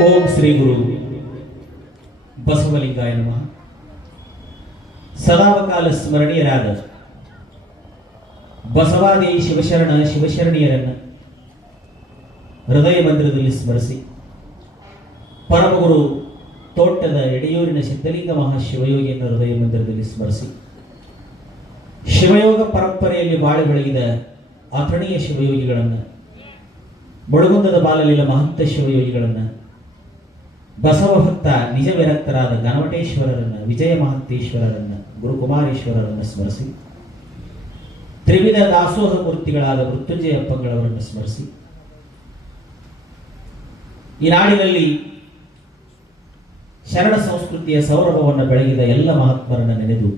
ಓಂ ಶ್ರೀ ಗುರು ಬಸವಲಿಂಗಾಯ ನಮಃ. ಸದಾವಕಾಲ ಸ್ಮರಣೀಯರಾದ ಬಸವಾದಿ ಶಿವಶರಣೀಯರನ್ನು ಹೃದಯ ಮಂದಿರದಲ್ಲಿ ಸ್ಮರಿಸಿ, ಪರಮಗುರು ತೋಟದ ಎಡೆಯೂರಿನ ಸಿದ್ಧಲಿಂಗ ಮಹಾಶಿವಯೋಗಿಯನ್ನು ಹೃದಯ ಮಂದಿರದಲ್ಲಿ ಸ್ಮರಿಸಿ, ಶಿವಯೋಗ ಪರಂಪರೆಯಲ್ಲಿ ಬಾಳಿ ಬೆಳಗಿದ ಅಥಣೀಯ ಶಿವಯೋಗಿಗಳನ್ನು, ಮುಳುಗುಂದದ ಬಾಲಲೀಲ ಮಹಂತ ಶಿವಯೋಗಿಗಳನ್ನು, ಬಸವಭಕ್ತ ನಿಜ ವಿರಕ್ತರಾದ ಗಣವಟೇಶ್ವರರನ್ನು, ವಿಜಯ ಮಹಂತೇಶ್ವರರನ್ನು, ಗುರುಕುಮಾರೇಶ್ವರರನ್ನು ಸ್ಮರಿಸಿ, ತ್ರಿವಿಧ ದಾಸೋಹ ಮೂರ್ತಿಗಳಾದ ಮೃತ್ಯುಂಜಯ ಅಪ್ಪಂಗಳವರನ್ನು ಸ್ಮರಿಸಿ, ಈ ನಾಡಿನಲ್ಲಿ ಶರಣ ಸಂಸ್ಕೃತಿಯ ಸೌರಭವನ್ನು ಬೆಳಗಿದ ಎಲ್ಲ ಮಹಾತ್ಮರನ್ನು ನೆನೆದು,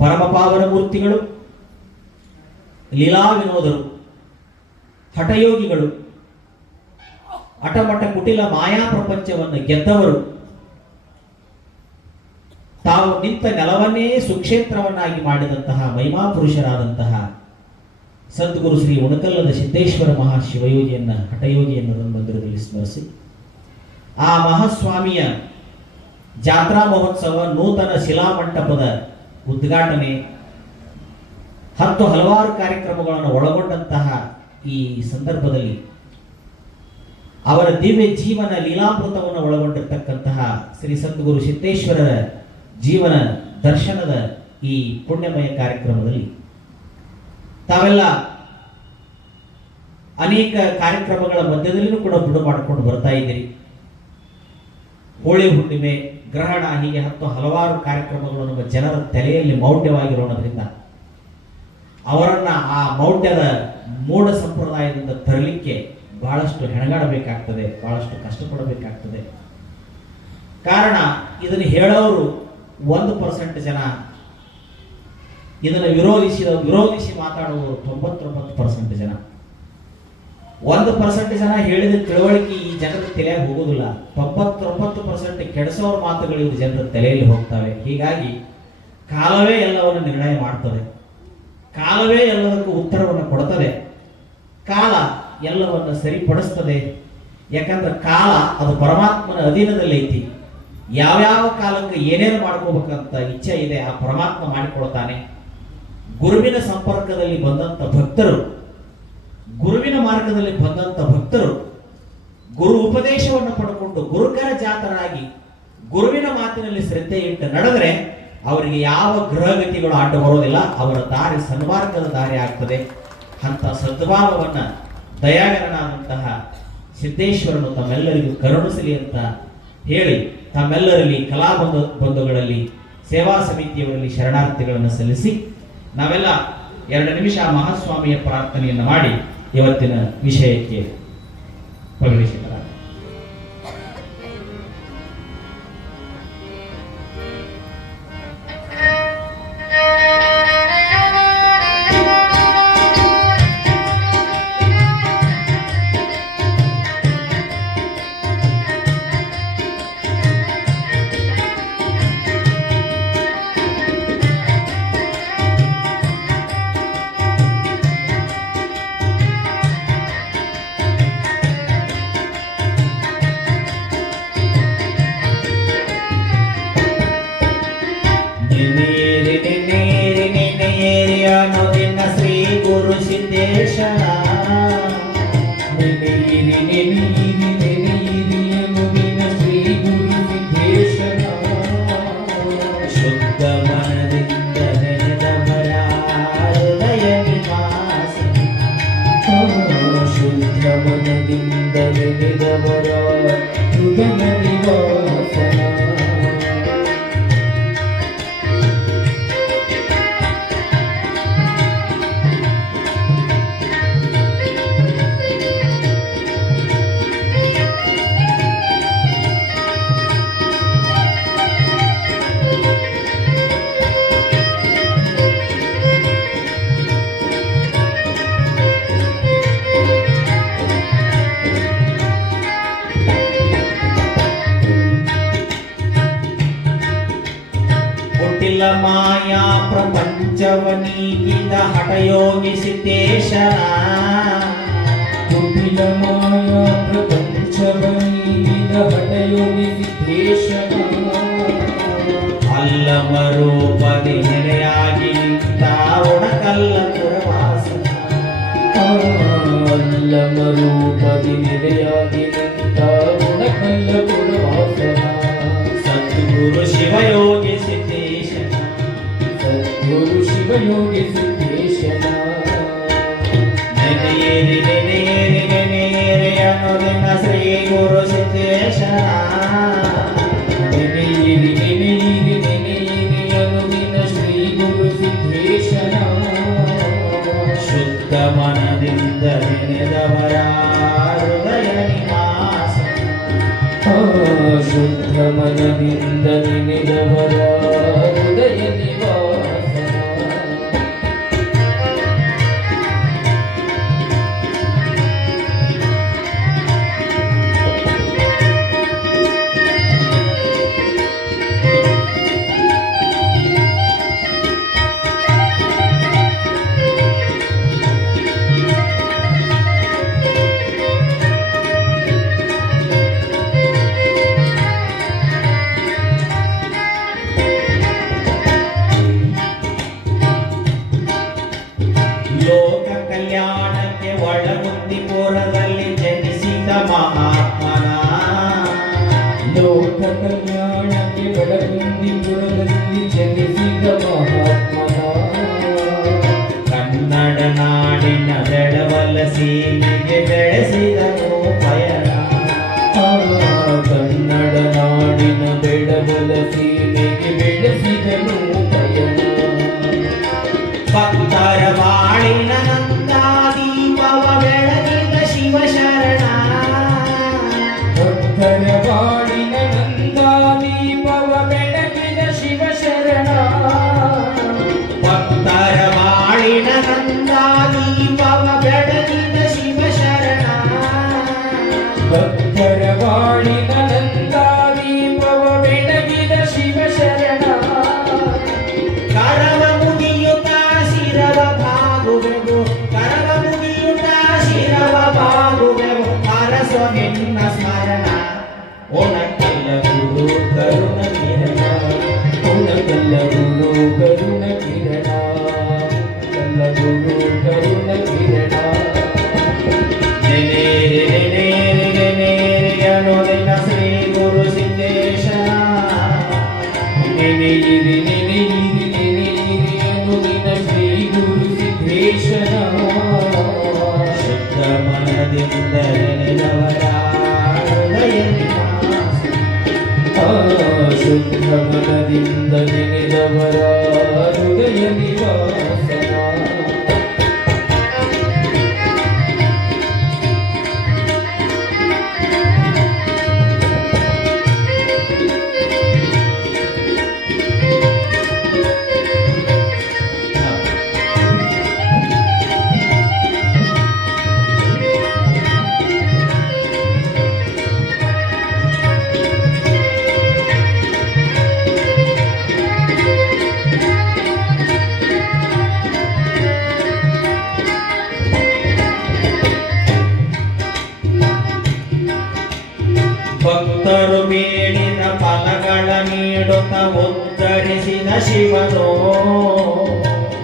ಪರಮಪಾವನ ಮೂರ್ತಿಗಳು, ಲೀಲಾ ವಿನೋದರು, ಹಠಯೋಗಿಗಳು, ಹಠಮಠ ಕುಟಿಲ ಮಾಯಾ ಪ್ರಪಂಚವನ್ನು ಗೆದ್ದವರು, ತಾವು ನಿಂತ ನೆಲವನ್ನೇ ಸುಕ್ಷೇತ್ರವನ್ನಾಗಿ ಮಾಡಿದಂತಹ ಮಹಿಮಾ ಪುರುಷರಾದಂತಹ ಸದ್ಗುರು ಶ್ರೀ ಉಣಕಲ್ಲದ ಸಿದ್ದೇಶ್ವರ ಮಹಾಶಿವಯೋಗಿಯನ್ನ, ಹಠಯೋಗಿಯನ್ನು ಮಂದಿರದಲ್ಲಿ ಸ್ಮರಿಸಿ, ಆ ಮಹಾಸ್ವಾಮಿಯ ಜಾತ್ರಾ ಮಹೋತ್ಸವ ನೂತನ ಶಿಲಾಮಂಟಪದ ಉದ್ಘಾಟನೆ, ಹಲವಾರು ಕಾರ್ಯಕ್ರಮಗಳನ್ನು ಒಳಗೊಂಡಂತಹ ಈ ಸಂದರ್ಭದಲ್ಲಿ ಅವರ ದಿವ್ಯ ಜೀವನ ಲೀಲಾಮೃತವನ್ನು ಒಳಗೊಂಡಿರ್ತಕ್ಕಂತಹ ಶ್ರೀ ಸದ್ಗುರು ಸಿದ್ದೇಶ್ವರರ ಜೀವನ ದರ್ಶನದ ಈ ಪುಣ್ಯಮಯ ಕಾರ್ಯಕ್ರಮದಲ್ಲಿ ತಾವೆಲ್ಲ ಅನೇಕ ಕಾರ್ಯಕ್ರಮಗಳ ಮಧ್ಯದಲ್ಲಿಯೂ ಕೂಡ ಬಿಡು ಮಾಡಿಕೊಂಡು ಬರ್ತಾ ಇದ್ದೀರಿ. ಹೋಳಿ ಹುಣ್ಣಿಮೆ, ಗ್ರಹಣ, ಹೀಗೆ ಹಲವಾರು ಕಾರ್ಯಕ್ರಮಗಳು ನಮ್ಮ ಜನರ ತಲೆಯಲ್ಲಿ ಮೌಢ್ಯವಾಗಿರೋದ್ರಿಂದ ಅವರನ್ನ ಆ ಮೌಢ್ಯದ ಮೂಢ ಸಂಪ್ರದಾಯದಿಂದ ತರಲಿಕ್ಕೆ ಬಹಳಷ್ಟು ಹೆಣಗಾಡಬೇಕಾಗ್ತದೆ, ಬಹಳಷ್ಟು ಕಷ್ಟಪಡಬೇಕಾಗ್ತದೆ. ಕಾರಣ ಇದನ್ನು ಹೇಳೋರು 1% ಜನ, ಇದನ್ನು ವಿರೋಧಿಸಿ ಮಾತಾಡುವವರು 99% ಜನ. 1% ಜನ ಹೇಳಿದ ತಿಳುವಳಿಕೆ ಈ ಜನರ ತಲೆಯಾಗಿ ಹೋಗುವುದಿಲ್ಲ. 99% ಕೆಡಿಸೋರ ಮಾತುಗಳು ಇವರು ಜನರ ತಲೆಯಲ್ಲಿ ಹೋಗ್ತವೆ. ಹೀಗಾಗಿ ಕಾಲವೇ ಎಲ್ಲವನ್ನು ನಿರ್ಣಯ ಮಾಡ್ತದೆ, ಕಾಲವೇ ಎಲ್ಲದಕ್ಕೂ ಉತ್ತರವನ್ನು ಕೊಡ್ತದೆ, ಕಾಲ ಎಲ್ಲವನ್ನು ಸರಿಪಡಿಸ್ತದೆ. ಯಾಕಂದ್ರೆ ಕಾಲ ಅದು ಪರಮಾತ್ಮನ ಅಧೀನದಲ್ಲಿ ಐತಿ. ಯಾವ್ಯಾವ ಕಾಲಕ್ಕೆ ಏನೇನು ಮಾಡ್ಕೋಬೇಕಂತ ಇಚ್ಛೆ ಇದೆ ಆ ಪರಮಾತ್ಮ ಮಾಡಿಕೊಡ್ತಾನೆ. ಗುರುವಿನ ಸಂಪರ್ಕದಲ್ಲಿ ಬಂದಂತ ಭಕ್ತರು, ಗುರುವಿನ ಮಾರ್ಗದಲ್ಲಿ ಬಂದಂತ ಭಕ್ತರು ಗುರು ಉಪದೇಶವನ್ನು ಪಡ್ಕೊಂಡು ಗುರುಕರ ಜಾತರಾಗಿ ಗುರುವಿನ ಮಾತಿನಲ್ಲಿ ಶ್ರದ್ಧೆ ಇಟ್ಟು ನಡೆದರೆ ಅವರಿಗೆ ಯಾವ ಗ್ರಹಗತಿಗಳು ಅಡ್ಡ ಬರೋದಿಲ್ಲ. ಅವರ ದಾರಿ ಸನ್ಮಾರ್ಗದ ದಾರಿ ಆಗ್ತದೆ. ಅಂತ ಸದ್ಭಾವವನ್ನ ದಯಾಗರನಾದಂತಹ ಸಿದ್ದೇಶ್ವರನು ತಮ್ಮೆಲ್ಲರಿಗೂ ಕರುಣಿಸಲಿ ಅಂತ ಹೇಳಿ, ತಮ್ಮೆಲ್ಲರಲ್ಲಿ ಬಂಧುಗಳಲ್ಲಿ ಸೇವಾ ಸಮಿತಿಯವರಲ್ಲಿ ಶರಣಾರ್ಥಿಗಳನ್ನು ಸಲ್ಲಿಸಿ, ನಾವೆಲ್ಲ 2 ನಿಮಿಷ ಮಹಾಸ್ವಾಮಿಯ ಪ್ರಾರ್ಥನೆಯನ್ನು ಮಾಡಿ ಇವತ್ತಿನ ವಿಷಯಕ್ಕೆ ಪ್ರವೇಶಿಸಲಾಗಿದೆ. ಶ್ರೀ ಗುರು ಸಿದ್ದೇಶ್ವರ ಶುದ್ಧ ಮನದಿಂದ ನೆನೆದವರ ಹೃದಯ ನಿವಾಸ, ಶುದ್ಧ ಮನದಿಂದ ನೆನೆದವರ ಹೃದಯ ನಿವಾಸನ. ಮಾಯಾ ಪ್ರಪಂಚವನೀಗಿದ ಹಠಯೋಗಿ ಸಿದ್ದೇಶ, ಕುಟಿಲ ಮಾಯಾ ಪ್ರಪಂಚವನೀ ಶ್ರೀ ಗುರು ಸಿದ್ದೇಶ ನೆನೆಯಿರಿ ನೆನೆಯಿರಿ ನೆನೆಯಿರಿ ಅನುದಿನ ಶ್ರೀ ಗುರು ಸಿದ್ದೇಶನ ಶುದ್ಧ ಮನದಿಂದ ನೆನೆದವರ ಹೃದಯ ನಿವಾಸ ಶುದ್ಧ ಮನದಿಂದ ನೆನೆದವರ ಹೃದಯ ನಿವಾಸ ಲೋಕ ಕಲ್ಯಾಣಕ್ಕೆ ಒಳಗುತ್ತಿಪುರದಲ್ಲಿ ಜನಿಸಿದ ಮಹಾತ್ಮನ ಲೋಕ ಕಲ್ಯಾಣಕ್ಕೆ ಒಳಗುಂದಿಪುರದಲ್ಲಿ ಜನಿಸಿದ ಮಹಾತ್ಮನ ಕನ್ನಡ ನಾಡಿನ ಬೆಳವಲ ಸೀಮೆಗೆ ಬೆಳೆಸಿದನು ಪಯಣ ಕನ್ನಡ ನಾಡಿನ ಬೆಳವಲ ಸೀಮೆಗೆ ಬೆಳೆಸಿದನು ಪಯಣ ಭಕ್ತರ ಬಾಳಿನ ನಂದಾದೀಪವ ಬೆಳಗಿದ ಶಿವಶರಣ ಭಕ್ತರ ಬಾಳಿನ ನಂದಾದೀಪವ ಬೆಳಗಿದ ಶಿವಶರಣ ಭಕ್ತರ ಬಾಳಿನ ನಂದಾದೀಪವ ಬೆಳಗಿದ ಶಿವಶರಣ ಭಕ್ತರ ಬಾಳಿನ ನಂದಾದೀಪವ ಬೆಳಗಿದ ಶಿವಶರಣ ಕರವ ಮುಗಿಯುತ್ತ ಶಿರವ ಬಾಗುವೆವು ಕರವ ಮುಗಿಯುತ್ತ ಶಿರವ ಬಾಗುವೆವು ಅರಸೋ ನಿನ್ನ ಸ್ಮರಣ ಒಣಕಲ್ಲ ಗುರು ಕರುಣ ಕಿರಣ ಕಲ್ಲ ಗುರು ಕರುಣ ಕಿರಣ ಕಲ್ಲ ಗುರು ಕರುಣ ಕಿರಣ ನೆನೇರಿ ನೆನೇರಿ ನೆನೇರಿ ಅನ್ನೋದಿನ ಶ್ರೀ ಗುರು ಸಿದ್ದೇಶನ ನೆನೆಯಿರಿ ನೆನೆಯಿರಿ ನೆನೆಯಿರಿ ಅನುದಿನ ಶ್ರೀ ಗುರು ಸಿದ್ದೇಶನ ಶುದ್ಧ ಮನದಿಂದ ನೆನೆದವರ ಹೃದಯ ನಿವಾಸ ಶುದ್ಧ ಮನದಿಂದ ನೆನೆದವರ ಹೃದಯ ನಿವಾಸನ ಭಕ್ತರು ಬೇಡಿದ ಫಲಗಳ ನೀಡುತ್ತ ಉದ್ಧರಿಸಿದ ಶಿವನು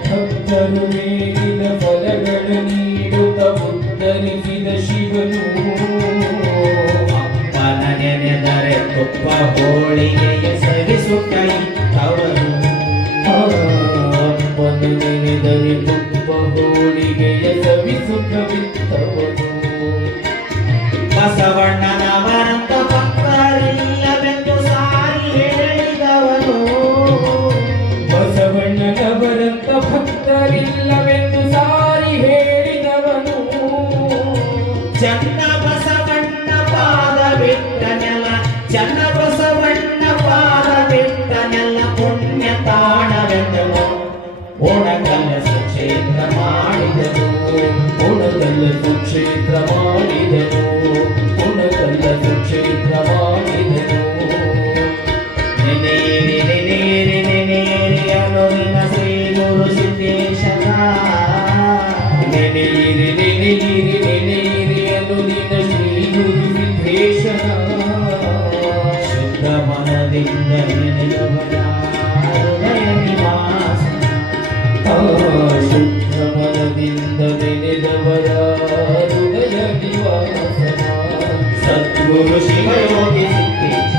ಭಕ್ತರು ಬೇಡಿದ ಫಲಗಳ ನೀಡುತ್ತ ಉದ್ಧರಿಸಿದ ಶಿವನು ಅಪ್ಪನ ನೆನೆದರೆ ತುಪ್ಪ ಹೋಳಿಗೆಯ ಸವಿಸುತ್ತ ಇದ್ದವನು ಅಪ್ಪನು ನೆನೆದರೆ ತುಪ್ಪ ಹೋಳಿಗೆಯ ಸವಿಸುತ್ತವಿತ್ತವನು ಬಸವಣ್ಣನವರಂತ ಭಕ್ತರಿಲ್ಲವೆಂದು ಸಾರಿ ಹೇಳಿದವನು ಬಸವಣ್ಣನವರಂತ ಭಕ್ತರಿಲ್ಲವೆಂದು ಸಾರಿ ಹೇಳಿದವನು ಚನ್ನ ಬಸವಣ್ಣ ಪಾದ ಬಿಟ್ಟ ನೆಲ ಚನ್ನ ಬಸವಣ್ಣ ಪಾದ ಬಿಟ್ಟ ನೆಲ ಪುಣ್ಯ ತಾಣವೆಂದನು ಒಣಗಲ್ಲ ಸುಕ್ಷೇತ್ರ ಮಾಡಿದನು ಗುಣಕಲ್ಲ ಸುಕ್ಷೇತ್ರ ಮಾಡಿದನು ಗುಣಕಲ್ಲ ಸುಕ್ಷೇತ್ರ ಮಾಡಿದನು ನೆನೆಯಿರಿ ನೆನೆಯಿರಿ ನೆನೆಯಿರಿ ಅನ್ನೋದಿನ ಶ್ರೀ ಗುರು ಸಿದ್ದೇಶನ ನೆನೆಯಿರಿ ನೆನೆಯಿರಿ ನೆನೆಯಿರಿ ಅನುದಿನ ಶ್ರೀ ಗುರು ಸಿದ್ದೇಶನ ಶುದ್ಧ ಮನದಿಂದ ನೆನೆದವರ ಹೃದಯ ನಿವಾಸ ಶುದ್ಧ ಮನದಿಂದ ನೆನೆದವರ ಹೃದಯ ನಿವಾಸನ ಸದ್ಗುರು ಶಿವಯೋಗಿ ಸಿದ್ದೇಶ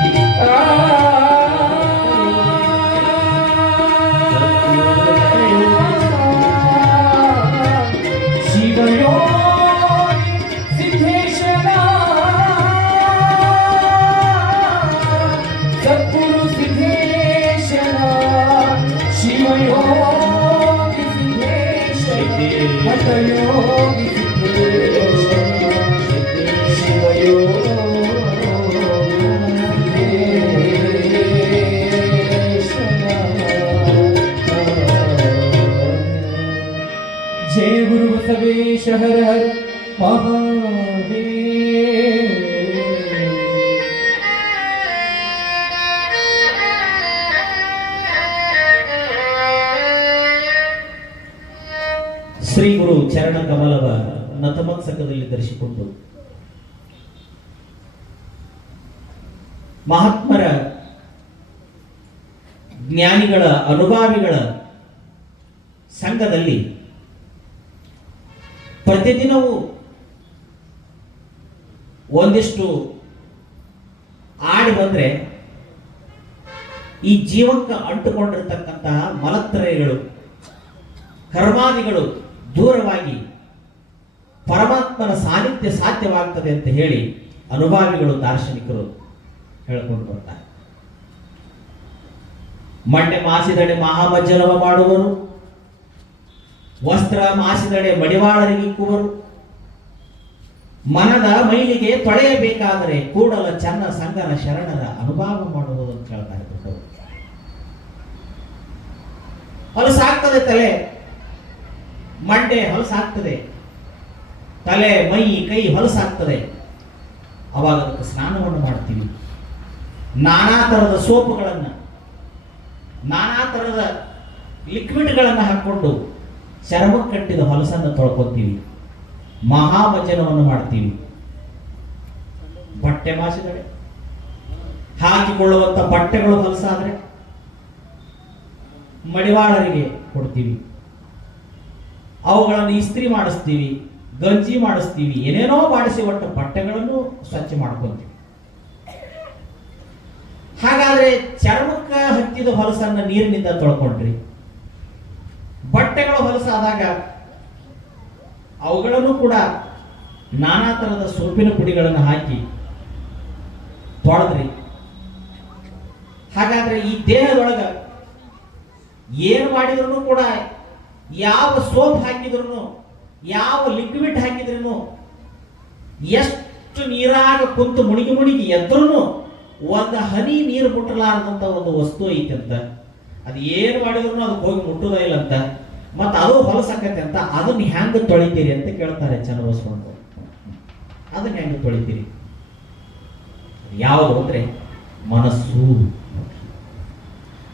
ಶಿವಯೋಗಿ ಸಿದ್ದೇಶನ ಸಂಘದಲ್ಲಿ ಧರಿಸಿಕೊಂಡು ಮಹಾತ್ಮರ ಜ್ಞಾನಿಗಳ ಅನುಭಾವಿಗಳ ಸಂಘದಲ್ಲಿ ಪ್ರತಿದಿನವೂ ಒಂದಿಷ್ಟು ಆಡಿ ಬಂದ್ರೆ ಈ ಜೀವಕ್ಕೆ ಅಂಟುಕೊಂಡಿರ್ತಕ್ಕಂತಹ ಮಲತ್ರಯಗಳು ಕರ್ಮಾದಿಗಳು ದೂರವಾಗಿ ಪರಮಾತ್ಮನ ಸಾನ್ನಿಧ್ಯ ಸಾಧ್ಯವಾಗ್ತದೆ ಅಂತ ಹೇಳಿ ಅನುಭಾವಿಗಳು ದಾರ್ಶನಿಕರು ಹೇಳಿಕೊಂಡು ಬರ್ತಾರೆ. ಮಂಡೆ ಮಾಸಿದಡೆ ಮಹಾಮಜ್ಜನವ ಮಾಡುವರು, ವಸ್ತ್ರ ಮಾಸಿದಡೆ ಮಡಿವಾಳರಿಗಿಕ್ಕುವರು, ಮನದ ಮೈಲಿಗೆ ತೊಳೆಯಬೇಕಾದರೆ ಕೂಡಲ ಚನ್ನ ಸಂಗನ ಶರಣರ ಅನುಭವ ಮಾಡುವುದು ಅಂತ ಹೇಳ್ತಾರೆ. ಹೊಲಸಾಗ್ತದೆ ತಲೆ, ಮಂಡೆ ಹೊಲಸಾಗ್ತದೆ, ತಲೆ ಮೈ ಕೈ ಹೊಲಸಾಗ್ತದೆ. ಅವಾಗ ಅದಕ್ಕೆ ಸ್ನಾನವನ್ನು ಮಾಡ್ತೀವಿ. ನಾನಾ ತರದ ಸೋಪುಗಳನ್ನು, ನಾನಾ ತರದ ಲಿಕ್ವಿಡ್ಗಳನ್ನು ಹಾಕೊಂಡು ಚರ್ಮಕ್ಕೆ ಕಟ್ಟಿದ ಹೊಲಸನ್ನು ತೊಳ್ಕೊತೀವಿ. ಮಹಾಮಜ್ಜನವನ್ನು ಮಾಡ್ತೀವಿ. ಬಟ್ಟೆ ಮಾಸಿದರೆ ಹಾಕಿಕೊಳ್ಳುವಂತ ಬಟ್ಟೆಗಳು ಹೊಲಸಾದ್ರೆ ಮಡಿವಾಳರಿಗೆ ಕೊಡ್ತೀವಿ. ಅವುಗಳನ್ನು ಇಸ್ತ್ರಿ ಮಾಡಿಸ್ತೀವಿ, ಗಂಜಿ ಮಾಡಿಸ್ತೀವಿ, ಏನೇನೋ ಮಾಡಿಸಿ ಒಟ್ಟು ಬಟ್ಟೆಗಳನ್ನು ಸ್ವಚ್ಛ ಮಾಡ್ಕೊಂತೀವಿ. ಹಾಗಾದ್ರೆ ಚರ್ಮಕ್ಕ ಹತ್ತಿದ ಹೊಲಸನ್ನ ನೀರಿನಿಂದ ತೊಳ್ಕೊಂಡ್ರಿ, ಬಟ್ಟೆಗಳು ಹೊಲಸಾದಾಗ ಅವುಗಳನ್ನು ಕೂಡ ನಾನಾ ತರದ ಸೋಪಿನ ಪುಡಿಗಳನ್ನು ಹಾಕಿ ತೊಳೆದ್ರಿ. ಹಾಗಾದ್ರೆ ಈ ದೇಹದೊಳಗ ಏನು ಮಾಡಿದ್ರು ಕೂಡ, ಯಾವ ಸೋಪ್ ಹಾಕಿದ್ರು, ಯಾವ ಲಿಕ್ವಿಡ್ ಹಾಕಿದ್ರು, ಎಷ್ಟು ನೀರಾಗ ಕುಂತು ಮುಳುಗಿ ಮುಳುಗಿ ಎದ್ರೂ ಒಂದು ಹನಿ ನೀರು ಮುಟ್ಟಲಾರದಂತ ಒಂದು ವಸ್ತು ಐತಂತ. ಅದು ಏನು ಮಾಡಿದ್ರು ಅದಕ್ಕೆ ಹೋಗಿ ಮುಟ್ಟುದ ಇಲ್ಲ ಅಂತ, ಮತ್ತೆ ಅದು ಹೊಲಸಾಕತ್ತೆ ಅಂತ. ಅದನ್ನ ಹೆಂಗ ತೊಳಿತೀರಿ ಅಂತ ಕೇಳ್ತಾರೆ ಚನ್ನಬಸವಣ್ಣ. ಅದನ್ನ ಹೆಂಗ ತೊಳಿತೀರಿ? ಯಾವುದು ಅಂದ್ರೆ ಮನಸ್ಸು.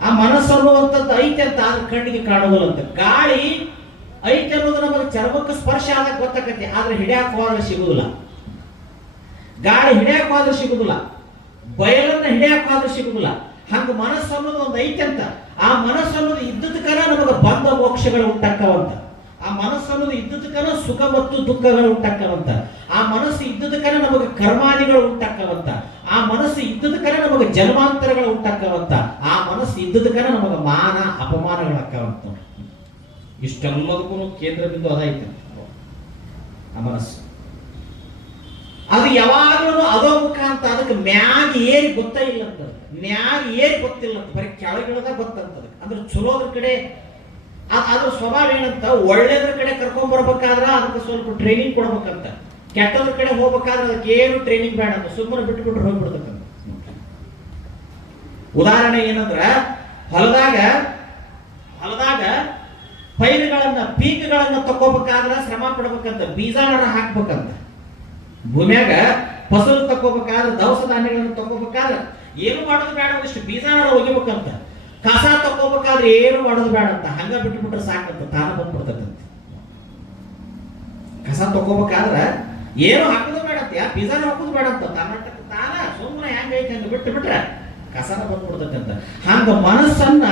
ಆ ಮನಸ್ಸು ಅನ್ನುವಂಥದ್ದು ಐತೆ ಅಂತ ಆದ್ರೆ ಕಣ್ಣಿಗೆ ಕಾಣುವುದಿಲ್ಲ ಅಂತ. ಗಾಳಿ ಐತೆ ಅನ್ನೋದು ನಮಗೆ ಚರ್ಮಕ್ಕೆ ಸ್ಪರ್ಶ ಆದಾಗ ಗೊತ್ತಾಗತ್ತೆ, ಆದ್ರೆ ಹಿಡಿಯಾಕ ಹೋದ್ರೆ ಸಿಗುದಿಲ್ಲ. ಗಾಳಿ ಹಿಡಿಯಾಕ ಹೋದ್ರೆ ಸಿಗುದಿಲ್ಲ, ಬಯಲನ್ನ ಹಿಡಿಯಾಕ ಹೋದ್ರೆ ಸಿಗುದಿಲ್ಲ. ಹಂಗ ಮನಸ್ಸು ಅನ್ನೋದು ಒಂದು ಐತೆ ಅಂತ. ಆ ಮನಸ್ಸು ಅನ್ನೋದು ಇದ್ದದಕ್ಕನ ನಮಗೆ ಬಂಧ ಮೋಕ್ಷಗಳು ಉಂಟಾಕ್ಕವಂತ. ಆ ಮನಸ್ಸು ಅನ್ನೋದು ಇದ್ದದಕ್ಕನ ಸುಖ ಮತ್ತು ದುಃಖಗಳು ಉಂಟಾಕ್ಕವಂತ. ಆ ಮನಸ್ಸು ಇದ್ದದಕ್ಕನ ನಮಗೆ ಕರ್ಮಾದಿಗಳು ಉಂಟಾಕ್ಕವಂತ. ಆ ಮನಸ್ಸು ಇದ್ದದಕ್ಕನ ನಮಗೆ ಜನ್ಮಾಂತರಗಳು ಉಂಟಾಕ್ಕವಂತ. ಆ ಮನಸ್ಸು ಇದ್ದದಕ್ಕನ ನಮಗೆ ಮಾನ ಅಪಮಾನಗಳಾಕ್ಕವಂತ. ಇಷ್ಟೆಲ್ಲದಕ್ಕೂ ಕೇಂದ್ರ ಬಿಂದು ಅದಾಯ್ತು ಆ ಮನಸ್ಸು. ಅದು ಯಾವಾಗಲೂ ಅಧೋಮುಖ ಅಂತ. ಅದಕ್ಕೆ ಮ್ಯಾಗ ಏರಿ ಗೊತ್ತ ಇಲ್ಲ ಅಂತ, ಮ್ಯಾಗ ಏರಿ ಗೊತ್ತಿಲ್ಲ ಅಂತ, ಬರೀ ಕೆಳಗಿಳದಾಗ ಗೊತ್ತಂತದ. ಅಂದ್ರೆ ಚಲೋದ್ರ ಕಡೆ ಅದ್ರ ಸ್ವಭಾವ ಏನಂತ, ಒಳ್ಳೇದ್ರ ಕಡೆ ಕರ್ಕೊಂಡ್ ಬರ್ಬೇಕಾದ್ರ ಅದಕ್ಕೆ ಸ್ವಲ್ಪ ಟ್ರೈನಿಂಗ್ ಕೊಡ್ಬೇಕಂತ. ಕೆಟ್ಟದ್ರ ಕಡೆ ಹೋಗ್ಬೇಕಾದ್ರೆ ಅದಕ್ಕೆ ಏನು ಟ್ರೈನಿಂಗ್ ಬೇಡ ಅಂತ, ಸುಮ್ಮನೆ ಬಿಟ್ಬಿಟ್ರೆ ಹೋಗ್ಬಿಡ್ತಕ್ಕಂತ. ಉದಾಹರಣೆ ಏನಂದ್ರ, ಹೊಲದಾಗ ಪೈರುಗಳನ್ನ ಪೀಕ್ಗಳನ್ನ ತಕೋಬೇಕಾದ್ರ ಶ್ರಮ ಪಡ್ಬೇಕಂತ, ಬೀಜಾನ ಹಾಕ್ಬೇಕಂತ. ಭೂಮಿಯಾಗ ಫಸಲು ತಕೋಬೇಕಾದ್ರೆ, ದವಸ ಧಾನ್ಯಗಳನ್ನು ತಕೋಬೇಕಾದ್ರೆ ಏನು ಮಾಡೋದು ಬೇಡ, ಒಂದಿಷ್ಟು ಬೀಜಾನ ಒಗಿಬೇಕಂತ. ಕಸ ತಕೋಬೇಕಾದ್ರೆ ಏನು ಮಾಡೋದು ಬೇಡ ಅಂತ, ಹಂಗ ಬಿಟ್ಬಿಟ್ರೆ ಸಾಕಂತ, ತಾನ ಬಂದ್ಬಿಡ್ತಕ್ಕಂತ. ಕಸ ತಕೋಬೇಕಾದ್ರೆ ಏನು ಹಾಕೋದು ಬೇಡ ಅಂತ, ಬೀಜಾನ ಹಾಕೋದು ಬೇಡ ಅಂತ, ತಾನ ಸುಮ್ಮನೆ ಹೆಂಗೈತೆ ಹಂಗ ಬಿಟ್ರೆ ಕಸನ ಬಂದ್ಬಿಡ್ತಕ್ಕಂತ. ಹಂಗ ಮನಸ್ಸನ್ನ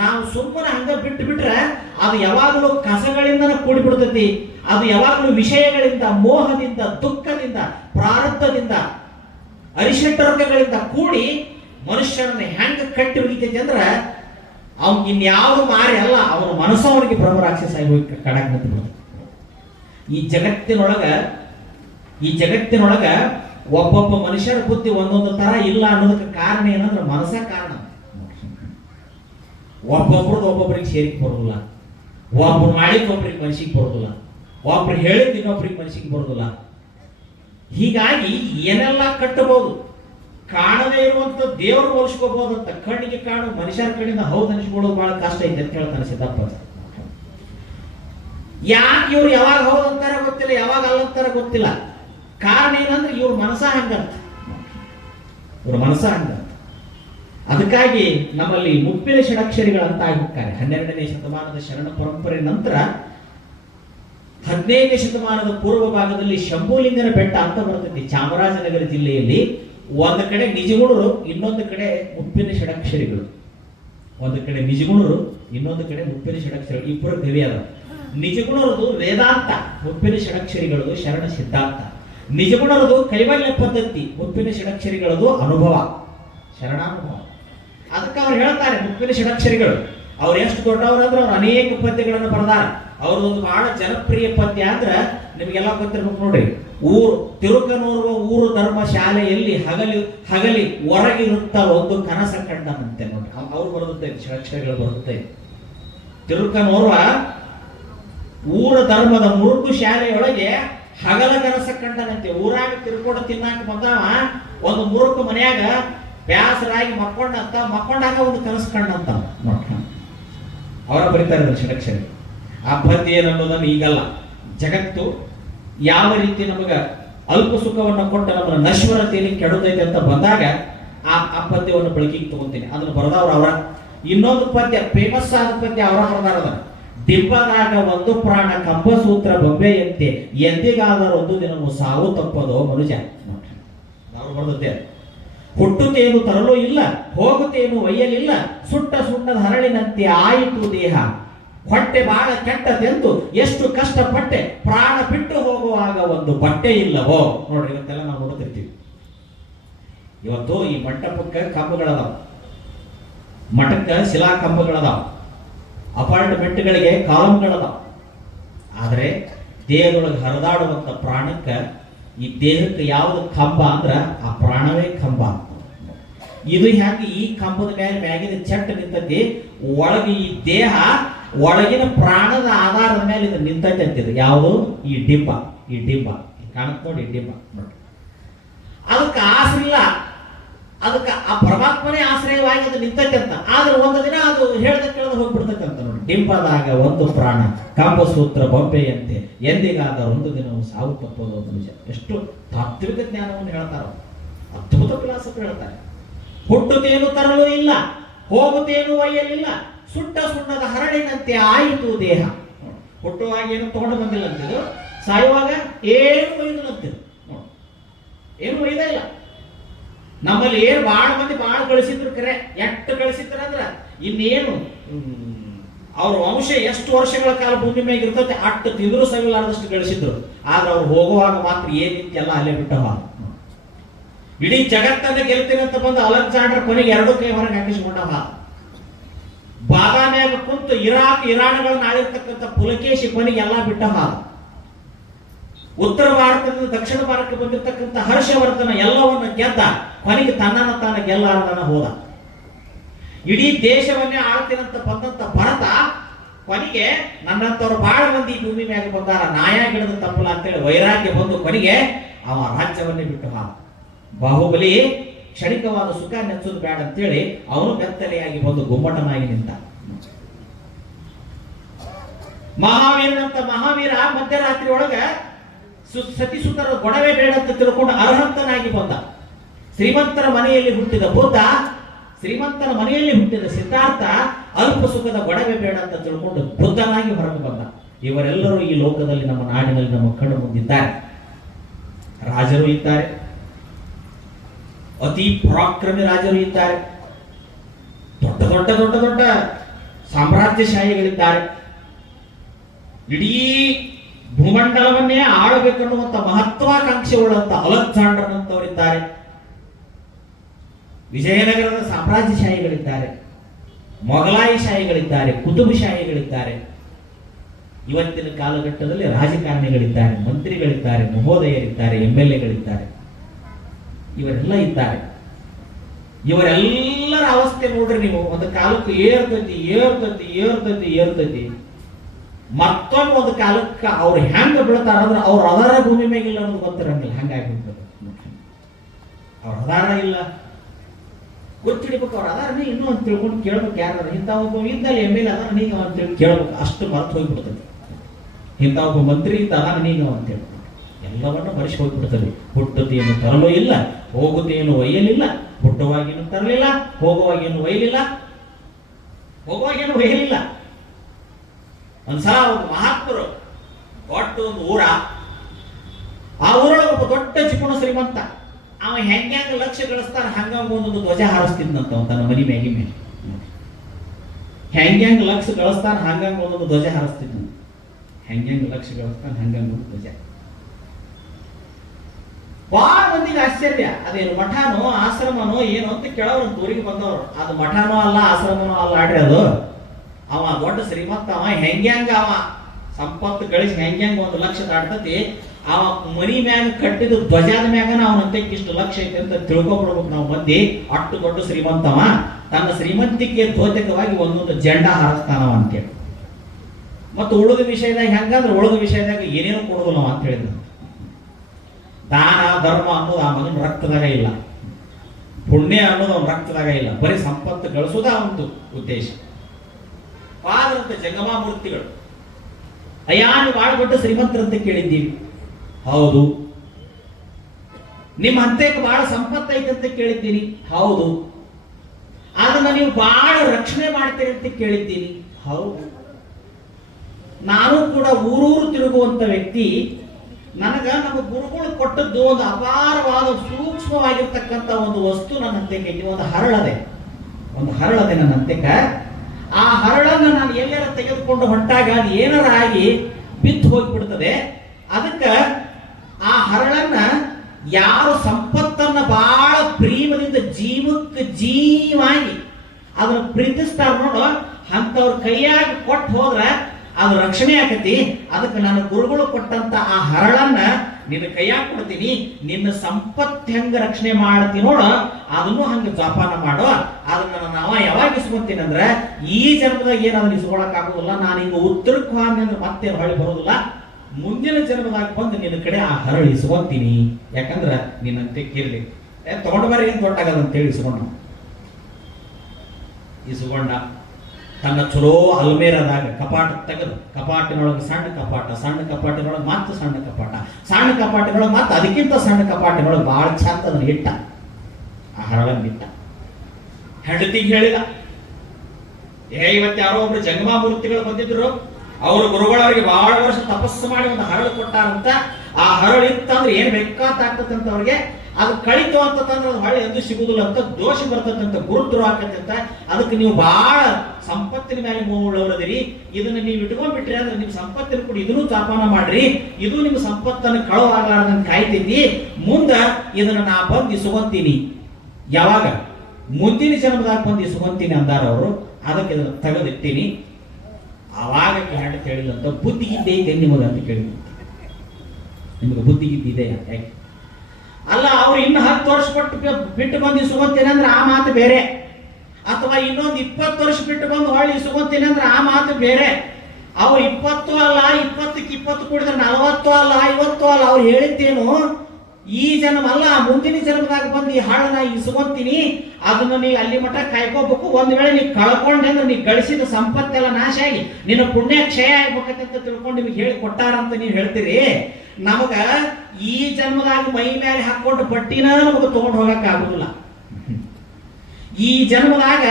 ನಾವು ಸುಮ್ಮನೆ ಹಂಗ ಬಿಟ್ರೆ ಅದು ಯಾವಾಗಲೂ ಕಸಗಳಿಂದ ಕೂಡಿಬಿಡ್ತೈತಿ. ಅದು ಯಾವಾಗಲೂ ವಿಷಯಗಳಿಂದ, ಮೋಹದಿಂದ, ದುಃಖದಿಂದ, ಪ್ರಾರಬ್ಧದಿಂದ, ಅರಿಷಡ್ವರ್ಗಗಳಿಂದ ಕೂಡಿ ಮನುಷ್ಯನನ್ನ ಹೆಂಗ ಕಟ್ಟಿ ಒಗಿತೈತಿ ಅಂದ್ರ ಅವ್ನ್ ಇನ್ಯಾವುದು ಮಾರಿ ಅಲ್ಲ, ಅವನ ಮನಸ್ಸು ಅವನಿಗೆ ಬ್ರಹ್ಮರಾಕ್ಷಸ ಆಗಿ ಹೋಗಿ ಕಡಕ್ ನಿಂತು. ಈ ಜಗತ್ತಿನೊಳಗ ಒಬ್ಬೊಬ್ಬ ಮನುಷ್ಯರ ಬುದ್ಧಿ ಒಂದೊಂದು ತರ ಇಲ್ಲ ಅನ್ನೋದಕ್ಕೆ ಕಾರಣ ಏನಂದ್ರೆ ಮನಸ್ಸ ಕಾರಣ. ಒಬ್ಬೊಬ್ರದ್ದು ಒಬ್ಬೊಬ್ರಿಗೆ ಸೇರಿಕೆ ಬರೋದಿಲ್ಲ, ಒಬ್ರು ಮಾಡಿದ್ ಒಬ್ರಿಗೆ ಮನಸ್ಸಿಗೆ ಬರೋದಿಲ್ಲ, ಒಬ್ರು ಹೇಳಿದ್ ಇನ್ನೊಬ್ರಿಗೆ ಮನಸ್ಸಿಗೆ ಬರೋದಿಲ್ಲ. ಹೀಗಾಗಿ ಏನೆಲ್ಲ ಕಟ್ಟಬಹುದು, ಕಾಣದೇ ಇರುವಂತ ದೇವರು ಹೋಲಿಸ್ಕೋಬಹುದಂತ. ಕಣ್ಣಿಗೆ ಕಾಣು ಮನುಷ್ಯರ ಕಣ್ಣಿಂದ ಹೌದು ಅನಿಸ್ಕೊಳ್ಳೋದು ಬಹಳ ಕಷ್ಟ ಐತೆ ಅಂತ ಹೇಳ್ತಾನೆ ಸಿದ್ದಪ್ಪ. ಯಾಕೆ ಇವ್ರು ಯಾವಾಗ ಹೌದಂತಾರ ಗೊತ್ತಿಲ್ಲ, ಯಾವಾಗ ಅಲ್ಲಂತಾರ ಗೊತ್ತಿಲ್ಲ. ಕಾರಣ ಏನಂದ್ರೆ ಇವ್ರ ಮನಸ್ಸ ಹಂಗಂತ. ಅದಕ್ಕಾಗಿ ನಮ್ಮಲ್ಲಿ ಮುಪ್ಪಿನ ಷಡಕ್ಷರಿಗಳಂತ ಆಗಿರ್ತಾರೆ. 12ನೇ ಶತಮಾನದ ಶರಣ ಪರಂಪರೆ ನಂತರ 15ನೇ ಶತಮಾನದ ಪೂರ್ವ ಭಾಗದಲ್ಲಿ ಶಂಭುಲಿಂಗನ ಬೆಟ್ಟ ಅಂತ ಬರ್ತೈತಿ ಚಾಮರಾಜನಗರ ಜಿಲ್ಲೆಯಲ್ಲಿ. ಒಂದು ಕಡೆ ನಿಜಗುಣರು, ಇನ್ನೊಂದು ಕಡೆ ಮುಪ್ಪಿನ ಷಡಕ್ಷರಿಗಳು. ಒಂದು ಕಡೆ ನಿಜಗುಣರು, ಇನ್ನೊಂದು ಕಡೆ ಮುಪ್ಪಿನ ಷಡಕ್ಷರಿಗಳು. ಇಬ್ಬರು ಕವಿ ಅದ. ನಿಜಗುಣರದು ವೇದಾಂತ, ಮುಪ್ಪಿನ ಷಡಕ್ಷರಿಗಳದು ಶರಣ ಸಿದ್ಧಾಂತ. ನಿಜಗುಣರದು ಕೈವಲ್ಯ ಪದ್ಧತಿ, ಮುಪ್ಪಿನ ಷಡಕ್ಷರಿಗಳದು ಅನುಭವ, ಶರಣಾನುಭವ. ಅದಕ್ಕೆ ಅವ್ರು ಹೇಳ್ತಾರೆ ಮುಪ್ಪಿನ ಷಡಕ್ಷರಿಗಳು ಅವ್ರು ಎಷ್ಟು ದೊಡ್ಡವರು ಅಂದ್ರೆ ಅವ್ರು ಅನೇಕ ಪದ್ಯಗಳನ್ನು ಬರೆದಾರ. ಅವ್ರದೊಂದು ಬಹಳ ಜನಪ್ರಿಯ ಪದ್ಯ ಅಂದ್ರೆ ನಿಮಗೆಲ್ಲ ಗೊತ್ತಿರ್ಬೇಕು ನೋಡ್ರಿ. ತಿರುಕನೋರ್ವ ಊರು ಧರ್ಮ ಶಾಲೆಯಲ್ಲಿ ಹಗಲಿ ಹೊರಗಿರುತ್ತ ಒಂದು ಕನಸ ಕಂಡನಂತೆ ನೋಡ್ರಿ. ಅವ್ರು ಬರುತ್ತೆ ಷಡಕ್ಷರಿಗಳು ಬರುತ್ತೆ. ತಿರುಕನೋರ್ವ ಊರ ಧರ್ಮದ ಮುರುಕು ಶಾಲೆಯೊಳಗೆ ಹಗಲ ಕನಸ ಕಂಡನಂತೆ. ಊರಾಗ ತಿರುಕೋಡ ತಿನ್ನಾಕ ಬಂದವ ಒಂದು ಮುರುಕು ಮನ್ಯಾಗ ಬ್ಯಾಸರಾಗಿ ಮಕ್ಕೊಂಡಾಗ ಒಂದು ಕನಸು ಕಂಡಂತ ನೋಡ್ರಿ. ಅವರ ಬರೀತಾರೆ ಷಡಕ್ಷರಿ. ಆ ಪದ್ಯ ಏನನ್ನೋದನ್ನು ಈಗಲ್ಲ. ಜಗತ್ತು ಯಾವ ರೀತಿ ನಮಗ ಅಲ್ಪ ಸುಖವನ್ನು ಕೊಟ್ಟು ನಮ್ಮನ್ನ ನಶ್ವರತೆಯಲ್ಲಿ ಕೆಡುತ್ತೈತೆ ಅಂತ ಬಂದಾಗ ಆ ಪದ್ಯವನ್ನು ಬೆಳಕಿಗೆ ತಗೊಂತೀನಿ. ಅದನ್ನು ಬರೆದವ್ರು ಅವರ. ಇನ್ನೊಂದು ಪದ್ಯ ಫೇಮಸ್ ಆದ ಪದ್ಯ ಅವರ ಬರೆದಾರದ. ಡಿಂಬದಾಗ ಒಂದು ಪ್ರಾಣ ಕಂಬಸೂತ್ರ ಬೊಂಬೆಯಂತೆ ಎಂದಿಗಾದರೂ ಒಂದು ದಿನವೂ ಸಾವು ತಪ್ಪದೋ ಮನುಜ. ಅವ್ರು ಬರೆದದ್ದೇ. ಹುಟ್ಟುತ್ತೇನು ತರಲು ಇಲ್ಲ, ಹೋಗುತ್ತೇನು ಒಯ್ಯಲಿಲ್ಲ, ಸುಟ್ಟ ಸುಣ್ಣದ ಹರಳಿನಂತೆ ಆಯಿತು ದೇಹ, ಹೊಟ್ಟೆ ಬಹಳ ಕೆಟ್ಟದೆಂದು ಎಷ್ಟು ಕಷ್ಟಪಟ್ಟೆ, ಪ್ರಾಣ ಬಿಟ್ಟು ಹೋಗುವಾಗ ಒಂದು ಬಟ್ಟೆ ಇಲ್ಲವೋ. ನೋಡ್ರಿ, ಇವತ್ತೆಲ್ಲ ನಾವು ನೋಡ್ತಿರ್ತೀವಿ. ಇವತ್ತು ಈ ಮಂಟಪಕ್ಕೆ ಕಂಬಗಳದಾವ, ಮಠಕ್ಕೆ ಶಿಲಾ ಕಂಬಗಳದಾವ, ಅಪಾರ್ಟ್ಮೆಂಟ್ಗಳಿಗೆ ಕಾಲಂಗಳದಾವ. ಆದರೆ ದೇಹದೊಳಗೆ ಹರಿದಾಡುವಂತ ಪ್ರಾಣಕ್ಕೆ, ಈ ದೇಹಕ್ಕೆ ಯಾವ್ದು ಕಂಬ ಅಂದ್ರ ಆ ಪ್ರಾಣವೇ ಕಂಬ. ಇದು ಹ್ಯಾಂಗ ಈ ಕಂಬದ ಮೇಲೆ ಮ್ಯಾಗಿನ ಚಟ್ ನಿಂತತಿ, ಒಳಗೆ ಈ ದೇಹ ಒಳಗಿನ ಪ್ರಾಣದ ಆಧಾರದ ಮೇಲೆ ಇದು ನಿಂತೈತೆ ಅಂತಿದ್ರು. ಯಾವುದು? ಈ ಡಿಂಬ. ಈ ಡಿಂಬ ಕಾಣುತ್ತೆ ನೋಡಿ, ಈ ಡಿಂಬ ನೋಡಿ. ಅದಕ್ಕೆ ಆಸರಿಲ್ಲ, ಅದಕ್ಕೆ ಆ ಪರಮಾತ್ಮನೇ ಆಶ್ರಯವಾಗಿ ಅದು ನಿಂತೈತೆ ಅಂತ. ಆದ್ರೆ ಒಂದು ದಿನ ಅದು ಹೇಳ್ದ ಕೇಳದ ಹೋಗ್ಬಿಡ್ತೈತೆ ಅಂತ ನೋಡಿ. ಡಿಂಬದಾಗ ಒಂದು ಪ್ರಾಣ ಕಾಂಬಸೂತ್ರ ಬೊಂಬೆಯಂತೆ ಎಂದಿಗಾದ ಒಂದು ದಿನವು ಸಾವು ತಪ್ಪೋದು ಒಂದು ನಿಜ. ಎಷ್ಟು ತಾತ್ವಿಕ ಜ್ಞಾನವನ್ನು ಹೇಳ್ತಾರ, ಅದ್ಭುತ ಫಿಲಾಸಫಿ ಹೇಳ್ತಾರೆ. ಹುಟ್ಟುತ್ತೇನು ತರಲು ಇಲ್ಲ, ಹೋಗುತ್ತೇನು ಒಯ್ಯಲಿಲ್ಲ, ಸುಟ್ಟ ಸುಣ್ಣದ ಹರಳಿನಂತೆ ಆಯಿತು ದೇಹ. ಹುಟ್ಟುವಾಗ ಏನು ತಗೊಂಡು ಬಂದಿಲ್ಲ ಅಂತಿದ್ರು, ಸಾಯುವಾಗ ಏನು ಒಯ್ದಿಲ್ಲ ಅಂತಿದ್ರು. ಏನು ಒಯ್ದ ಇಲ್ಲ. ನಮ್ಮಲ್ಲಿ ಏನು ಬಾಳ ಮಂದಿ ಬಾಳ ಗಳಿಸಿದ್ರು, ಕರೆ ಎಷ್ಟು ಗಳಿಸಿದ್ರ ಅಂದ್ರ ಇನ್ನೇನು ಅವ್ರ ವಂಶ ಎಷ್ಟು ವರ್ಷಗಳ ಕಾಲ ಭೂಮಿ ಮೇಲೆ ಇರ್ತೈತೆ ಅಷ್ಟು ತಿಂದ್ರು ಸವಿಲಾರದಷ್ಟು ಗಳಿಸಿದ್ರು. ಆದ್ರೆ ಅವ್ರು ಹೋಗುವಾಗ ಮಾತ್ರ ಏನಿತ್ತೆಲ್ಲ ಅಲ್ಲೇ ಬಿಟ್ಟವ. ಇಡೀ ಜಗತ್ತನ್ನ ಗೆಲ್ತೀನಿ ಅಂತ ಬಂದು ಅಲೆಕ್ಸಾಂಡರ್ ಕೊನೆಗೆ 2 ಕೈ ಹೊರಗೆ ಹಾಕಿಸಿಕೊಂಡವ. ಬಾದಾಮಿಯಾಗ ಕುಂತು ಇರಾನ್ಗಳನ್ನ ಆಳಿರ್ತಕ್ಕಂಥ ಪುಲಕೇಶಿ ಕೊನೆಗೆ ಎಲ್ಲ ಬಿಟ್ಟವ. ಉತ್ತರ ಭಾರತದಿಂದ ದಕ್ಷಿಣ ಭಾರತಕ್ಕೆ ಬಂದಿರತಕ್ಕಂಥ ಹರ್ಷವರ್ಧನ ಎಲ್ಲವನ್ನ ಗೆದ್ದ, ಕೊನೆಗೆ ತನ್ನನ್ನು ತಾನ ಗೆಲ್ಲಾರ್ದನ ಹೋದ. ಇಡೀ ದೇಶವನ್ನೇ ಆಳ್ತೀನಂತ ಬಂದಂತ ಭರತ ಕೊನೆಗೆ ನನ್ನಂತವ್ರು ಬಹಳ ಮಂದಿ ಭೂಮಿ ಮ್ಯಾಗ ಬಂದಾರ, ನಾಯ ಗಿಡದ ತಪ್ಪಲ ಅಂತೇಳಿ ವೈರಾಗ್ಯ ಬಂದು ಕೊನೆಗೆ ಅವ ರಾಜ್ಯವನ್ನೇ ಬಿಟ್ಟು ಬಾಹುಬಲಿ ಕ್ಷಣಿಕವಾದ ಸುಖ ನೆಚ್ಚೋದು ಬೇಡ ಅಂತೇಳಿ ಅವನು ಬೆತ್ತಲೆಯಾಗಿ ಬಂದು ಗುಮ್ಮಟನಾಗಿ ನಿಂತ. ಮಹಾವೀರನಂತ ಮಹಾವೀರ ಮಧ್ಯರಾತ್ರಿ ಒಳಗ ಸತಿಸುತರ ಗೊಡವೆ ಬೇಡ ಅಂತ ತಿಳ್ಕೊಂಡು ಅರ್ಹಂತನಾಗಿ ಬಂದ. ಶ್ರೀಮಂತರ ಮನೆಯಲ್ಲಿ ಹುಟ್ಟಿದ ಬುದ್ಧ, ಶ್ರೀಮಂತರ ಮನೆಯಲ್ಲಿ ಹುಟ್ಟಿದ ಸಿದ್ಧಾರ್ಥ ಅಲ್ಪ ಸುಖದ ಗೊಡವೆ ಬೇಡ ಅಂತ ತಿಳ್ಕೊಂಡು ಬುದ್ಧನಾಗಿ ಹೊರಗೆ ಬಂದ. ಇವರೆಲ್ಲರೂ ಈ ಲೋಕದಲ್ಲಿ ನಮ್ಮ ನಾಡಿನಲ್ಲಿ ನಮ್ಮ ಕಣ್ಣು ಮುಂದಿದ್ದಾರೆ. ರಾಜರು ಇದ್ದಾರೆ, ಅತಿ ಪರಾಕ್ರಮಿ ರಾಜರು ಇದ್ದಾರೆ, ದೊಡ್ಡ ದೊಡ್ಡ ದೊಡ್ಡ ದೊಡ್ಡ ಸಾಮ್ರಾಜ್ಯಶಾಹಿಗಳಿದ್ದಾರೆ, ಇಡೀ ಭೂಮಂಡಲವನ್ನೇ ಆಳಬೇಕನ್ನುವಂತ ಮಹತ್ವಾಕಾಂಕ್ಷೆ ಉಳ್ಳಂತ ಅಲೆಕ್ಸಾಂಡರ್ ಅಂತವರಿದ್ದಾರೆ, ವಿಜಯನಗರದ ಸಾಮ್ರಾಜ್ಯಶಾಹಿಗಳಿದ್ದಾರೆ, ಮೊಘಲಾಯಿ ಶಾಹಿಗಳಿದ್ದಾರೆ, ಕುತುಬ್ ಶಾಹಿಗಳಿದ್ದಾರೆ. ಇವತ್ತಿನ ಕಾಲಘಟ್ಟದಲ್ಲಿ ರಾಜಕಾರಣಿಗಳಿದ್ದಾರೆ, ಮಂತ್ರಿಗಳಿದ್ದಾರೆ, ಮಹೋದಯರಿದ್ದಾರೆ, MLAಗಳಿದ್ದಾರೆ, ಇವರೆಲ್ಲ ಇದ್ದಾರೆ. ಇವರೆಲ್ಲರ ಅವಸ್ಥೆ ನೋಡ್ರಿ ನೀವು. ಒಂದು ಕಾಲಕ್ಕೆ ಏರ್ತೈತಿ ಮತ್ತೊಂದು ಒಂದು ಕಾಲಕ್ಕೆ ಅವ್ರು ಹೆಂಗ ಬೀಳ್ತಾರ ಅಂದ್ರೆ ಅವ್ರ ಆಧಾರ ಭೂಮಿ ಮೇಗಿಲ್ಲ ಅನ್ನೋದು ಗೊತ್ತಿರಂಗಿಲ್ಲ. ಹಂಗಾಗಿ ಅವ್ರ ಆಧಾರ ಇಲ್ಲ, ಗೊತ್ತಿಡ್ಬೇಕು. ಅವ್ರ ಆಧಾರ ಇನ್ನೂ ಅಂತ ತಿಳ್ಕೊಂಡು ಕೇಳ್ಬೇಕು. ಯಾರು ಇಂಥ ಒಬ್ಬ ಇದ್ದಲ್ಲಿ MLA ಅದಾರ ನೀಗ ಅಂತೇಳಿ ಕೇಳ್ಬೇಕು. ಅಷ್ಟು ಮರ್ತು ಹೋಗ್ಬಿಡ್ತದೆ. ಇಂಥ ಒಬ್ಬ ಮಂತ್ರಿ ಇದ್ದ ಅದಾರ ನೀಗ ಅಂತೇಳಿ ಎಲ್ಲವನ್ನ ಬರಿಸಿ ಹೋಗ್ಬಿಡ್ತದೆ. ಹುಟ್ಟುತ್ತೇನು ತರಲು ಇಲ್ಲ, ಹೋಗುತ್ತೇನು ಒಯ್ಯಲಿಲ್ಲ, ಹುಟ್ಟುವಾಗೇನು ತರಲಿಲ್ಲ, ಹೋಗುವಾಗೇನು ಒಯ್ಯಲಿಲ್ಲ. ಒಂದ್ಸಲ ಒಂದು ಮಹಾತ್ಮರು ಒಟ್ಟು ಒಂದು ಊರ, ಆ ಊರೊಳಗೆ ಒಬ್ಬ ದೊಡ್ಡ ಚಿಕ್ಕಣ ಶ್ರೀಮಂತ. ಅವ ಹೆಂಗ್ಯಾಂಗ ಲಕ್ಷ ಗಳಿಸ್ತಾನ ಹಂಗಂಗ ಒಂದೊಂದು ಧ್ವಜ ಹಾರಿಸ್ತಿದ್ನಂತ ತನ್ನ ಮನಿ ಮ್ಯಾಗಿ ಮೇಲೆ. ಹೆಂಗ್ಯಾಂಗ ಲಕ್ಷ ಗಳಿಸ್ತಾನ ಹಂಗಂಗ ಒಂದೊಂದು ಧ್ವಜ ಹಾರಿಸ್ತಿದ್ನ. ಹೆಂಗ್ಯಾಂಗ ಲಕ್ಷ ಗಳಿಸ್ತಾನ ಹಂಗಂಗ ಒಂದು ಧ್ವಜ. ಬಹಳ ಮಂದಿಗೆ ಆಶ್ಚರ್ಯ, ಅದೇನು ಮಠನೋ ಆಶ್ರಮನೋ ಏನು ಅಂತ ಕೇಳೋರು ಊರಿಗೆ ಬಂದವರು. ಅದು ಮಠನೋ ಅಲ್ಲ ಆಶ್ರಮನೋ ಅಲ್ಲ ಆಡ್ರಿ, ಅದು ಅವ ದೊಡ್ಡ ಶ್ರೀಮಂತ. ಅವ ಹೆಂಗ್ಯಾಂಗ ಅವ ಸಂಪತ್ತು ಗಳಿಸಿ ಹೆಂಗ್ಯಾಂಗ 1 ಲಕ್ಷ ದಾಟ್ತತಿ. ಅವ ಮನಿ ಮ್ಯಾಗ ಕಟ್ಟಿದ ಧ್ವಜದ ಮ್ಯಾಗನ ಅವನಂತೆ ಇಷ್ಟು ಲಕ್ಷ ಐತೆ ಅಂತ ತಿಳ್ಕೊಬಿಡ್ಬೇಕು ನಾವು ಮಂದಿ. ಅಷ್ಟು ದೊಡ್ಡ ಶ್ರೀಮಂತವ ತನ್ನ ಶ್ರೀಮಂತಿಕೆ ದ್ಯೋತಕವಾಗಿ ಒಂದೊಂದು ಜೆಂಡಾ ಹಾರಿಸ್ತಾನವ ಅಂತೇಳಿ. ಮತ್ತು ಉಳಿದ ವಿಷಯದಾಗ ಹೆಂಗಂದ್ರೆ ಉಳಿದ ವಿಷಯದಾಗ ಏನೇನು ಕೊಡುದಿಲ್ಲ ಅಂತ ಹೇಳಿದ್ರು. ದಾನ ಧರ್ಮ ಅನ್ನೋದು ಆ ಮಗನ ರಕ್ತದಾಗ ಇಲ್ಲ, ಪುಣ್ಯ ಅನ್ನೋದು ಅವನ ರಕ್ತದಾಗ ಇಲ್ಲ. ಬರೀ ಸಂಪತ್ತು ಗಳಿಸೋದ ಅವನದು ಉದ್ದೇಶ. ಆದ್ರಂತ ಜಂಗಮಾಮೂರ್ತಿಗಳು, ಅಯ್ಯ ನೀವು ಬಹಳ ದೊಡ್ಡ ಶ್ರೀಮಂತರಂತ ಕೇಳಿದ್ದೀವಿ. ಹೌದು. ನಿಮ್ಮ ಹಂತಕ್ಕೆ ಬಹಳ ಸಂಪತ್ತು ಐತೆ ಅಂತ ಕೇಳಿದ್ದೀನಿ. ಹೌದು. ಅದನ್ನ ನೀವು ಬಹಳ ರಕ್ಷಣೆ ಮಾಡ್ತೀರಿ ಅಂತ ಕೇಳಿದ್ದೀನಿ. ಹೌದು. ನಾನು ಕೂಡ ಊರೂರು ತಿರುಗುವಂತ ವ್ಯಕ್ತಿ. ನಮ್ಮ ಗುರುಗಳು ಕೊಟ್ಟದ್ದು ಒಂದು ಅಪಾರವಾದ ಸೂಕ್ಷ್ಮವಾಗಿರ್ತಕ್ಕಂಥ ಒಂದು ವಸ್ತು ನನ್ನ ಹಂತಕ್ಕೆ, ಒಂದು ಹರಳದೆ ನನ್ನ ಹಂತಕ್ಕೆ. ಆ ಹರಳನ್ನ ನಾನು ಎಲ್ಲಾರ ತೆಗೆದುಕೊಂಡು ಹೊಂಟಾಗ ಅದು ಏನಾರ ಆಗಿ ಬಿದ್ದು ಹೋಗ್ಬಿಡ್ತದೆ. ಅದಕ್ಕೆ ಆ ಹರಳನ್ನ ಯಾರು ಸಂಪತ್ತನ್ನ ಬಹಳ ಪ್ರೇಮದಿಂದ ಜೀವಕ್ಕೆ ಜೀವಾಗಿ ಅದನ್ನ ಪ್ರೀತಿಸ್ತಾರ ನೋಡು, ಅಂತವ್ರ ಕೈಯಾಗ ಕೊಟ್ಟು ಹೋದ್ರ ಅದು ರಕ್ಷಣೆ ಆಕತಿ. ಅದಕ್ಕೆ ನಾನು ಗುರುಗಳು ಕೊಟ್ಟಂತ ಆ ಹರಳನ್ನ ನಿನ್ನ ಕೈಯಾಗ ಕೊಡ್ತೀನಿ. ನಿನ್ನ ಸಂಪತ್ತು ಹೆಂಗ ರಕ್ಷಣೆ ಮಾಡ್ತೀನಿ ನೋಡು, ಅದನ್ನು ಹಂಗ ಜಪಾನ ಮಾಡೋ. ಅದನ್ನ ನಾವು ಯಾವಾಗ ಇಸ್ಕೊಂತೀನಿ ಅಂದ್ರೆ ಈ ಜನ್ಮದಾಗ ಏನಾದ್ರು ಇಸ್ಕೊಳಕ್ ಆಗುದಿಲ್ಲ. ನಾನು ಹಿಂಗ ಉತ್ತರಕ್ಕೆ ಹೋಗಿ ಅಂದ್ರೆ ಮತ್ತೆ ಹೊಳಿ ಬರೋದಿಲ್ಲ. ಮುಂದಿನ ಜನ್ಮದಾಗ ಬಂದು ನಿನ್ನ ಕಡೆ ಆ ಹರಳು ಇಸ್ಕೊಂತೀನಿ. ಯಾಕಂದ್ರ ನಿನ್ನಂತೆ ಕೇಳಿ ತಗೊಂಡು ಬಾರಿ ಏನ್ ದೊಡ್ಡಾಗದ ಅಂತೇಳಿ ಇಸ್ಕೊಂಡ ತನ್ನ ಚಲೋ ಅಲ್ಮೇರದಾಗ ಕಪಾಟ ತೆಗೆದು, ಕಪಾಟಿನೊಳಗೆ ಸಣ್ಣ ಕಪಾಟಿನೊಳಗೆ ಮತ್ತೆ ಸಣ್ಣ ಕಪಾಟಿನೊಳಗೆ ಮತ್ತೆ ಅದಕ್ಕಿಂತ ಸಣ್ಣ ಕಪಾಟಿನೊಳಗೆ ಬಹಳ ಚಂದ ಅದನ್ನು ಇಟ್ಟ. ಆ ಹರಳನ್ನು ಇಟ್ಟ. ಹೆಂಡತಿಗೆ ಹೇಳಿದ, ಇವತ್ತು ಯಾರೋ ಒಬ್ರು ಜಂಗಮಾಮೂರ್ತಿಗಳು ಬಂದಿದ್ರು, ಅವರು ಗುರುಗಳವರಿಗೆ ಬಹಳ ವರ್ಷ ತಪಸ್ಸು ಮಾಡಿ ಒಂದು ಹರಳು ಕೊಟ್ಟಾರಂತ. ಆ ಹರಳು ಇತ್ತಂದ್ರೆ ಏನ್ ಬೇಕಾಗ್ತದಂತ ಅವ್ರಿಗೆ. ಅದು ಕಳಿತು ಅಂತಂದ್ರೆ ಅದು ಹೊಳೆ ಎಂದು ಸಿಗುದಿಲ್ಲ ಅಂತ, ದೋಷ ಬರ್ತದಂತ, ಗುರುದ್ರು ಹಾಕತ್ತಂತ. ಅದಕ್ಕೆ ನೀವು ಬಹಳ ಸಂಪತ್ತಿನ ಮೇಲೆ ಮೋವುಳ್ಳವರದಿರಿ. ಇದನ್ನ ನೀವು ಇಟ್ಕೊಂಡ್ಬಿಟ್ರಿ ಅಂದ್ರೆ ನಿಮ್ ಸಂಪತ್ತಿನ ಕೂಡ ಇದನ್ನು ತಾಪನ ಮಾಡ್ರಿ. ಇದು ನಿಮ್ಮ ಸಂಪತ್ತನ್ನು ಕಳುವಾಗಲಾರ್ದಂಗೆ ಕಾಯ್ತೈತಿ. ಮುಂದ ಇದನ್ನ ನಾ ಬಂದು ಇಸ್ಕೊಂತೀನಿ. ಯಾವಾಗ? ಮುಂದಿನ ಜನ್ಮದಾಗ ಬಂದು ಇಸ್ಕೊಂತೀನಿ ಅಂದಾರ ಅವರು. ಅದಕ್ಕೆ ಇದನ್ನ ತೆಗೆದಿಟ್ಟಿನಿ. ಆವಾಗ ಹಾಡು ಕೇಳಿದಂತ ಬುದ್ಧಿಗಿದ್ದೆ ಇದೆ ನಿಮಗೆ ಅಂತ ಕೇಳಿದ. ನಿಮಗೆ ಬುದ್ಧಿಗಿದ್ದಿದೆ ಯಾಕೆ? ಅಲ್ಲ, ಅವ್ರು ಇನ್ನು 10 ವರ್ಷ ಬಿಟ್ಟು ಬಂದು ಇಸ್ಕೊಂತೀನಿ ಅಂದ್ರೆ ಆ ಮಾತು ಬೇರೆ. ಅಥವಾ ಇನ್ನೊಂದು 20 ವರ್ಷ ಬಿಟ್ಟು ಬಂದು ಹೊಳ್ಳಿ ಇಸ್ಕೊಂತೀನಿ ಅಂದ್ರೆ ಆ ಮಾತು ಬೇರೆ. ಅವ್ರು 20 ಅಲ್ಲ, 20ಕ್ಕೆ 20 ಕೂಡಿದ್ರೆ 40 ಅಲ್ಲ, 50 ಅಲ್ಲ. ಅವ್ರು ಹೇಳಿದ್ದೇನು? ಈ ಜನ್ಮ ಅಲ್ಲ, ಮುಂದಿನ ಜನ್ಮದಾಗ ಬಂದು ಈ ಹಾಳನ್ನ ಇಸ್ಕೊಂತೀನಿ. ಅದನ್ನ ನೀವು ಅಲ್ಲಿ ಮಠ ಕಾಯ್ಕೋಬೇಕು. ಒಂದ್ ವೇಳೆ ನೀವು ಕಳ್ಕೊಂಡೆ ಅಂದ್ರೆ ನೀವು ಗಳಿಸಿದ ಸಂಪತ್ತೆಲ್ಲ ನಾಶ ಆಗಿ ನಿನ್ನ ಪುಣ್ಯ ಕ್ಷಯ ಆಗ್ಬೇಕಂತ ತಿಳ್ಕೊಂಡು ನಿಮ್ಗೆ ಹೇಳಿ ಕೊಟ್ಟಾರಂತ ನೀವು ಹೇಳ್ತೀರಿ. ನಮಗ ಈ ಜನ್ಮದಾಗ ಮೈ ಮೇಲೆ ಹಾಕೊಂಡು ಬಟ್ಟಿನ ನಮಗ ತಗೊಂಡು ಹೋಗಕ್ ಆಗುದಿಲ್ಲ. ಈ ಜನ್ಮದಾಗ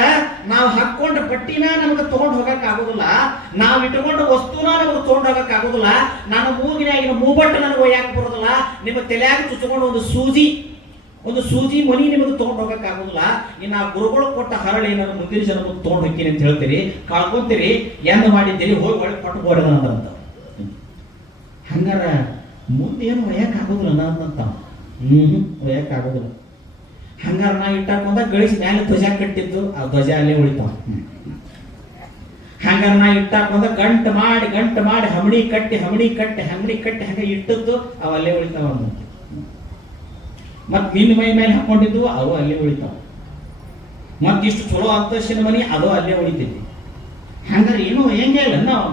ನಾವು ಹಾಕೊಂಡ ಬಟ್ಟಿನ ನಮಗೆ ತಗೊಂಡು ಹೋಗಕ್ ಆಗುದಿಲ್ಲ. ನಾವು ಇಟ್ಟುಕೊಂಡ ವಸ್ತುನ ನಮಗೆ ತಗೊಂಡು ಹೋಗಕ್ ಆಗುದಿಲ್ಲ. ನನ್ನ ಮೂಗಿನಾಗಿನ ಮೂಬಟ್ಟು ನನಗೆ ಒಯ್ಯಾಕ ಬರೋದಿಲ್ಲ. ನಿಮ್ಮ ತಲೆಯಾಗ ಚುಚ್ಚಿಕೊಂಡು ಒಂದು ಸೂಜಿ ಮನಿ ನಿಮಗೆ ತಗೊಂಡು ಹೋಗಕ್ ಆಗುದಿಲ್ಲ. ಇನ್ನು ಆ ಗುರುಗಳು ಕೊಟ್ಟ ಹರಳಿ ನಾನು ಮುಂದಿನ ಜನ್ಮಕ್ಕೆ ತಗೊಂಡು ಹೋಗ್ತೀನಿ ಅಂತ ಹೇಳ್ತೀರಿ, ಕಳ್ಕೊಂತೀರಿ, ಎಂದ ಮಾಡಿದ್ದೀರಿ, ಹೋಗಿ ಒಳಗೆ ಕೊಟ್ಟು ಬೋರದಂತ. ಹಂಗಾರ ಮುಂದೇನು ಒಯ್ಯಾಕ ಆಗುದಿಲ್ಲ ನನ್ನಂತ. ಒಯ್ಯಾಕ ಆಗುದಿಲ್ಲ. ಹಂಗಾರ ನಾ ಇಟ್ಟಾಕೊಂಡ ಗಳಿಸಿ ಮ್ಯಾಲೆ ಧ್ವಜ ಕಟ್ಟಿದ್ದು, ಆ ಧ್ವಜ ಅಲ್ಲೇ ಉಳಿತಾವ. ಹಂಗಾರ ನಾ ಇಟ್ಟಾಕೊಂಡ ಗಂಟು ಮಾಡಿ ಹಮಣಿ ಕಟ್ಟಿ ಹಂಗ ಇಟ್ಟದ್ದು ಅವು ಅಲ್ಲೇ ಉಳಿತಾವ. ಮತ್ ನಿನ್ನ ಮೈ ಮೇಲೆ ಹಾಕೊಂಡಿದ್ದು ಅವು ಅಲ್ಲೇ ಉಳಿತಾವ. ಮತ್ ಇಷ್ಟು ಚಲೋ ಅಂತಸ್ತಿನ ಮನಿ ಅದು ಅಲ್ಲೇ ಉಳಿತೈತಿ. ಹಂಗಾರೆ ಏನು ಹೆಂಗೆ ಇಲ್ಲ ನಾವು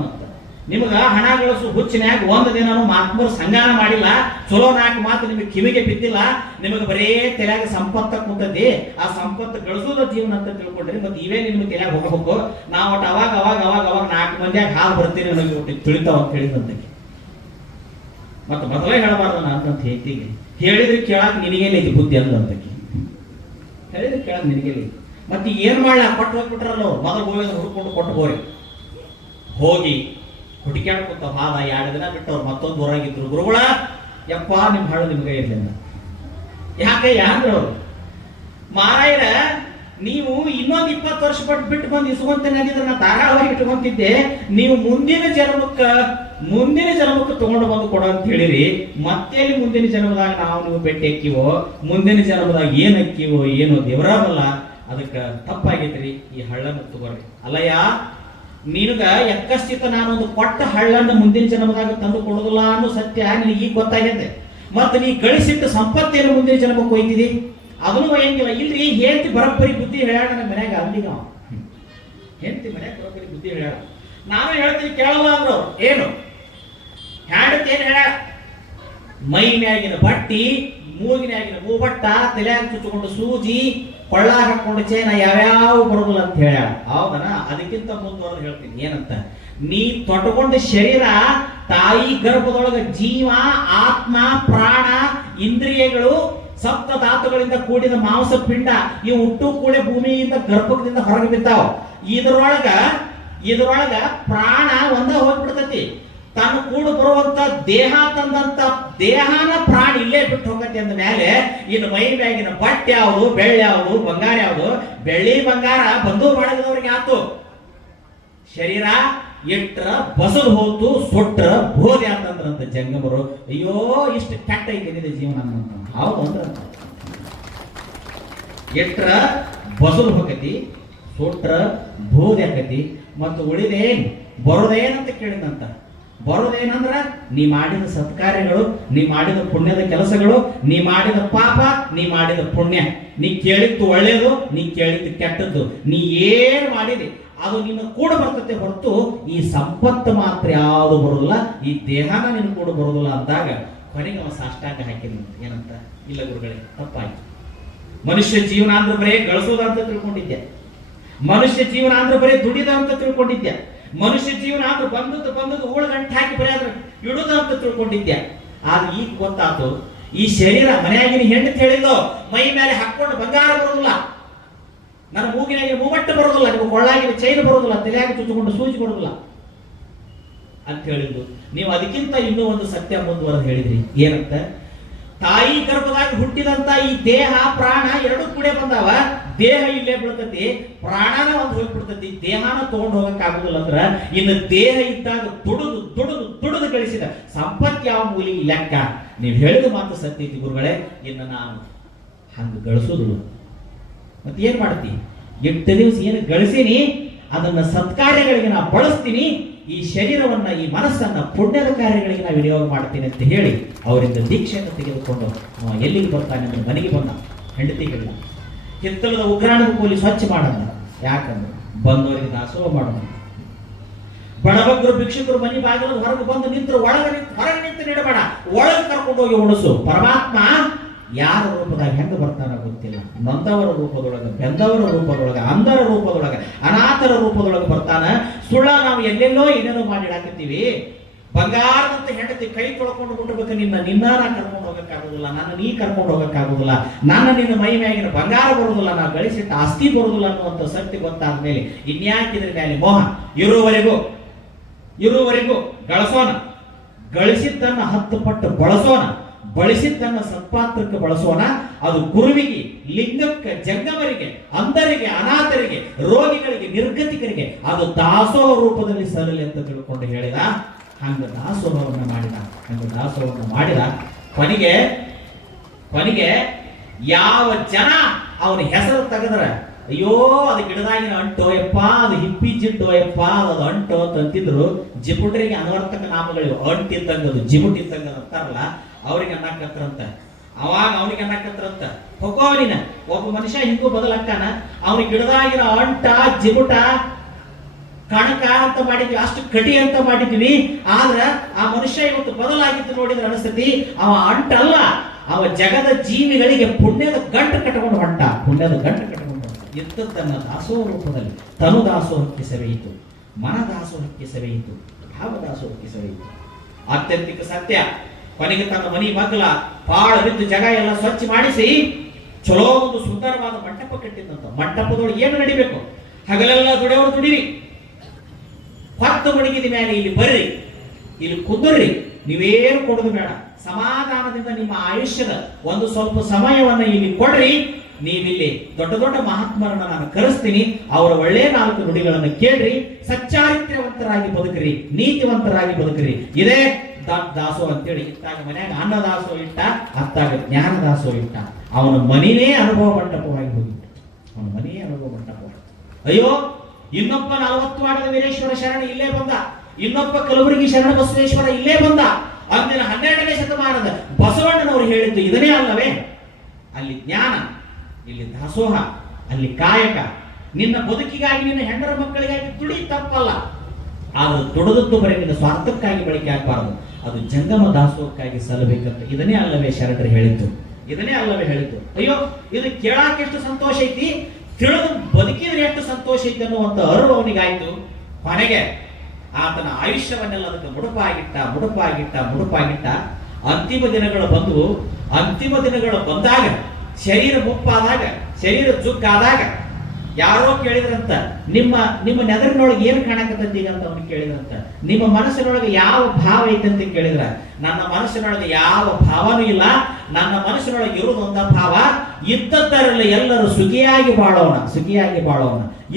ನಿಮಗ ಹಣ ಗಳಿಸು ಹುಚ್ಚಿನ್ಯಾಗ ಒಂದು ದಿನ ಮಾತ್ಮೂರು ಸಂಗಾನ ಮಾಡಿಲ್ಲ, ಚಲೋ 4 ಮಾತು ನಿಮಗೆ ಕಿವಿಗೆ ಬಿದ್ದಿಲ್ಲ. ನಿಮಗೆ ಬರೇ ತಲೆಯಾಗ ಸಂಪತ್ತ ಕೂತದ್ದಿ. ಆ ಸಂಪತ್ತು ಗಳಿಸೋದ ಜೀವನ ಅಂತ ತಿಳ್ಕೊಂಡ್ರಿ. ಮತ್ತೆ ಇವೇ ನಿಮ್ಗೆ ತಲೆಯಾಗ ಹೋಗಬೇಕು. ನಾವು ಒಟ್ಟು ಅವಾಗ 4 ಮಂದಿಯಾಗ ಹಾಲು ಬರ್ತೀರಿ ನನಗೆ ಒಟ್ಟು ತಿಳಿತಾವ ಅಂತ ಹೇಳಿದಂತೆ. ಮತ್ತೆ ಮೊದಲೇ ಹೇಳಬಾರ್ದು ನಾನು ಅಂತ ಹೇಳ್ತೀವಿ. ಹೇಳಿದ್ರೆ ಕೇಳಾಕ ನಿನಗೇನೈತಿ ಬುದ್ಧಿ ಅಂದಂತಕ್ಕೆ. ಹೇಳಿದ್ರೆ ಕೇಳಾಕ ನಿನಗೇನೈತಿ. ಮತ್ತೆ ಏನ್ ಮಾಡ್ಲಾ, ಕೊಟ್ಟು ಹೋಗ್ಬಿಟ್ರಲ್ಲ ಅವ್ರು. ಮೊದಲು ಹೋಗಿ ಹುಡ್ಕೊಂಡು ಕೊಟ್ಟು ಹೋಗಿ ಹುಡುಕ್ಯಾಡ್ಕೊಂತ ಹಾದ 2 ದಿನ ಬಿಟ್ಟು ಅವ್ರು ಮತ್ತೊಂದು ಊರಾಗಿದ್ರು. ಗುರುಗಳ ಯಪ್ಪ ನಿಮ್ಮ ಹಳ್ಳು ನಿಮ್ಗೆ ಇರ್ಲಿಲ್ಲ. ಯಾಕೆ ಯಾರು ಅವ್ರು ಮಾರಾಯರ ನೀವು ಇನ್ನೊಂದು 20 ವರ್ಷ ಬಿಟ್ಟು ಬಂದು ಇಸ್ಕೊಂತೇನೆ ಅಂದಿದ್ರೆ ನಾ ಧಾರಾಳವಾಗಿ ಇಟ್ಕೊಂತಿದ್ದೆ. ನೀವು ಮುಂದಿನ ಜನ್ಮಕ್ಕೆ ತಗೊಂಡು ಬಂದು ಕೊಡೋ ಅಂತ ಹೇಳಿರಿ. ಮತ್ತೆ ಮುಂದಿನ ಜನ್ಮದಾಗ ನಾವು ನೀವು ಭೇಟಿ ಹಾಕಿವೋ, ಮುಂದಿನ ಜನ್ಮದಾಗ ಏನ್ ಹಾಕಿವೋ ಏನೋ ದೇವರಾಮಲ್ಲ. ಅದಕ್ಕೆ ತಪ್ಪಾಗೈತ್ರಿ, ಈ ಹಳ್ಳನ್ನು ತಗೋರಿ. ಅಲ್ಲಯ್ಯ ನಿನಗ ಎಕ್ಕಸ್ಥಿತ ನಾನೊಂದು ಕೊಟ್ಟ ಹಳ್ಳನ್ನು ಮುಂದಿನ ಜನ್ಮದಾಗ ತಂದು ಕೊಡೋದಿಲ್ಲ ಅನ್ನೋ ಸತ್ಯ ನಿನಗೆ ಈಗ ಗೊತ್ತಾಗೈತೆ. ಮತ್ತೆ ನೀ ಗಳಿಸಿಟ್ಟ ಸಂಪತ್ತೇನು ಮುಂದಿನ ಜನ್ಮಕ್ಕೆ ಹೋಯ್ತಿದಿ, ಅದನ್ನು ಒಯ್ಯಂಗಿಲ್ಲ. ಇಲ್ರಿ ಹೆಂಡತಿ ಬರೋಬ್ಬರಿ ಬುದ್ಧಿ ಹೇಳ್ಯಾಳ ನಮ್ಮ ಮನ್ಯಾಗ. ಅಲ್ಲಿಗ ಹೆಂಡತಿ ಮನ್ಯಾಗ ಬರೋಬ್ಬರಿ ಬುದ್ಧಿ ಹೇಳ್ಯಾಳ. ನಾನು ಹೇಳ್ತೀನಿ ಕೇಳಲ್ಲ ಅಂದ್ರು ಅವ್ರು. ಏನು ಹೆಂಡತಿ ಏನ್ ಹೇಳ, ಮೈ ಮ್ಯಾಗಿನ ಬಟ್ಟಿ, ಮೂಗಿನಾಗಿನ ಮೂಬಟ್ಟ, ತಲೆಯಾಗ ಚುಚ್ಚಿಕೊಂಡು ಸೂಜಿ, ಕೊಳ್ಳಾಗ ಹಾಕೊಂಡು ಚೈನ ಯಾವ್ಯಾವ ಬರೋದಿಲ್ಲ ಅಂತ ಹೇಳ್ಯಾಳ. ಹೌದನ? ಅದಕ್ಕಿಂತ ಮುಂದುವರೆದು ಹೇಳ್ತೀನಿ ಏನಂತ. ನೀ ತೊಟ್ಟಕೊಂಡ ಶರೀರ ತಾಯಿ ಗರ್ಭದೊಳಗ ಜೀವ, ಆತ್ಮ, ಪ್ರಾಣ, ಇಂದ್ರಿಯಗಳು, ಸಪ್ತ ಧಾತುಗಳಿಂದ ಕೂಡಿದ ಮಾಂಸ ಪಿಂಡ ಇವು ಹುಟ್ಟು ಕೂಡೆ ಭೂಮಿಯಿಂದ ಗರ್ಭದಿಂದ ಹೊರಗೆ ಬಿದ್ದಾವ. ಇದ್ರೊಳಗ ಪ್ರಾಣ ಒಂದ ಹೋಗ್ಬಿಡ್ತತಿ. ತನ್ನ ಕೂಡ ಬರುವಂತ ದೇಹ ತಂದಂತ ದೇಹನ ಪ್ರಾಣ ಇಲ್ಲೇ ಬಿಟ್ಟು ಹೋಗತ್ತೆ ಅಂದ ಮೇಲೆ ಇನ್ನು ಮೈ ಮ್ಯಾಗಿನ ಬಟ್ಟೆ ಯಾವುದು, ಬೆಳ್ಳಿ ಯಾವುದು, ಬಂಗಾರ ಯಾವುದು? ಬೆಳ್ಳಿ ಬಂಗಾರ ಬಂದು ಮಾಡಿದವ್ರಿಗೆ ಆತು. ಶರೀರ ಇಟ್ರ ಬಸದು ಹೋತು, ಸುಟ್ರ ಬೋಧೆ ಅಂತಂದ್ರಂತ ಜಂಗಮರು. ಅಯ್ಯೋ ಇಷ್ಟು ಕೆಟ್ಟ ಐತೆ ಜೀವನ ಅಂತ. ಹೌದು ಅಂದ್ರ ಇಟ್ರ ಬಸದು ಹೋಗತಿ, ಸುಟ್ರ ಬೋಧೆ ಆಕತಿ. ಮತ್ತು ಉಳಿದೇನ್ ಬರೋದೇನಂತ ಕೇಳಿದಂತ. ಬರೋದೇನಂದ್ರ ನೀ ಮಾಡಿದ ಸತ್ಕಾರ್ಯಗಳು, ನೀ ಮಾಡಿದ ಪುಣ್ಯದ ಕೆಲಸಗಳು, ನೀ ಮಾಡಿದ ಪಾಪ, ನೀ ಮಾಡಿದ ಪುಣ್ಯ, ನೀ ಕೇಳಿದ್ದು ಒಳ್ಳೇದು, ನೀ ಕೇಳಿದ್ದು ಕೆಟ್ಟದ್ದು, ನೀ ಏನ್ ಮಾಡಿದಿ ಅದು ನಿನ್ನ ಕೂಡ ಬರ್ತತೆ ಹೊರತು ಈ ಸಂಪತ್ತು ಮಾತ್ರ ಯಾವುದು ಬರೋದಿಲ್ಲ, ಈ ದೇಹನ ನಿನ್ನ ಕೂಡ ಬರೋದಿಲ್ಲ ಅಂದಾಗ ಕೊನೆಗೆ ಅವ ಸಾಷ್ಟಾಂಗ ಹಾಕಿದ. ಏನಂತ? ಇಲ್ಲ ಗುರುಗಳೇ ತಪ್ಪಾಯ್ತು. ಮನುಷ್ಯ ಜೀವನ ಅಂದ್ರೆ ಬರೇ ಗಳಿಸೋದ ಅಂತ ತಿಳ್ಕೊಂಡಿದ್ದೆ. ಮನುಷ್ಯ ಜೀವನ ಅಂದ್ರೆ ಬರೀ ದುಡಿದ ಅಂತ ತಿಳ್ಕೊಂಡಿದ್ದೆ. ಮನುಷ್ಯ ಜೀವನ ಅಂದ್ರೆ ಬಂದದ್ದು ಊಳ ಗಂಟೆ ಹಾಕಿ ಬರೀ ಅದ್ರ ಇಡುದ ಅಂತ ತಿಳ್ಕೊಂಡಿದ್ದೆ. ಆದ್ರೆ ಈಗ ಗೊತ್ತಾತು, ಈ ಶರೀರ ಮನೆಯಾಗಿನ ಹೆಂಡತಿ ಹೇಳಿದ್ದು ಮೈ ಮೇಲೆ ಹಾಕೊಂಡು ಬಂಗಾರ ಬರೋದಿಲ್ಲ, ನನ್ನ ಮೂಗಿನಾಗಿನ ಮೂವಟ್ಟು ಬರೋದಿಲ್ಲ, ನಿಮ್ಮ ಕೊಳ್ಳಾಗಿನ ಚೈನ್ ಬರೋದಿಲ್ಲ, ತಲೆಯಾಗಿ ಚುಚ್ಚಿಕೊಂಡು ಸೂಜಿ ಬರೋದಿಲ್ಲ ಅಂತ ಹೇಳಿದ್ದು. ನೀವು ಅದಕ್ಕಿಂತ ಇನ್ನೂ ಒಂದು ಸತ್ಯ ಮುಂದುವರೆದು ಹೇಳಿದ್ರಿ. ಏನಂತ? ತಾಯಿ ಗರ್ಭದಾಗ ಹುಟ್ಟಿದಂತ ಈ ದೇಹ ಪ್ರಾಣ ಎರಡೂ ಕೂಡ ಬಂದಾವ. ದೇಹ ಇಲ್ಲೇ ಬೀಳ್ತತಿ, ಪ್ರಾಣನ ಒಂದು ಹೋಗ್ಬಿಡ್ತತಿ, ದೇಹನ ತಗೊಂಡು ಹೋಗಕ್ ಆಗುದಿಲ್ಲ. ಅಂದ್ರ ಇನ್ನು ದೇಹ ಇದ್ದಾಗ ದುಡಿದು ಗಳಿಸಿದ ಸಂಪತ್ತು ಯಾವ ಮೂಲಿ ಲೆಕ್ಕ. ನೀವು ಹೇಳಿದ ಮಾತು ಸತ್ಯ ಐತಿ ಗುರುಗಳೇ. ಇನ್ನು ನಾನು ಹಂಗ ಗಳಿಸೋದು ಮತ್ತೆ ಏನ್ ಮಾಡ್ತಿ? 8 ದಿವಸ ಏನು ಗಳಿಸೀನಿ ಅದನ್ನ ಸತ್ಕಾರ್ಯಗಳಿಗೆ ನಾ ಬಳಸ್ತೀನಿ. ಈ ಶರೀರವನ್ನ, ಈ ಮನಸ್ಸನ್ನ ಪುಣ್ಯದ ಕಾರ್ಯಗಳಿಗೆ ನಾವು ವಿನಿಯೋಗ ಮಾಡ್ತೀನಿ ಅಂತ ಹೇಳಿ ಅವರಿಂದ ದೀಕ್ಷೆಯನ್ನು ತೆಗೆದುಕೊಂಡು ಅವ ಎಲ್ಲಿಗೆ ಬರ್ತಾನೆ ಅಂದ್ರೆ ಮನೆಗೆ ಬಂದ. ಹೆಂಡತಿಗೆಲ್ಲ ಹಿತ್ತಲದ ಉಗ್ರಾಣದ ಕೂಲಿ ಸ್ವಚ್ಛ ಮಾಡೋಣ. ಯಾಕಂದ್ರೆ ಬಂದವರಿಗೆ ದಾಸೋಹ ಮಾಡೋಣ. ಬಡಬಗ್ಗರು ಭಿಕ್ಷುಕರು ಮನೆ ಬಾಗಿಲು ಹೊರಗೆ ಬಂದು ನಿಂತರು, ಹೊರಗೆ ನಿಂತು ನೀಡಬೇಡ, ಒಳಗೆ ಕರ್ಕೊಂಡು ಹೋಗಿ ಉಣಿಸು. ಪರಮಾತ್ಮ ಯಾರ ರೂಪದಾಗ ಹೆಂಗ ಬರ್ತಾನ ಗೊತ್ತಿಲ್ಲ. ನೊಂದವರ ರೂಪದೊಳಗ, ಬೆಂದವರ ರೂಪದೊಳಗ, ಅಂಧರ ರೂಪದೊಳಗ, ಅನಾಥರ ರೂಪದೊಳಗ ಬರ್ತಾನ. ಸುಳ್ಳ ನಾವು ಎಲ್ಲೆಲ್ಲೋ ಏನೇನೋ ಮಾಡಿಡಾಕತ್ತೀವಿ. ಬಂಗಾರದಂತ ಹೆಂಡತಿ ಕೈ ತೊಳ್ಕೊಂಡು ಬಿಡ್ಬೇಕು. ನಿನ್ನ ನಾ ಕರ್ಕೊಂಡು ಹೋಗಕ್ಕಾಗುದಿಲ್ಲ, ನನ್ನ ನೀ ಕರ್ಕೊಂಡು ಹೋಗಕ್ಕಾಗುದಿಲ್ಲ, ನಿನ್ನ ಮೈ ಮ್ಯಾಗಿನ ಬಂಗಾರ ಬರುದಿಲ್ಲ, ನಾ ಗಳಿಸಿಟ್ಟ ಆಸ್ತಿ ಬರುದಿಲ್ಲ ಅನ್ನುವಂಥ ಸತ್ಯ ಗೊತ್ತಾದ ಮೇಲೆ ಇನ್ಯಾಕಿದ್ರ ಮೇಲೆ ಮೋಹ. ಇರುವವರೆಗೂ ಗಳಿಸೋಣ, ಗಳಿಸಿದ್ದನ್ನ 10 ಪಟ್ಟು ಬಳಸೋಣ, ಬಳಸಿದ್ದನ್ನ ಸತ್ಪಾತ್ರಕ್ಕೆ ಬಳಸೋಣ. ಅದು ಗುರುವಿಗೆ, ಲಿಂಗಕ್ಕೆ, ಜಂಗಮರಿಗೆ, ಅಂಧರಿಗೆ, ಅನಾಥರಿಗೆ, ರೋಗಿಗಳಿಗೆ, ನಿರ್ಗತಿಕರಿಗೆ ಅದು ದಾಸೋಹ ರೂಪದಲ್ಲಿ ಸರಲಿ ಅಂತ ತಿಳ್ಕೊಂಡು ಹೇಳಿದ. ಹಂಗ ದಾಸೋಹವನ್ನು ಮಾಡಿದ. ಕೊನೆಗೆ ಯಾವ ಜನ ಅವನ ಹೆಸರು ತೆಗೆದ್ರ, ಅಯ್ಯೋ ಅದು ಗಿಡದಾಗಿನ ಅಂಟೋ ಯಪ್ಪ, ಅದು ಹಿಪ್ಪಿ ಜಿಡ್ಡೋ ಯಪ್ಪ, ಅದು ಅಂಟೋ ಅಂತಿದ್ರು. ಜಿಪುಟರಿಗೆ ಅನವರ್ತಕ ನಾಮಗಳಿವೆ. ಅಂಟಿದ್ದಂಗದು, ಜಿಬುಟ್ ಇದ್ದಂಗ ಅಂತಾರಲ್ಲ, ಅವ್ರಿಗೆ ಅನ್ನಕತ್ರಂತ. ಅವಾಗ ಅವನಿಗೆ ಅನ್ನಕತ್ರಂತ, ಹೊಗೋನಿನ ಒಬ್ಬ ಮನುಷ್ಯ ಹಿಂಗೂ ಬದಲಾಗ್ತಾನ. ಅವನಿಗೆ ಗಿಡದಾಗಿನ ಅಂಟ, ಜಿಬುಟ, ಕಣಕ ಅಂತ ಮಾಡಿದ್ವಿ, ಅಷ್ಟು ಕಟಿ ಅಂತ ಮಾಡಿದ್ವಿ. ಆದ್ರ ಆ ಮನುಷ್ಯ ಇವತ್ತು ಬದಲಾಗಿದ್ದು ನೋಡಿದ್ರೆ ಅನಿಸ್ತತಿ ಅವ ಅಂಟಲ್ಲ, ಅವ ಜಗದ ಜೀವಿಗಳಿಗೆ ಪುಣ್ಯದ ಗಂಟು ಕಟ್ಟಕೊಂಡು ಹೊಂಟ. ಇದ್ದದ್ದನ್ನ ದಾಸೋಹ ರೂಪದಲ್ಲಿ ತನು ದಾಸೋಹಕ್ಕೆ ಸವೆಯಿತು, ಮನ ದಾಸೋಹಕ್ಕೆ ಸವೆಯಿತು, ಭಾವ ದಾಸೋಹಕ್ಕೆ ಸವೆಯಿತು. ಆತ್ಯಂತಿಕ ಸತ್ಯ. ಕೊನೆಗೆ ತನ್ನ ಮನಿ ಮಗ್ಲ ಪಾಳ ಬಿದ್ದು ಜಗ ಎಲ್ಲ ಸ್ವಚ್ಛ ಮಾಡಿಸಿ ಚಲೋ ಒಂದು ಸುಂದರವಾದ ಮಂಟಪ ಕಟ್ಟಿದ್ದಂತ. ಮಂಟಪದೊಳಗೆ ಏನು ನಡಿಬೇಕು? ಹಗಲೆಲ್ಲ ದುಡಿಯೋರು ದುಡಿರಿ, ಹೊತ್ತು ಮಡಗಿದ ಮೇಲೆ ಇಲ್ಲಿ ಬರ್ರಿ, ಇಲ್ಲಿ ಕುಂದರ್ರಿ, ನೀವೇನು ಕೊಡೋದು ಬೇಡ, ಸಮಾಧಾನದಿಂದ ನಿಮ್ಮ ಆಯುಷ್ಯದ ಒಂದು ಸ್ವಲ್ಪ ಸಮಯವನ್ನ ಇಲ್ಲಿ ಕೊಡ್ರಿ. ನೀವಿಲ್ಲಿ ದೊಡ್ಡ ದೊಡ್ಡ ಮಹಾತ್ಮರನ್ನ ನಾನು ಕರೆಸ್ತೀನಿ, ಅವರ ಒಳ್ಳೆ 4 ನುಡಿಗಳನ್ನು ಕೇಳ್ರಿ, ಸಚ್ಚಾರಿತ್ರ್ಯವಂತರಾಗಿ ಬದುಕ್ರಿ, ನೀತಿವಂತರಾಗಿ ಬದುಕ್ರಿ. ಇದೇ ದಾಸೋ ಅಂತೇಳಿ ಇತ್ತಾಗ ಮನ್ಯಾಗ ಅನ್ನದಾಸೋ ಇಟ್ಟ, ಅತ್ತಾಗ ಜ್ಞಾನದಾಸೋ ಇಟ್ಟ. ಅವನ ಮನಿನೇ ಅನುಭವ ಮಂಟಪವಾಗಿ ಹೋಗಿತ್ತು, ಅವನ ಮನೆಯೇ ಅನುಭವ ಮಂಟಪ. ಅಯ್ಯೋ, ಇನ್ನೊಬ್ಬ 40 ವಾಡದ ವೀರೇಶ್ವರ ಶರಣ ಇಲ್ಲೇ ಬಂದ, ಇನ್ನೊಬ್ಬ ಕಲಬುರಗಿ ಶರಣ ಬಸವೇಶ್ವರ ಇಲ್ಲೇ ಬಂದ. ಅಂದಿನ 12ನೇ ಶತಮಾನದ ಬಸವಣ್ಣನವರು ಹೇಳಿದ್ದು ಇದನ್ನೇ ಅಲ್ಲವೇ? ಅಲ್ಲಿ ಜ್ಞಾನ, ಇಲ್ಲಿ ದಾಸೋಹ, ಅಲ್ಲಿ ಕಾಯಕ. ನಿನ್ನ ಬದುಕಿಗಾಗಿ, ನಿನ್ನ ಹೆಂಡರ ಮಕ್ಕಳಿಗಾಗಿ ತುಡಿ ತಪ್ಪಲ್ಲ, ಆದ್ರೆ ದುಡಿದದ್ದು ಬರೀ ನಿನ್ನ ಸ್ವಾರ್ಥಕ್ಕಾಗಿ ಬಳಕೆ ಆಗಬಾರದು, ಅದು ಜಂಗಮ ದಾಸೋಹಕ್ಕಾಗಿ ಸಲ್ಲಬೇಕಂತ. ಇದನ್ನೇ ಅಲ್ಲವೇ ಶರಣರು ಹೇಳಿದ್ದು? ಇದನ್ನೇ ಅಲ್ಲವೇ ಹೇಳಿದ್ದು? ಅಯ್ಯೋ, ಇದು ಕೇಳಾಕ ಎಷ್ಟು ಸಂತೋಷ ಐತಿ, ತಿಳಿದು ಬದುಕಿದ್ರೆ ಎಷ್ಟು ಸಂತೋಷ ಐತಿ ಅನ್ನುವಂತ ಅರಿವು ಅವನಿಗಾಯ್ತು. ಕೊನೆಗೆ ಆತನ ಆಯುಷ್ಯವನ್ನೆಲ್ಲ ಅದಕ್ಕೆ ಮುಡುಪಾಗಿಟ್ಟ. ಅಂತಿಮ ದಿನಗಳು ಬಂದು, ಅಂತಿಮ ದಿನಗಳು ಬಂದಾಗ, ಶರೀರ ಮುಪ್ಪಾದಾಗ, ಶರೀರ ಜುಗ್ಗಾದಾಗ ಯಾರೋ ಕೇಳಿದ್ರಂತ, ನಿಮ್ಮ ನೆದರಿನೊಳಗೆ ಏನು ಕಾಣಕತ್ತಂತ ಈಗ ಅಂತ ಅವನು ಕೇಳಿದ್ರಂತ. ನಿಮ್ಮ ಮನಸ್ಸಿನೊಳಗೆ ಯಾವ ಭಾವ ಐತಂತ ಕೇಳಿದ್ರ, ನನ್ನ ಮನಸ್ಸಿನೊಳಗೆ ಯಾವ ಭಾವನೂ ಇಲ್ಲ, ನನ್ನ ಮನಸ್ಸಿನೊಳಗೆ ಇರುವುದೊಂದ ಭಾವ, ಇದ್ದದ್ದರಲ್ಲಿ ಎಲ್ಲರೂ ಸುಖಿಯಾಗಿ ಬಾಳೋಣ,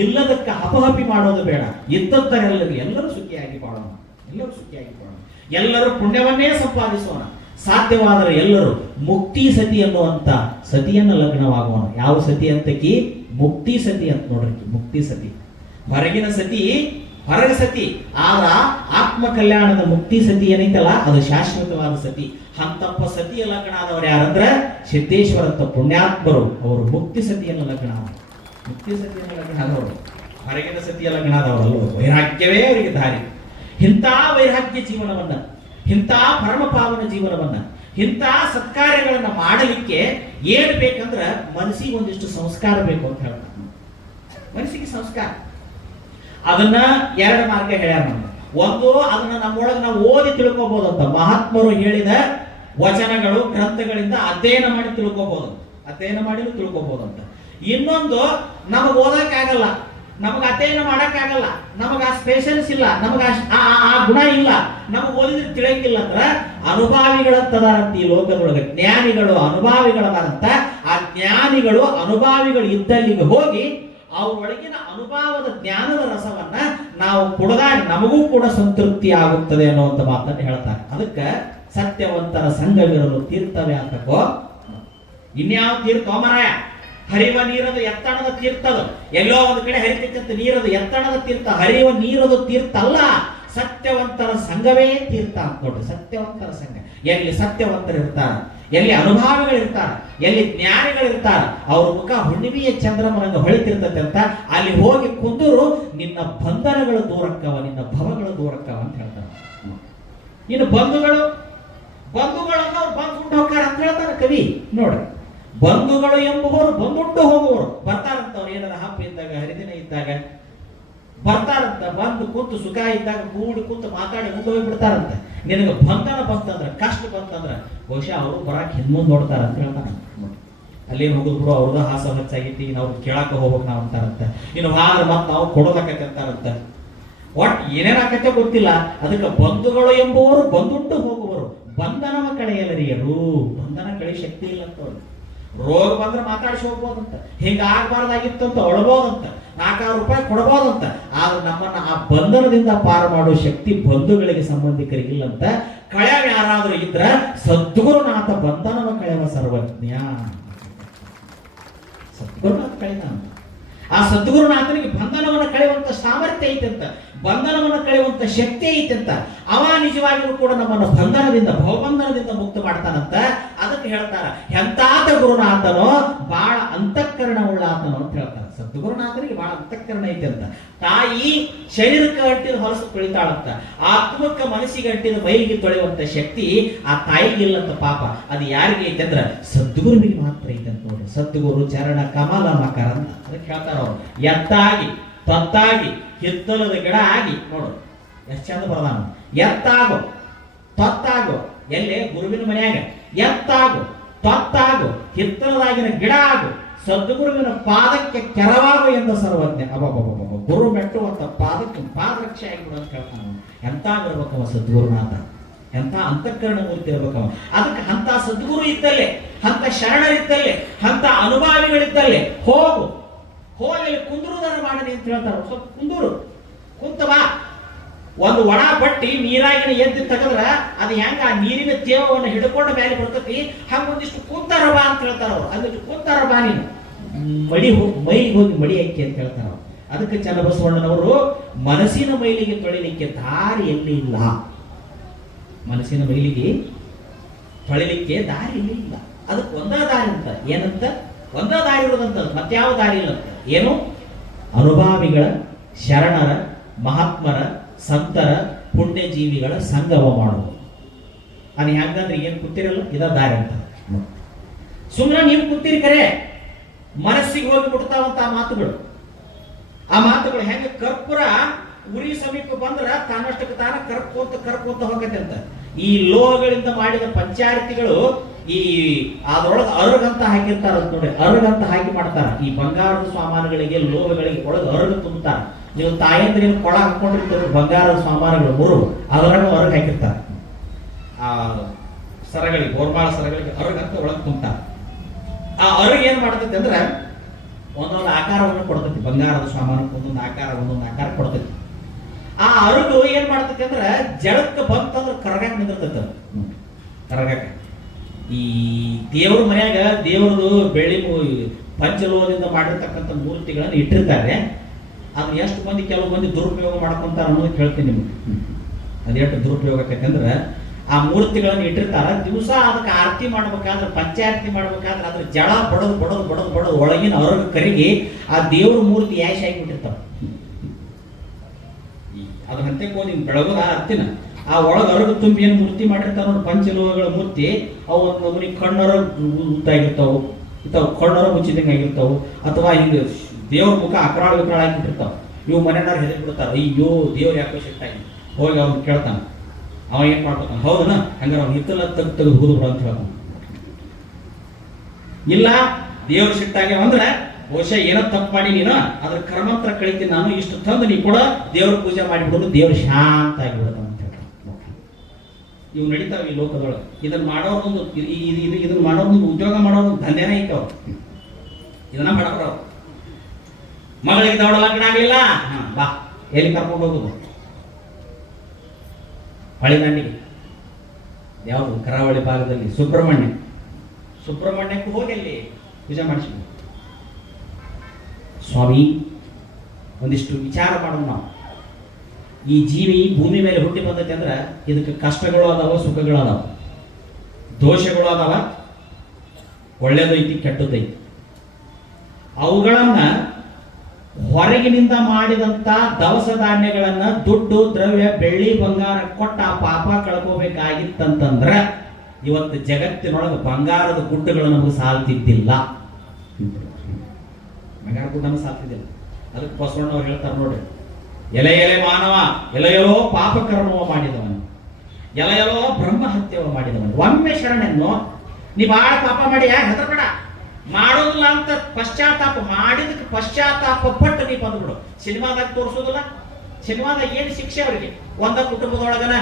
ಇಲ್ಲದಕ್ಕೆ ಹಪಹಪಿ ಮಾಡೋದು ಬೇಡ, ಇದ್ದದ್ದರೆಲ್ಲರೂ ಎಲ್ಲರೂ ಸುಖಿಯಾಗಿ ಬಾಳೋಣ, ಎಲ್ಲರೂ ಪುಣ್ಯವನ್ನೇ ಸಂಪಾದಿಸೋಣ, ಸಾಧ್ಯವಾದರೆ ಎಲ್ಲರೂ ಮುಕ್ತಿ ಸತಿ ಅನ್ನುವಂತ ಸತಿಯನ್ನು ಲಗ್ನವಾಗೋಣ. ಯಾವ ಸತಿ ಅಂತಕಿ? ಮುಕ್ತಿ ಸತಿ ಅಂತ ನೋಡ್ರಿ. ಮುಕ್ತಿ ಸತಿ ಹೊರಗಿನ ಸತಿ, ಹೊರಗ ಸತಿ, ಆದ ಆತ್ಮ ಕಲ್ಯಾಣದ ಮುಕ್ತಿ ಸತಿ ಏನೈತಲ್ಲ, ಅದು ಶಾಶ್ವತವಾದ ಸತಿ. ಅಂತಪ್ಪ ಸತಿಯ ಲಗ್ನ ಆದವರು ಯಾರಂದ್ರ ಸಿದ್ದೇಶ್ವರಂತ ಪುಣ್ಯಾತ್ಮರು, ಅವರು ಮುಕ್ತಿ ಸತಿಯನ್ನು ಲಗ್ನ ಆದವರು, ಹೊರಗಿನ ಸತಿಯ ಲಗ್ನ ಆದವರು. ವೈರಾಗ್ಯವೇ ಅವರಿಗೆ ದಾರಿ. ಇಂಥ ವೈರಾಗ್ಯ ಜೀವನವನ್ನ, ಇಂಥ ಪರಮ ಪಾವನ ಜೀವನವನ್ನ, ಇಂಥ ಸತ್ಕಾರ್ಯಗಳನ್ನ ಮಾಡಲಿಕ್ಕೆ ಏನ್ ಬೇಕಂದ್ರ ಮನಸ್ಸಿಗೆ ಒಂದಿಷ್ಟು ಸಂಸ್ಕಾರ ಬೇಕು ಅಂತ ಹೇಳ್ತಾರೆ. ಮನಸ್ಸಿಗೆ ಸಂಸ್ಕಾರ, ಅದನ್ನ 2 ಮಾರ್ಗ ಹೇಳ್ಯಾರ ನಮ್ಗೆ. ಒಂದು, ಅದನ್ನ ನಮ್ಮೊಳಗೆ ನಾವು ಓದಿ ತಿಳ್ಕೊಬಹುದಂತ, ಮಹಾತ್ಮರು ಹೇಳಿದ ವಚನಗಳು ಗ್ರಂಥಗಳಿಂದ ಅಧ್ಯಯನ ಮಾಡಿ ತಿಳ್ಕೊಬಹುದಂತ. ಇನ್ನೊಂದು, ನಮಗ್ ಓದಕ್ಕಾಗಲ್ಲ, ನಮಗ ಅಧ್ಯಯನ ಮಾಡಕ್ಕಾಗಲ್ಲ, ನಮಗ ಆ ಸ್ಪೇಷನ್ಸ್ ಇಲ್ಲ, ನಮಗ ಆ ಗುಣ ಇಲ್ಲ, ನಮಗ್ ಓದಿದ್ರೆ ತಿಳಿಯಂಗಿಲ್ಲ ಅಂದ್ರ ಅನುಭಾವಿಗಳಂತದಾರಂತ ಈ ಲೋಕದೊಳಗೆ. ಜ್ಞಾನಿಗಳು ಅನುಭಾವಿಗಳದಾರಂತ. ಆ ಜ್ಞಾನಿಗಳು ಅನುಭಾವಿಗಳು ಇದ್ದಲ್ಲಿಗೆ ಹೋಗಿ ಅವರೊಳಗಿನ ಅನುಭವದ ಜ್ಞಾನದ ರಸವನ್ನ ನಾವು ಕುಡದಾಗ ನಮಗೂ ಕೂಡ ಸಂತೃಪ್ತಿ ಆಗುತ್ತದೆ ಅನ್ನುವಂತ ಮಾತನ್ನು ಹೇಳ್ತಾರೆ. ಅದಕ್ಕೆ ಸತ್ಯವಂತರ ಸಂಘವಿರಲು ತೀರ್ಥವೇ ಅಂತಕೋ. ಇನ್ಯಾವ ತೀರ್ಥ ಮರಾಯ? ಹರಿವ ನೀರದು ಎತ್ತಣದ ತೀರ್ಥದು. ಎಲ್ಲೋ ಒಂದು ಕಡೆ ಹರಿತಕ್ಕಂಥ ನೀರದು ಎತ್ತಣದ ತೀರ್ಥ, ಹರಿಯುವ ನೀರದು ತೀರ್ಥ ಅಲ್ಲ, ಸತ್ಯವಂತರ ಸಂಘವೇ ತೀರ್ಥ ಅಂತ ನೋಡ್ರಿ. ಸತ್ಯವಂತರ ಸಂಘ, ಎಲ್ಲಿ ಸತ್ಯವಂತರು ಇರ್ತಾರ, ಎಲ್ಲಿ ಅನುಭಾವಿಗಳಿರ್ತಾರ, ಎಲ್ಲಿ ಜ್ಞಾನಿಗಳಿರ್ತಾರ, ಅವ್ರ ಮುಖ ಹುಣ್ಣಿಮೆಯ ಚಂದ್ರಮನಂಗ ಹೊಳಿತಿರ್ತತೆ ಅಂತ ಅಲ್ಲಿ ಹೋಗಿ ಕುಂದೂರು, ನಿನ್ನ ಬಂಧನಗಳು ದೂರಕ್ಕವ, ನಿನ್ನ ಭವಗಳು ದೂರಕ್ಕವ ಅಂತ ಹೇಳ್ತಾರ. ಇನ್ನು ಬಂಧುಗಳನ್ನು ಅವ್ರು ಬಂದುಂಟು ಹೋಗ್ತಾರ ಅಂತ ಹೇಳ್ತಾರ ಕವಿ. ನೋಡ್ರಿ, ಬಂಧುಗಳು ಎಂಬುವರು ಬಂದುಂಟು ಹೋಗುವರು ಬರ್ತಾರಂತ. ಅವ್ರು ಏನಾರ ಹಬ್ಬ ಇದ್ದಾಗ, ಹರಿದಿನ ಇದ್ದಾಗ ಬರ್ತಾರಂತ. ಬಂದು ಕೂತು ಸುಖ ಇದ್ದಾಗ ಕೂಡಿ ಕೂತು ಮಾತಾಡಿ ಮುಂದೆ ಹೋಗ್ಬಿಡ್ತಾರಂತ. ನಿನಗೆ ಬಂಧನ ಬಂತಂದ್ರ, ಕಷ್ಟ ಬಂತಂದ್ರ ಬಹುಶಃ ಅವರು ಬರಾಕ್ ಹಿಂದ್ಮುಂದ್ ನೋಡ್ತಾರ ಅಂತ ಹೇಳ್ತಾರ. ಅಲ್ಲೇನು ಹೋಗುದು ಬಿಡು, ಅವ್ರದ್ದು ಹಾಸ ಹೆಚ್ಚಾಗಿತ್ತು, ಇನ್ನು ಅವ್ರು ಕೇಳಾಕ ಹೋಗ್ಬೇಕು ನಾವು ಅಂತಾರಂತ. ಇನ್ನು ಹಾಗೆ ಮತ್ತೆ ನಾವು ಕೊಡೋದಕ್ಕೈತೆ ಅಂತಾರಂತ. ಒಟ್ ಏನೇನಾಕತ್ತೆ ಗೊತ್ತಿಲ್ಲ. ಅದಕ್ಕೆ ಬಂಧುಗಳು ಎಂಬುವರು ಬಂದುಂಟು ಹೋಗುವರು, ಬಂಧನವ ಕಳೆಯಲರಿಯರು. ಬಂಧನ ಕಳಿ ಶಕ್ತಿ ಇಲ್ಲ ಅಂತ. ರೋಗ ಬಂದ್ರೆ ಮಾತಾಡಿಸಿ ಹೋಗ್ಬೋದಂತ, ಹಿಂಗ ಆಗ್ಬಾರ್ದಾಗಿತ್ತು ಅಂತ ಒಳಬೋದಂತ, 4,000 ರೂಪಾಯಿ ಕೊಡಬಹುದಂತ. ಆದ್ರೆ ನಮ್ಮನ್ನ ಆ ಬಂಧನದಿಂದ ಪಾರು ಮಾಡುವ ಶಕ್ತಿ ಬಂಧುಗಳಿಗೆ ಸಂಬಂಧಿಕರಿಗಿಲ್ಲಂತ. ಕಳೆಯ ಯಾರಾದ್ರೂ ಇದ್ರ ಸದ್ಗುರುನಾಥ ಬಂಧನವ ಕಳೆಯುವ ಸರ್ವಜ್ಞ. ಸದ್ಗುರುನಾಥ ಕಳೆದ. ಆ ಸದ್ಗುರುನಾಥನಿಗೆ ಬಂಧನವನ್ನು ಕಳೆಯುವಂತ ಸಾಮರ್ಥ್ಯ ಐತಂತ, ಬಂಧನವನ್ನು ಕಳೆಯುವಂತ ಶಕ್ತಿ ಐತಂತ. ಅವ ನಿಜವಾಗಿಯೂ ಕೂಡ ನಮ್ಮನ್ನು ಬಂಧನದಿಂದ, ಭವಬಂಧನದಿಂದ ಮುಕ್ತ ಮಾಡ್ತಾನಂತ. ಅದಕ್ಕೆ ಹೇಳ್ತಾರ, ಎಂತಾತ ಗುರುನಾಥನೋ ಬಾಳ ಅಂತಃಕರಣವುಳ್ಳ ಆತನೋ ಅಂತ ಹೇಳ್ತಾರ. ಸದ್ಗುರುನಾಥನಿಗೆ ಬಹಳ ಅಂತಃಕರಣ ಐತೆ ಅಂತ. ತಾಯಿ ಶರೀರಕ್ಕೆ ಅಂಟಿದ ಹೊಲಸು ತೊಳಿತಾಳಂತ, ಆತ್ಮಕ್ಕೆ ಮನಸ್ಸಿಗೆ ಅಂಟಿದ ಮೈಲಿಗೆ ತೊಳೆಯುವಂತ ಶಕ್ತಿ ಆ ತಾಯಿಗಿಲ್ಲಂತ. ಪಾಪ ಅದು ಯಾರಿಗೆ ಐತೆ ಅಂದ್ರ ಸದ್ಗುರುವಿಗೆ ಮಾತ್ರ ಐತೆ ಅಂತ ನೋಡ್ರಿ. ಸದ್ಗುರು ಚರಣ ಕಮಲ ಮಕರ ಅಂತ ಅದಕ್ಕೆ ಹೇಳ್ತಾರ ಅವ್ರು. ಎತ್ತಾಗಿ ತೊತ್ತಾಗಿ ಹಿತ್ತಲದ ಗಿಡ ಆಗಿ ನೋಡು ಎಷ್ಟು ಚಂದ ಬರದಾನ. ಎತ್ತಾಗು ತೊತ್ತಾಗು, ಎಲ್ಲೇ ಗುರುವಿನ ಮನೆಯಾಗ ಎತ್ತಾಗು ತೊತ್ತಾಗು, ಹಿತ್ತಲದಾಗಿನ ಗಿಡ ಆಗು, ಸದ್ಗುರುವಿನ ಪಾದಕ್ಕೆ ಕೆರವಾಗು ಎಂದ ಸರ್ವಜ್ಞ. ಅಬ್ಬಬ್ಬಬ್ಬ, ಗುರು ಮೆಟ್ಟುವಂತ ಪಾದಕ್ಕೆ ಪಾದರಕ್ಷೆ ಆಗಿಬಿಡು ಅಂತ ಹೇಳ್ತಾನ. ಎಂತ ಇರ್ಬೇಕವ ಸದ್ಗುರುನಾಥ, ಎಂತ ಅಂತಃಕರಣ ಮೂರ್ತಿ ಇರ್ಬೇಕವ. ಅದಕ್ಕೆ ಅಂತ ಸದ್ಗುರು ಇದ್ದಲ್ಲೇ, ಅಂತ ಶರಣರಿದ್ದಲ್ಲೇ, ಅಂತ ಅನುಭಾವಿಗಳಿದ್ದಲ್ಲೇ ಹೋಗು, ಹೋಗಿ ಕುಂದುರುದರ ಮಾಡಲಿ ಅಂತ ಹೇಳ್ತಾರ. ಸ್ವಲ್ಪ ಕುಂದೂರು, ಕುಂತವಾ. ಒಂದು ಒಣ ಬಟ್ಟಿ ನೀರಾಗಿನ ಎದ್ದು ತೆಗೆದ್ರ ಅದು ಹೆಂಗ ಆ ನೀರಿನ ತೇವವನ್ನು ಹಿಡ್ಕೊಂಡು ಮೇಲೆ ಬರ್ತೈತಿ, ಹಂಗೊಂದಿಷ್ಟು ಕುಂತಾರ ಬಾ ಅಂತ ಹೇಳ್ತಾರ ಅವ್ರು. ಅದಕ್ಕೆ ಕುಂತಾರ ಬಾ ನೀನು ಮೈಲಿಗೆ ಹೋಗಿ ಮಡಿ ಹಾಕಿ ಅಂತ ಹೇಳ್ತಾರ ಅವ್ರು. ಅದಕ್ಕೆ ಚನ್ನಬಸವಣ್ಣನವರು ಮನಸ್ಸಿನ ಮೈಲಿಗೆ ತೊಳಿಲಿಕ್ಕೆ ದಾರಿ ಎಲ್ಲಿ ಇಲ್ಲ, ಮನಸ್ಸಿನ ಮೈಲಿಗೆ ತೊಳಿಲಿಕ್ಕೆ ದಾರಿ ಎಲ್ಲಿ ಇಲ್ಲ. ಅದಕ್ಕೆ ಒಂದೇ ದಾರಿ ಅಂತ, ಏನಂತ ಒಂದೇ ದಾರಿ ಇರೋದಂತ, ಮತ್ಯಾವ ದಾರಿ ಇಲ್ಲ ಅಂತ. ಏನು? ಅನುಭಾವಿಗಳ, ಶರಣರ, ಮಹಾತ್ಮರ, ಸಂತರ, ಪುಣ್ಯಜೀವಿಗಳ ಸಂಗಮ ಮಾಡುವುದು. ಅದು ಹೆಂಗಂದ್ರೆ ಏನ್ ಕೂತಿರಲ್ಲ, ಇದ ದಾರಿ ಅಂತ. ಸುಮ್ಮನೆ ನೀವು ಕೂತಿರಿ ಕರೆ ಮನಸ್ಸಿಗೆ ಹೋಗಿ ಬಿಡ್ತಾವಂತ ಮಾತುಗಳು. ಆ ಮಾತುಗಳು ಹೆಂಗ ಕರ್ಪೂರ ಉರಿ ಸಮೀಪ ಬಂದ್ರ ತಾನಷ್ಟಕ್ಕೆ ತಾನ ಕರ್ಕೋತ ಹೋಗತ್ತೆ ಅಂತ. ಈ ಲೋಹಗಳಿಂದ ಮಾಡಿದ ಪಂಚಾರತಿಗಳು ಈ ಅದ್ರೊಳಗೆ ಅರುಗಂತ ಹಾಕಿರ್ತಾರ ನೋಡಿ, ಅರುಗಂತ ಹಾಕಿ ಮಾಡ್ತಾರ. ಈ ಬಂಗಾರದ ಸಾಮಾನುಗಳಿಗೆ, ಲೋಹಗಳಿಗೆ ಒಳಗೆ ಅರುಗ ತುಂಬುತ್ತಾರ. ನೀವು ತಾಯಂದ್ರೆ ಕೊಳ ಹಾಕೊಂಡಿರ್ತೀರ ಬಂಗಾರದ ಸಾಮಾನುಗಳು ಮೂರು, ಅದರೊಳಗೆ ಅರುಗ ಹಾಕಿರ್ತಾರ. ಆ ಸರಗಳಿಗೆ, ಗೋರ್ಮಾಳ ಸರಗಳಿಗೆ ಅರುಗಂತ ಒಳಗೆ ತುಂಬ್ತಾರ. ಆ ಅರುಗ ಏನ್ ಮಾಡ್ತೈತಿ ಅಂದ್ರೆ ಒಂದೊಂದು ಆಕಾರವನ್ನು ಕೊಡ್ತೈತಿ. ಬಂಗಾರದ ಸಾಮಾನಕ್ಕೆ ಒಂದೊಂದು ಆಕಾರ ಕೊಡ್ತೈತಿ. ಆ ಅರುಗು ಏನ್ ಮಾಡ್ತೈತಿ ಅಂದ್ರೆ ಜಳಕ್ಕೆ ಬಂತಂದ್ರೆ ಕರಗಾಕ ನಿಂದಿರ್ತೈತಿ. ಕರಗಾಕ ಈ ದೇವ್ರ ಮನ್ಯಾಗ ದೇವ್ರದು ಬೆಳ್ಳಿ ಪಂಚಲೋಹದಿಂದ ಮಾಡಿರ್ತಕ್ಕಂಥ ಮೂರ್ತಿಗಳನ್ನು ಇಟ್ಟಿರ್ತಾರೆ. ಅದನ್ನ ಎಷ್ಟು ಮಂದಿ, ಕೆಲವು ಮಂದಿ ದುರುಪಯೋಗ ಮಾಡ್ಕೊಂತಾರ ಅನ್ನೋದು ಕೇಳ್ತೀನಿ ನಿಮ್ಗೆ. ಅದೆಷ್ಟು ದುರುಪಯೋಗ ಆಕೈತೆ ಅಂದ್ರೆ ಆ ಮೂರ್ತಿಗಳನ್ನು ಇಟ್ಟಿರ್ತಾರ. ದಿವಸ ಅದಕ್ಕೆ ಆರತಿ ಮಾಡ್ಬೇಕಾದ್ರೆ, ಪಂಚಾರತಿ ಮಾಡ್ಬೇಕಾದ್ರೆ ಅದ್ರ ಜಳ ಬಡದು ಒಳಗಿನ ಹೊರಗೆ ಕರಗಿ ಆ ದೇವ್ರ ಮೂರ್ತಿ ಯಾಶ್ ಆಗಿಬಿಟ್ಟಿರ್ತಾವ. ಅದ್ರ ಹಂತಕ್ಕೆ ಹೋಗಿ ಬೆಳಗೋದ ಆರ್ತಿನ ಆ ಒಳಗೆ ಹೊರಗೆ ತುಂಬಿ ಏನು ಮೂರ್ತಿ ಮಾಡಿರ್ತಾವ ನೋಡಿ, ಪಂಚಲೋಹಗಳ ಮೂರ್ತಿ. ಅವು ಒಂದು ಕಣ್ಣರ ಉದ್ದಾಗಿರ್ತಾವು, ಕಣ್ಣರ ಮುಚ್ಚಿದಂಗೆ ಆಗಿರ್ತಾವು. ಅಥವಾ ಹಿಂಗೆ ದೇವ್ರ ಮುಖ ಅಕ್ರಾಳ ವಿಕ್ರಾಳ ಆಗಿಬಿಟ್ಟಿರ್ತಾವ. ಇವು ಮನೆಯವ್ರು ಹೆದರಿ ಬಿಡ್ತಾರ, ಅಯ್ಯೋ ದೇವ್ರು ಯಾಕೋ ಸಿಟ್ಟಾಗಿ. ಹೋಗಿ ಅವ್ನು ಕೇಳ್ತಾನ, ಅವ ಏನ್ ಮಾಡ್ಕೊತಾನ, ಹೌದನ ಹಂಗಾರೆ ಅವ್ನು ಹಿತ್ತಲ ತೆಗೆದು ಹೋದು ಬಿಡ ಅಂತ ಹೇಳ್ತಾನ. ಇಲ್ಲ ದೇವ್ರು ಸಿಟ್ಟಾಗಿ ಅಂದ್ರೆ ಬಹುಶಃ ಏನೋ ತಪ್ಪು ಮಾಡಿ ನೀನು ಅದ್ರ ಕರ್ಮಂತ್ರ ಕಳಿತೀನಿ ನಾನು, ಇಷ್ಟು ತಂದು ನೀ ಕೂಡ ದೇವ್ರ ಪೂಜೆ ಮಾಡಿಬಿಡೋದು, ದೇವ್ರು ಶಾಂತ ಆಗಿಬಿಡೋದು ಅಂತ ಹೇಳ್ತಾನೆ. ಇವು ನಡೀತಾವ ಈ ಲೋಕದೊಳಗೆ. ಇದನ್ನ ಮಾಡೋರ್ದೊಂದು ಇದನ್ನ ಮಾಡೋರ್ದೊಂದು ಉದ್ಯೋಗ ಮಾಡೋದು ದಂಧೆನೇ ಐತವ. ಇದನ್ನ ಮಾಡಬ್ರವ್ರು. ಮಗಳಿಗೆ ದೌಡ ಲಗ್ನ ಆಗ್ಲಿಲ್ಲ, ಬಾ ಎಲ್ಲಿ ಕರ್ಕೊಂಡು ಹೋಗುದು? ಹೊಳಿದಂಡಿಗೆ, ಯಾವುದು ಕರಾವಳಿ ಭಾಗದಲ್ಲಿ ಸುಬ್ರಹ್ಮಣ್ಯಕ್ಕೂ ಹೋಗಿ ಅಲ್ಲಿ ಪೂಜೆ ಮಾಡಿಸಿ. ಸ್ವಾಮಿ, ಒಂದಿಷ್ಟು ವಿಚಾರ ಮಾಡೋಣ ನಾವು. ಈ ಜೀವಿ ಭೂಮಿ ಮೇಲೆ ಹುಟ್ಟಿ ಬಂದೈತೆ ಅಂದ್ರೆ ಇದಕ್ಕೆ ಕಷ್ಟಗಳು ಅದಾವ, ಸುಖಗಳು ಅದಾವ, ದೋಷಗಳು ಅದಾವ, ಒಳ್ಳೇದೈತಿ, ಕೆಟ್ಟದೈತಿ. ಅವುಗಳನ್ನ ಹೊರಗಿನಿಂದ ಮಾಡಿದಂತ ದವಸ ಧಾನ್ಯಗಳನ್ನ ದುಡ್ಡು, ದ್ರವ್ಯ, ಬೆಳ್ಳಿ, ಬಂಗಾರ ಕೊಟ್ಟ ಆ ಪಾಪ ಕಳ್ಕೋಬೇಕಾಗಿತ್ತಂತಂದ್ರ ಇವತ್ತು ಜಗತ್ತಿನೊಳಗೆ ಬಂಗಾರದ ಗುಡ್ಡಗಳು ನಮಗೆ ಸಾಲ್ತಿದ್ದಿಲ್ಲ. ಬಂಗಾರ ಗುಡ್ಡನ ಸಾಲ್ತಿದ್ದಿಲ್ಲ. ಅದಕ್ಕೆ ಬಸವಣ್ಣವ್ರು ಹೇಳ್ತಾರೆ ನೋಡ್ರಿ, ಎಲೆ ಮಾನವ ಎಲೆಯಲೋ ಪಾಪ ಕರ್ಮವ ಮಾಡಿದವನು, ಎಲೆಯಲೋ ಬ್ರಹ್ಮ ಹತ್ಯವ ಮಾಡಿದವನು. ಒಮ್ಮೆ ಶರಣೆನ್ನು ನೀ ಬಾಳ ಪಾಪ ಮಾಡಿ ಹೆದರ್ಬೇಡ, ಮಾಡೋದಿಲ್ಲ ಅಂತ ಪಶ್ಚಾತ್ತಾಪ ಮಾಡಿದಕ್ಕೆ ಪಶ್ಚಾತ್ತಾಪ ಪಟ್ಟು ನೀ ಬಂದ್ಬಿಡು. ಸಿನಿಮಾದಾಗ ತೋರಿಸೋದಿಲ್ಲ, ಸಿನಿಮಾದಾಗ ಏನು ಶಿಕ್ಷೆ ಅವರಿಗೆ? ಒಂದ ಕುಟುಂಬದೊಳಗನ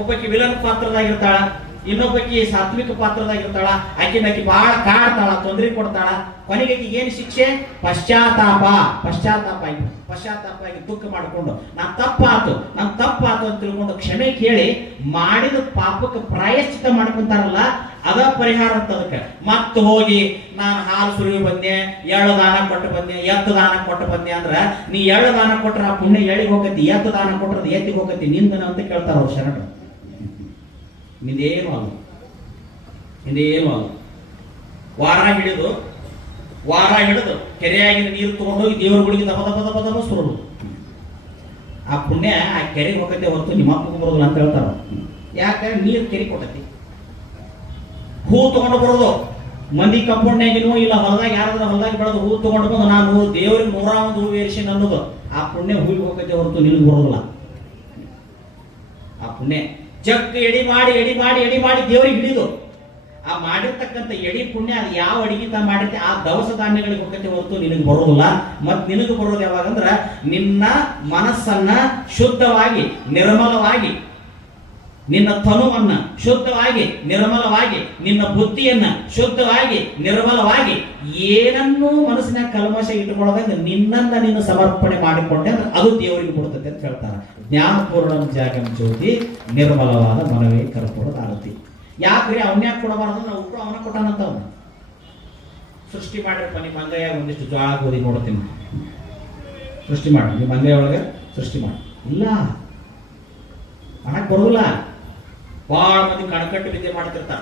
ಒಬ್ಬಾಕಿ ವಿಲನ್ ಪಾತ್ರದಾಗಿರ್ತಾಳ, ಇನ್ನೊಬ್ಬಕಿ ಸಾತ್ವಿಕ ಪಾತ್ರದಾಗಿರ್ತಾಳ. ಆಕಿ ಬಹಳ ಕಾಡ್ತಾಳ, ತೊಂದರೆ ಕೊಡ್ತಾಳ. ಕೊನೆಗೆ ಏನು ಶಿಕ್ಷೆ? ಪಶ್ಚಾತ್ತಾಪ ಆಗಿ ದುಃಖ ಮಾಡಿಕೊಂಡು ನಾನು ತಪ್ಪಾತು ಅಂತ ತಿಳ್ಕೊಂಡು ಕ್ಷಮೆ ಕೇಳಿ ಮಾಡಿದ ಪಾಪಕ್ಕೆ ಪ್ರಾಯಶ್ಚಿತ ಮಾಡ್ಕೊಂತಾರಲ್ಲ, ಅದ ಪರಿಹಾರ ಅಂತ. ಅದಕ್ಕೆ ಮತ್ತೆ ಹೋಗಿ ನಾನು ಹಾಲು ಸುರಿವಿ ಬಂದೆ, ಎಳ್ಳು ದಾನ ಕೊಟ್ಟು ಬಂದೆ, ಎತ್ತು ದಾನ ಕೊಟ್ಟು ಬಂದೆ ಅಂದ್ರ ನೀ ಎಳ್ಳು ದಾನ ಕೊಟ್ರ ಆ ಪುಣ್ಯ ಎಳಿಗೆ ಹೋಗತಿ, ಎತ್ತು ದಾನ ಕೊಟ್ರದ ಎತ್ತಿಗೆ ಹೋಗತಿ, ನಿಂದನ ಅಂತ ಕೇಳ್ತಾರ ಅವ್ರು ಶರಣರು. ನಿಂದೇನು ಅಲ್ಲ. ವಾರ ಹಿಡಿದು ಕೆರೆಯಾಗಿನ ನೀರು ತಗೊಂಡೋಗಿ ದೇವರುಗಳಿಗೆ ದಬ ಸುರೋದು. ಆ ಪುಣ್ಯ ಆ ಕೆರೆಗೆ ಹೋಗತ್ತೆ ಹೊರತು ನಿಮ್ಮ ಅಪ್ಪಗೆ ಬರೋದಿಲ್ಲ ಅಂತ ಹೇಳ್ತಾರ. ಯಾಕಂದ್ರೆ ನೀರು ಕೆರೆ ಕೊಟ್ಟತಿ. ಹೂ ತಗೊಂಡು ಬರೋದು ಮಂದಿ ಕಂಪೌಂಡ್ನಾಗಿನೂ ಇಲ್ಲ, ಹೊಲದಾಗ ಯಾರಾದ್ರೂ ಹೊಲದಾಗ ಬೆಳೆದು ಹೂ ತಗೊಂಡು ಬಂದು ನಾನು ದೇವ್ರಿಗೆ 101 ಹೂ ಏರಿಸಿನ ಅನ್ನೋದು ಆ ಪುಣ್ಯ ಹೂವಿಗೆ ಹೋಗತ್ತೆ ಹೊರತು ನಿನಗೆ ಬರೋದಿಲ್ಲ. ಆ ಪುಣ್ಯ ಜಗ್ ಎಡಿ ಮಾಡಿ ದೇವ್ರಿಗೆ ಹಿಡಿದು ಆ ಮಾಡಿರ್ತಕ್ಕಂಥ ಎಡಿ ಪುಣ್ಯ ಅದು ಯಾವ ಅಡಿಗೆ ತಾ ಮಾಡಿರ್ತಿ ಆ ದವಸ ಧಾನ್ಯಗಳಿಗೆ ಹೋಗತ್ತೆ ಹೊರತು ನಿನಗೆ ಬರೋದಿಲ್ಲ. ಮತ್ ನಿನಗೆ ಬರೋದು ಯಾವಾಗಂದ್ರ ನಿನ್ನ ಮನಸ್ಸನ್ನ ಶುದ್ಧವಾಗಿ ನಿರ್ಮಲವಾಗಿ, ನಿನ್ನ ತನುವನ್ನ ಶುದ್ಧವಾಗಿ ನಿರ್ಮಲವಾಗಿ, ನಿನ್ನ ಬುದ್ಧಿಯನ್ನ ಶುದ್ಧವಾಗಿ ನಿರ್ಮಲವಾಗಿ, ಏನನ್ನೂ ಮನಸ್ಸಿನ ಕಲ್ಮಶ ಇಟ್ಟುಕೊಳ್ಳೋದಂಗ ನಿನ್ನನ್ನ ನೀನು ಸಮರ್ಪಣೆ ಮಾಡಿಕೊಂಡೆ ಅಂದ್ರೆ ಅದು ದೇವರಿಗೆ ಕೊಡುತ್ತದೆ ಅಂತ ಹೇಳ್ತಾರೆ. ಜ್ಞಾನಪೂರ್ಣ ಜಾಗಂ ಜ್ಯೋತಿ, ನಿರ್ಮಲವಾದ ಮನವೇ ಕರ್ಪೂರದ ಆರತಿ. ಯಾಕ್ರಿ ಅವನ್ಯಾಕೆ ಕೊಡಬಾರದು? ನಾವು ಉಪ್ಪು ಅವನ ಕೊಟ್ಟಾನಂತ ಅವನು ಸೃಷ್ಟಿ ಮಾಡಿರಪ್ಪ. ನಿಮ್ಮ ಅಂಗೈಯಾಗ ಒಂದಿಷ್ಟು ಜ್ವಾಳ ಗೋಧಿ ನೋಡ್ತೀನಿ, ಸೃಷ್ಟಿ ಮಾಡಿ ನಿಮ್ಮ ಅಂಗೈ ಒಳಗೆ ಸೃಷ್ಟಿ ಮಾಡಿ. ಇಲ್ಲ, ಮಾಡಕ್ ಬರೋದಿಲ್ಲ. ಭಾಳ ಮಂದಿ ಕಣಕಟ್ಟು ವಿದ್ಯೆ ಮಾಡ್ತಿರ್ತಾರ,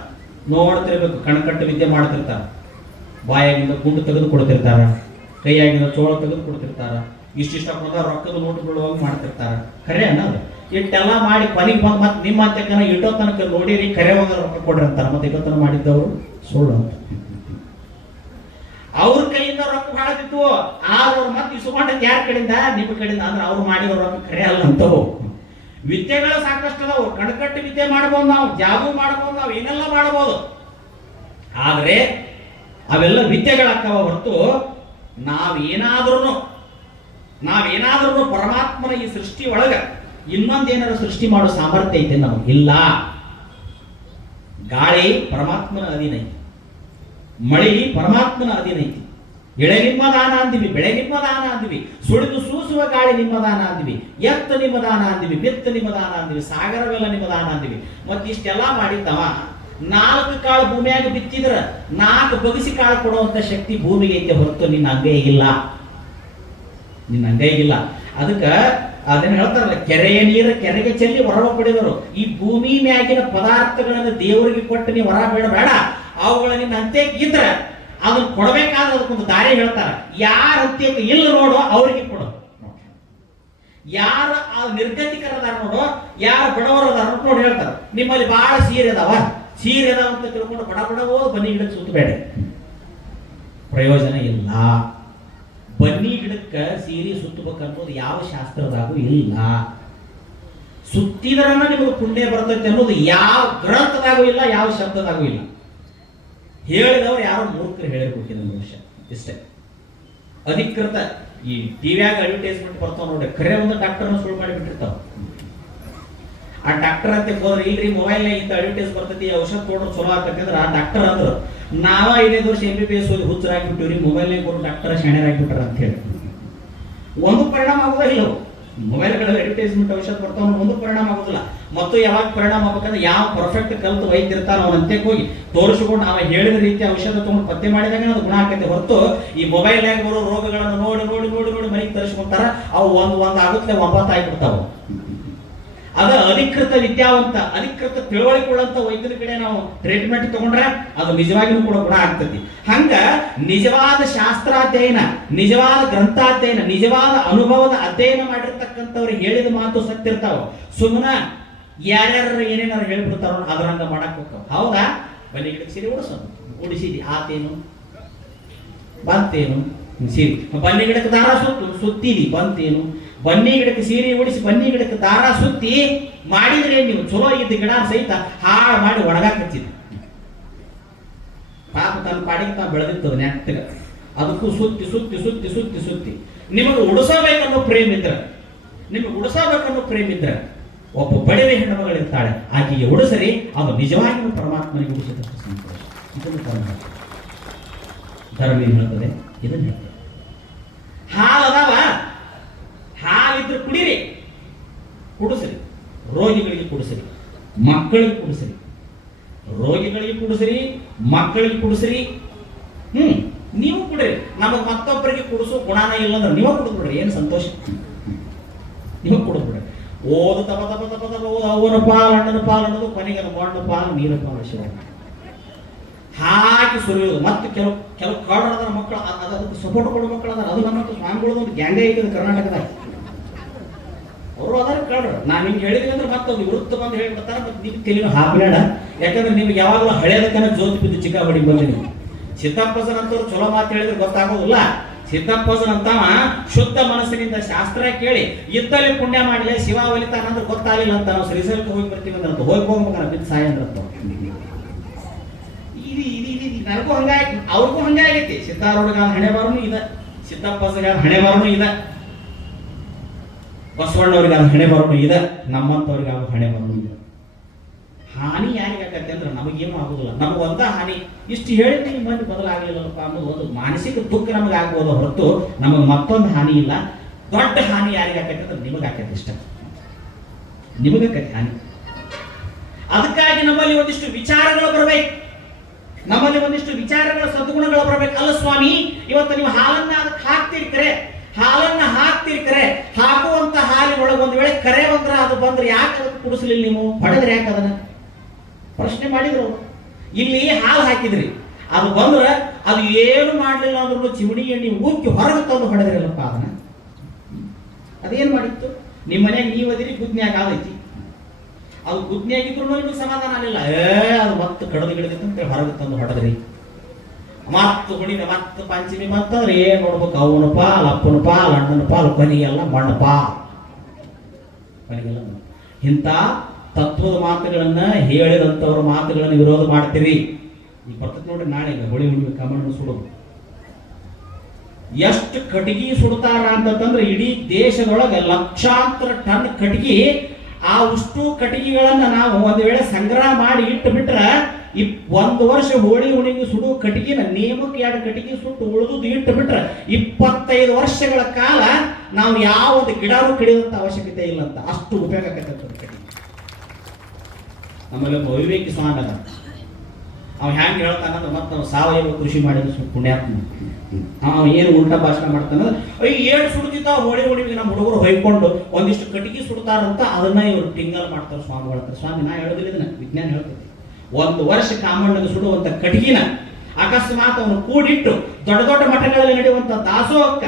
ನೋಡ್ತಿರ್ಬೇಕು. ಕಣಕಟ್ಟು ವಿದ್ಯೆ ಮಾಡ್ತಿರ್ತಾರ, ಬಾಯಾಗಿಂದ ಗುಂಡು ತೆಗೆದು ಕೊಡ್ತಿರ್ತಾರ, ಕೈಯಾಗಿಂದ ಚೋಳ ತೆಗೆದು ಕೊಡ್ತಿರ್ತಾರ, ಇಷ್ಟಿಷ್ಟ ರೊಕ್ಕದ ನೋಟು ಬೀಳುವಾಗ ಮಾಡ್ತಿರ್ತಾರ. ಖರೆ ಅನ್ನೋದು ಇಟ್ಟೆಲ್ಲ ಮಾಡಿ ಕೊನೆಗೆ ಬಂದು ಮತ್ತೆ ನಿಮ್ಮ ಅಂತಕ್ಕನ ಇಟ್ಟೋ ತನಕ ನೋಡಿರಿ ಕರೆ ಹೋಗ ರೊಕ್ಕ ಕೊಡ್ರಿ ಅಂತಾರ. ಮತ್ತೆ ಇವತ್ತನ ಮಾಡಿದ್ದವರು ಸುಳ್ಳು ಅಂತ. ಅವ್ರ ಕೈಯಿಂದ ರೊಕ್ಕ ಬಹಳ ಬಿತ್ತು, ಆದ್ರೆ ಮತ್ತೆ ಇಸುಮಾಟಕ್ಕೆ ಯಾರ ಕಡೆಯಿಂದ? ನಿಮ್ಮ ಕಡೆಯಿಂದ. ಅಂದ್ರೆ ಅವ್ರು ಮಾಡಿರೋ ರೊಕ್ಕ ಖರೆ ಅಲ್ಲ ಅಂತವು. ವಿದ್ಯೆಗಳು ಸಾಕಷ್ಟು ಅದಾವು. ಕಣಕಟ್ಟು ವಿದ್ಯೆ ಮಾಡಬಹುದು, ನಾವು ಜಾಬು ಮಾಡಬಹುದು, ನಾವು ಏನೆಲ್ಲ ಮಾಡಬಹುದು. ಆದ್ರೆ ಅವೆಲ್ಲ ವಿದ್ಯೆಗಳಾಗ್ತಾವ ಹೊರತು ನಾವೇನಾದ್ರೂ ಪರಮಾತ್ಮನ ಈ ಸೃಷ್ಟಿ ಒಳಗ ಇನ್ನೊಂದೇನಾದ್ರು ಸೃಷ್ಟಿ ಮಾಡೋ ಸಾಮರ್ಥ್ಯ ಐತೆ ನಮಗಿಲ್ಲ. ಗಾಳಿ ಪರಮಾತ್ಮನ ಅಧೀನ ಐತಿ, ಮಳಿ ಪರಮಾತ್ಮನ ಅಧೀನ ಐತಿ. ಎಳೆ ನಿಮ್ಮ ದಾನ ಅಂದಿವಿ, ಬೆಳೆ ನಿಮ್ಮ ದಾನ ಅಂದಿವಿ, ಸುಳಿದು ಸೂಸುವ ಗಾಳಿ ನಿಮ್ಮ ದಾನ ಅಂದಿವಿ, ಎತ್ತು ನಿಮ್ಮ ದಾನ ಅಂದಿವಿ, ಬಿತ್ತು ನಿಮ್ಮ ದಾನ ಅಂದಿವಿ, ಸಾಗರವೆಲ್ಲ ನಿಮ್ಮ ದಾನ ಅಂದಿವಿ. ಮತ್ತೆ ಇಷ್ಟೆಲ್ಲ ಮಾಡಿದ್ದವ 4 ಕಾಳು ಭೂಮಿಯಾಗ ಬಿತ್ತಿದ್ರ 4 ಬಗಸಿ ಕಾಳು ಕೊಡುವಂತ ಶಕ್ತಿ ಭೂಮಿಗೆ ಐತೆ ಹೊರತು ನಿನ್ನ ಅಂಗೈಗಿಲ್ಲ, ನಿನ್ನ ಅಂಗೈಗಿಲ್ಲ. ಅದಕ್ಕ ಅದನ್ನ ಹೇಳ್ತಾರಲ್ಲ, ಕೆರೆಯ ನೀರು ಕೆರೆಗೆ ಚೆಲ್ಲಿ ಹೊರ ಪಡೆದರು. ಈ ಭೂಮಿ ಮ್ಯಾಗಿನ ಪದಾರ್ಥಗಳನ್ನು ದೇವರಿಗೆ ಕೊಟ್ಟು ನೀವು ಹೊರ ಬೇಡ, ಅವುಗಳ ನಿನ್ನ ಅಂತ್ಯಕ್ಕೆ ಇದ್ರ ಅದನ್ನ ಕೊಡಬೇಕಾದ್ರೆ ಅದಕ್ಕೊಂದು ದಾರಿ ಹೇಳ್ತಾರ. ಯಾರ ಅಂತ್ಯಕ್ಕೆ ಇಲ್ಲ ನೋಡು ಅವ್ರಿಗೆ ಕೊಡು. ಯಾರ ನಿರ್ಗತಿಕರದಾರ ನೋಡು, ಯಾರ ಬಡವರದಾರ ನೋಡಿ ಹೇಳ್ತಾರ. ನಿಮ್ಮಲ್ಲಿ ಬಹಳ ಸೀರೆ ಅದಾವ ಅಂತ ತಿಳ್ಕೊಂಡು ಬಡ ಹೋದ್ ಬನ್ನಿ ಗಿಡಕ್ಕೆ ಸುತ್ತಬೇಡ, ಪ್ರಯೋಜನ ಇಲ್ಲ. ಬನ್ನಿ ಗಿಡಕ್ಕೆ ಸೀರೆ ಸುತ್ತಬೇಕನ್ನೋದು ಯಾವ ಶಾಸ್ತ್ರದಾಗೂ ಇಲ್ಲ. ಸುತ್ತಿದ್ರನ್ನ ನಿಮಗೆ ಪುಣ್ಯ ಬರ್ತೈತೆ ಅನ್ನೋದು ಯಾವ ಗ್ರಂಥದಾಗೂ ಇಲ್ಲ, ಯಾವ ಶಬ್ದದಾಗೂ ಇಲ್ಲ. ಹೇಳಿದವ್ರು ಯಾರೋ ಮೂರ್ಖರು ಹೇಳಿರ್ಬೇಕಿದ ಮನುಷ್ಯ. ಇಷ್ಟೇ ಅಧಿಕೃತ ಈ ಟಿವಿಯಾಗ ಅಡ್ವರ್ಟೈಸ್ಮೆಂಟ್ ಬರ್ತಾವ ನೋಡಿ, ಖರೆ ಒಂದು ಡಾಕ್ಟರ್ನ ಸುಳ್ಳು ಮಾಡಿಬಿಟ್ಟಿರ್ತಾವ. ಆ ಡಾಕ್ಟರ್ ಅಂತ ಹೋದ್ರೆ ಇಲ್ರಿ ಮೊಬೈಲ್ನಾಗ ಇಂತ ಅಡ್ವರ್ಟೈಸ್ ಬರ್ತೈತಿ, ಔಷಧ ಕೊಡ್ರು ಚಲೋ ಆಗ್ತೈತಿ ಅಂದ್ರೆ ಆ ಡಾಕ್ಟರ್ ಅಂದ್ರು ನಾವ 5 ವರ್ಷ MBBS ಓದಿ ಹುಚ್ಚರಾಗ್ಬಿಟ್ಟಿವ್ರಿ, ಮೊಬೈಲ್ನಾಗ ಕೊಟ್ಟು ಡಾಕ್ಟರ್ ಶಾಣ್ಯರಾಗ್ಬಿಟ್ಟಾರ ಅಂತ ಹೇಳಿ ಒಂದು ಪರಿಣಾಮ ಆಗೋದಿಲ್ಲ. ಮೊಬೈಲ್ಗಳಲ್ಲಿ ಅಡ್ವರ್ಟೈಸ್ಮೆಂಟ್ ಔಷಧ ಬರ್ತಾವ, ಒಂದು ಪರಿಣಾಮ ಆಗೋದಿಲ್ಲ. ಮತ್ತು ಯಾವಾಗ ಪರಿಣಾಮ ಆಗ್ಬೇಕಂದ್ರೆ ಯಾವ ಪರ್ಫೆಕ್ಟ್ ಕಲ್ತು ವೈದ್ಯ ಇರ್ತಾರ ಅವನ ಅಂತ್ಯಕ್ಕೆ ಹೋಗಿ ತೋರಿಸ್ಕೊಂಡು ಅವ ಹೇಳಿದ ರೀತಿ ಔಷಧ ತಗೊಂಡು ಪತ್ತೆ ಮಾಡಿದಾಗ ಅದು ಗುಣ ಆಕೈತೆ ಹೊರತು ಈ ಮೊಬೈಲ್ನಾಗ ಬರೋ ರೋಗಗಳನ್ನು ನೋಡಿ ನೋಡಿ ನೋಡಿ ನೋಡಿ ಮನೆಗೆ ತರಿಸ್ಕೊಂತಾರ. ಅವು ಒಂದು ಆಗುತ್ತೆ 9 ಆಗಿಬಿಡ್ತಾವ. ಅದ ಅಧಿಕೃತ ವಿದ್ಯಾವಂತ, ಅಧಿಕೃತ ತಿಳುವಳಿಕೆ ಉಳ್ಳಂತ ವೈದ್ಯರ ಕಡೆ ನಾವು ಟ್ರೀಟ್ಮೆಂಟ್ ತಗೊಂಡ್ರೆ ಅದು ನಿಜವಾಗಿಯೂ ಕೂಡ ಗುಣ ಆಗ್ತದೆ. ಹಂಗ ನಿಜವಾದ ಶಾಸ್ತ್ರಾಧ್ಯಯನ, ನಿಜವಾದ ಗ್ರಂಥಾಧ್ಯಯನ, ನಿಜವಾದ ಅನುಭವದ ಅಧ್ಯಯನ ಮಾಡಿರ್ತಕ್ಕಂಥವ್ರು ಹೇಳಿದ ಮಾತು ಸತ್ತಿರ್ತಾವ. ಸುಮ್ಮನ ಯಾರ್ಯಾರು ಏನೇನಾರು ಹೇಳ್ಬಿಡ್ತಾರೋ ಅದರಂಗ ಮಾಡಕ್ ಹೋಗ್ತಾವ. ಹೌದಾ? ಬನ್ನಿ ಗಿಡಕ್ಕೆ ಸೀರೆ ಉಡಿಸಿದಿ ಆತೇನು ಬಂತೇನು? ಸೀರೆ ಬನ್ನಿ ಗಿಡಕ್ಕೆ ದಾರ ಸುತ್ತಿದಿ ಬಂತೇನು? ಬನ್ನಿ ಗಿಡಕ್ಕೆ ಸೀರೆ ಉಡಿಸಿ ಬನ್ನಿ ಗಿಡಕ್ಕೆ ದಾರ ಸುತ್ತಿ ಮಾಡಿದ್ರೆ ನೀವು ಚಲೋ ಇದ್ದ ಗಿಡ ಸಹಿತ ಹಾಳು ಮಾಡಿ ಒಣಗಾಕ್ ಹಚ್ಚಿದ. ಪಾಪ ತನ್ನ ಪಾಡಿಗೆ ತಾನು ಬೆಳೆದಿರ್ತದೆ ನೆಟ್ಟಗ. ಅದಕ್ಕೂ ಸುತ್ತಿ ಸುತ್ತಿ ಸುತ್ತಿ ಸುತ್ತಿ ಸುತ್ತಿ ನಿಮಗೆ ಉಡಿಸಬೇಕನ್ನೋ ಪ್ರೇಮ ಇದ್ರೆ ಒಬ್ಬ ಬಡವೆ ಹೆಣ್ಣುಮಗಳಿರ್ತಾಳೆ, ಆಕೆಗೆ ಉಡಿಸರಿ, ಅದು ನಿಜವಾಗಿಯೂ ಪರಮಾತ್ಮನಿಗೆ ಉಡಿಸಿದಷ್ಟು ಸಂತೋಷ. ಇದನ್ನು ಧರ್ಮ ಏನ್ ಹೇಳ್ತದೆ? ಇದನ್ನು ಹೇಳ್ತದೆ. ಹಾಲದಾವ, ಹಾಲಿದ್ರೆ ಕುಡಿರಿ, ಕುಡಿಸ್ರಿ, ರೋಗಿಗಳಿಗೆ ಕುಡಿಸ್ರಿ, ಮಕ್ಕಳಿಗೆ ಕುಡಿಸ್ರಿ, ರೋಗಿಗಳಿಗೆ ಕುಡಿಸ್ರಿ, ಮಕ್ಕಳಿಗೆ ಕುಡಿಸ್ರಿ. ನೀವು ಕುಡ್ರಿ. ನಮಗ್ ಮತ್ತೊಬ್ಬರಿಗೆ ಕುಡಿಸೋ ಗುಣಾನ ಇಲ್ಲ ಅಂದ್ರೆ ನೀವು ಕುಡಿದ್ಬಿಡ್ರಿ, ಏನು ಸಂತೋಷ. ನೀವು ಕುಡಿದ್ಬಿಡ್ರಿ. ಓದು ತಪ ತಪ ತಪ ತಪ ಓದು, ಅವನ ಪಾಲು ಅಣ್ಣನ ಪಾಲು ಅನ್ನೋದು, ಕೊನೆಗೆ ಮಣ್ಣು ಪಾಲು ನೀರ ಪಾಲು ಶಿವ ಹಾಕಿ ಸುರಿಯೋದು. ಮತ್ತೆ ಕೆಲವು ಕಳ್ಳರ ಮಕ್ಕಳು ಅದಕ್ಕೆ ಸಪೋರ್ಟ್ ಕೊಡೋ ಮಕ್ಕಳು ಅದಾರ. ಅದು ನಮ್ಮ ಸ್ವಾಮಿಗಳದ ಒಂದು ಗ್ಯಾಂಗೇ ಐತೆ ಕರ್ನಾಟಕದಾಗ. ಅವರು ಅದಾರ ಕಳ್ಳರು. ನಾನು ನಿಮ್ಗೆ ಹೇಳಿದ್ವಿ ಅಂದ್ರೆ ಮತ್ತೆ ಒಂದು ವೃತ್ತ ಬಂದು ಹೇಳ್ಬಿಡ್ತಾರೆ. ಮತ್ತೆ ನಿಮ್ಗೆ ತಿಳಿಯೋ ಹಾಕ್ಬೇಡ, ಯಾಕಂದ್ರೆ ನಿಮ್ಗೆ ಯಾವಾಗಲೂ ಹಳೆಯದಕ್ಕನ ಜೋತಿ ಬಿದ್ದು ಚಿಕ್ಕಾಬಡಿ ಬಂದೆ. ನೀವು ಸಿದ್ದಪ್ಪಸನ್ ಅಂತವ್ರು ಚಲೋ ಮಾತು ಹೇಳಿದ್ರೆ ಗೊತ್ತಾಗೋದಿಲ್ಲ. ಸಿದ್ದಪ್ಪಸನ್ ಅಂತಾವ ಶುದ್ಧ ಮನಸ್ಸಿನಿಂದ ಶಾಸ್ತ್ರ ಕೇಳಿ ಇದ್ದಲ್ಲಿ ಪುಣ್ಯ ಮಾಡಲಿ, ಶಿವ ಒಲಿತಾನಂದ್ರೆ ಗೊತ್ತಾಗಲಿಲ್ಲ ಅಂತ ನಾವು ಶ್ರೀಶೈಲಕ್ಕೆ ಹೋಗಿ ಬರ್ತೀವಿ ಅಂದ್ರೆ ಹೋಗಿ ಹೋಗ್ಬೇಕಲ್ಲ ಬಿದ್ದು ಸಾಯ ಅಂದ್ರೆ ನನಗೂ ಹಂಗಾಗಿ ಅವ್ರಿಗೂ ಹಂಗಾಗೈತಿ. ಸಿದ್ದಾರೂಢಗಾರ ಹಣೆ ಬಾರನು ಇದೆ, ಸಿದ್ದಪ್ಪಸಗಾರ ಹಣೆ ಬಾರನು ಇದೆ, ಬಸವಣ್ಣವ್ರಿಗಾದ ಹಣೆ ಬರೋನು ಇದೆ, ನಮ್ಮಂಥವ್ರಿಗಾದ ಹಣೆ ಬರೋನು ಇದೆ. ಹಾನಿ ಯಾರಿಗಾಗತ್ತೆ ಅಂದ್ರೆ ನಮಗೇನು ಆಗುದಿಲ್ಲ. ನಮಗೆ ಒಂದ ಹಾನಿ ಇಷ್ಟು ಹೇಳಿದ್ರೆ ಈ ಮಂದಿ ಬದಲಾಗಲಿಲ್ಲಪ್ಪ ಅನ್ನೋದು ಒಂದು ಮಾನಸಿಕ ದುಃಖ ನಮಗೆ ಆಗ್ಬೋದು ಹೊರತು ನಮಗೆ ಮತ್ತೊಂದು ಹಾನಿ ಇಲ್ಲ. ದೊಡ್ಡ ಹಾನಿ ಯಾರಿಗಾಕೈತೆ ಅಂದ್ರೆ ನಿಮಗಾಕೈತೆ, ಇಷ್ಟ ನಿಮಗಾಕೈತೆ ಹಾನಿ. ಅದಕ್ಕಾಗಿ ನಮ್ಮಲ್ಲಿ ಒಂದಿಷ್ಟು ವಿಚಾರಗಳು ಬರಬೇಕು, ನಮ್ಮಲ್ಲಿ ಒಂದಿಷ್ಟು ವಿಚಾರಗಳ ಸದ್ಗುಣಗಳು ಬರಬೇಕು. ಅಲ್ಲ ಸ್ವಾಮಿ, ಇವತ್ತು ನೀವು ಹಾಲನ್ನ ಅದಕ್ಕೆ ಹಾಕ್ತೀರಿ ಕರೆ, ಹಾಲನ್ನ ಹಾಕ್ತೀರಿ ಕರೆ, ಹಾಕುವಂತ ಹಾಲಿನೊಳಗೆ ಒಂದು ವೇಳೆ ಕರೆ ಬಂದ್ರೆ ಅದು ಬಂದ್ರೆ ಯಾಕೆ ಅದಕ್ಕೆ ಕುಡಿಸ್ಲಿಲ್ಲ ನೀವು, ಹೊಡೆದ್ರೆ ಯಾಕೆ ಅದನ್ನ ಪ್ರಶ್ನೆ ಮಾಡಿದ್ರು. ಇಲ್ಲಿ ಹಾಲು ಹಾಕಿದ್ರಿ, ಅದು ಬಂದ್ರೆ ಅದು ಏನು ಮಾಡ್ಲಿಲ್ಲ ಅಂದ್ರೂ ಚಿಮಣಿ ಎಣ್ಣೆ ಉಕ್ಕಿ ಹೊರಗೆ ತಂದು ಹೊಡೆದ್ರಲ್ಲಪ್ಪ ಅದನ್ನ, ಅದೇನ್ ಮಾಡಿತ್ತು? ನಿಮ್ಮ ಮನೆಯಾಗ ನೀವು ಅದಿರಿ, ಗುದ್ನ್ಯಾಗ ಆದೈತಿ, ಅದು ಗುದ್ನ್ಯಾಗಿದ್ರು ನಿಮ್ಗೆ ಸಮಾಧಾನ ಆಗಲಿಲ್ಲ, ಅದು ಮತ್ತೆ ಕಡದು ಗಿಡದಿತ್ತು ಅಂತ ಹೊರಗೆ ತಂದು ಹೊಡೆದ್ರಿ. ಮತ್ತು ಹುಣಿನ ಮತ್ತೆ ಪಂಚಮಿ ಮತ್ತಂದ್ರೆ ಏನ್ ನೋಡ್ಬೇಕು, ಅವನ ಪಾಲ್ ಅಪ್ಪನ ಪಾಲ್ ಅಣ್ಣನ ಪಾಲ್ ಕೊನೆಗೆಲ್ಲ ಮಣ್ಣು ಪಾಲ್, ಕೊನೆಗೆಲ್ಲ ಇಂಥ ತತ್ವದ ಮಾತುಗಳನ್ನ ಹೇಳಿದಂಥವ್ರ ಮಾತುಗಳನ್ನು ವಿರೋಧ ಮಾಡ್ತೀರಿ. ಈಗ ಬರ್ತದೆ ನೋಡ್ರಿ, ನಾಳೆ ಹೋಳಿ ಹುಣ್ಣಿಮೆ ಕಮಲನ್ನು ಸುಡೋದು. ಎಷ್ಟು ಕಟ್ಟಿಗೆ ಸುಡ್ತಾರ ಅಂತಂದ್ರೆ ಇಡೀ ದೇಶದೊಳಗೆ ಲಕ್ಷಾಂತರ ಟನ್ ಕಟ್ಟಿಗೆ. ಆ ಉಷ್ಟು ಕಟ್ಟಿಗೆಗಳನ್ನ ನಾವು ಒಂದು ವೇಳೆ ಸಂಗ್ರಹ ಮಾಡಿ ಇಟ್ಟು ಬಿಟ್ರೆ ಒಂದು ವರ್ಷ ಹೋಳಿ ಹುಣ್ಣಿಮೆ ಸುಡುವ ಕಟ್ಟಿಗೆನ ನೇಮಕ್ಕೆ 2 ಕಟ್ಟಿಗೆ ಸುಟ್ಟು ಉಳಿದು ಇಟ್ಟು ಬಿಟ್ರೆ 25 ವರ್ಷಗಳ ಕಾಲ ನಾವು ಯಾವೊಂದು ಗಿಡನೂ ಕಡಿಯುವಂತ ಅವಶ್ಯಕತೆ ಇಲ್ಲ ಅಂತ, ಅಷ್ಟು ಉಪಯೋಗ ಆಕೈತೆ ಕಟ್ಟಿಗೆ. ಆಮೇಲೆ ವಿವೇಕಿ ಸ್ವಾಮಿ ಅದ, ಅವ್ ಹೆಂಗ್ ಹೇಳ್ತಾನಂದ್ರೆ ಮತ್ತೆ ನಾವು ಸಾವಯವ ಕೃಷಿ ಮಾಡಿದ್ರೆ ಪುಣ್ಯಾತ್ಮ. ಅವ ಏನು ಉಲ್ಟಾ ಭಾಷಣ ಮಾಡ್ತಾನಂದ್ರೆ, ಏಳು ಸುಡ್ತಿದ್ದ ಹೋಳಿ ಹುಣ್ಣಿಮೆಗೆ ನಮ್ಮ ಹುಡುಗರು ಹೊಯ್ಕೊಂಡು ಒಂದಿಷ್ಟು ಕಟ್ಟಿಗೆ ಸುಡ್ತಾರಂತ ಅದನ್ನ ಇವರು ಟಿಂಗಲ್ ಮಾಡ್ತಾರೆ ಸ್ವಾಮಿಗಳ ಹತ್ರ. ಸ್ವಾಮಿ ನಾ ಹೇಳೋದಿಲ್ಲ, ಇದನ್ನ ವಿಜ್ಞಾನ ಹೇಳ್ತೈತಿ. ಒಂದು ವರ್ಷ ಕಾಮಣ್ಣಗೆ ಸುಡುವಂತ ಕಟ್ಟಿಗೆನ ಅಕಸ್ಮಾತ್ ಅವನು ಕೂಡಿಟ್ಟು ದೊಡ್ಡ ದೊಡ್ಡ ಮಠಗಳಲ್ಲಿ ನಡೆಯುವಂತ ದಾಸೋಹಕ್ಕ,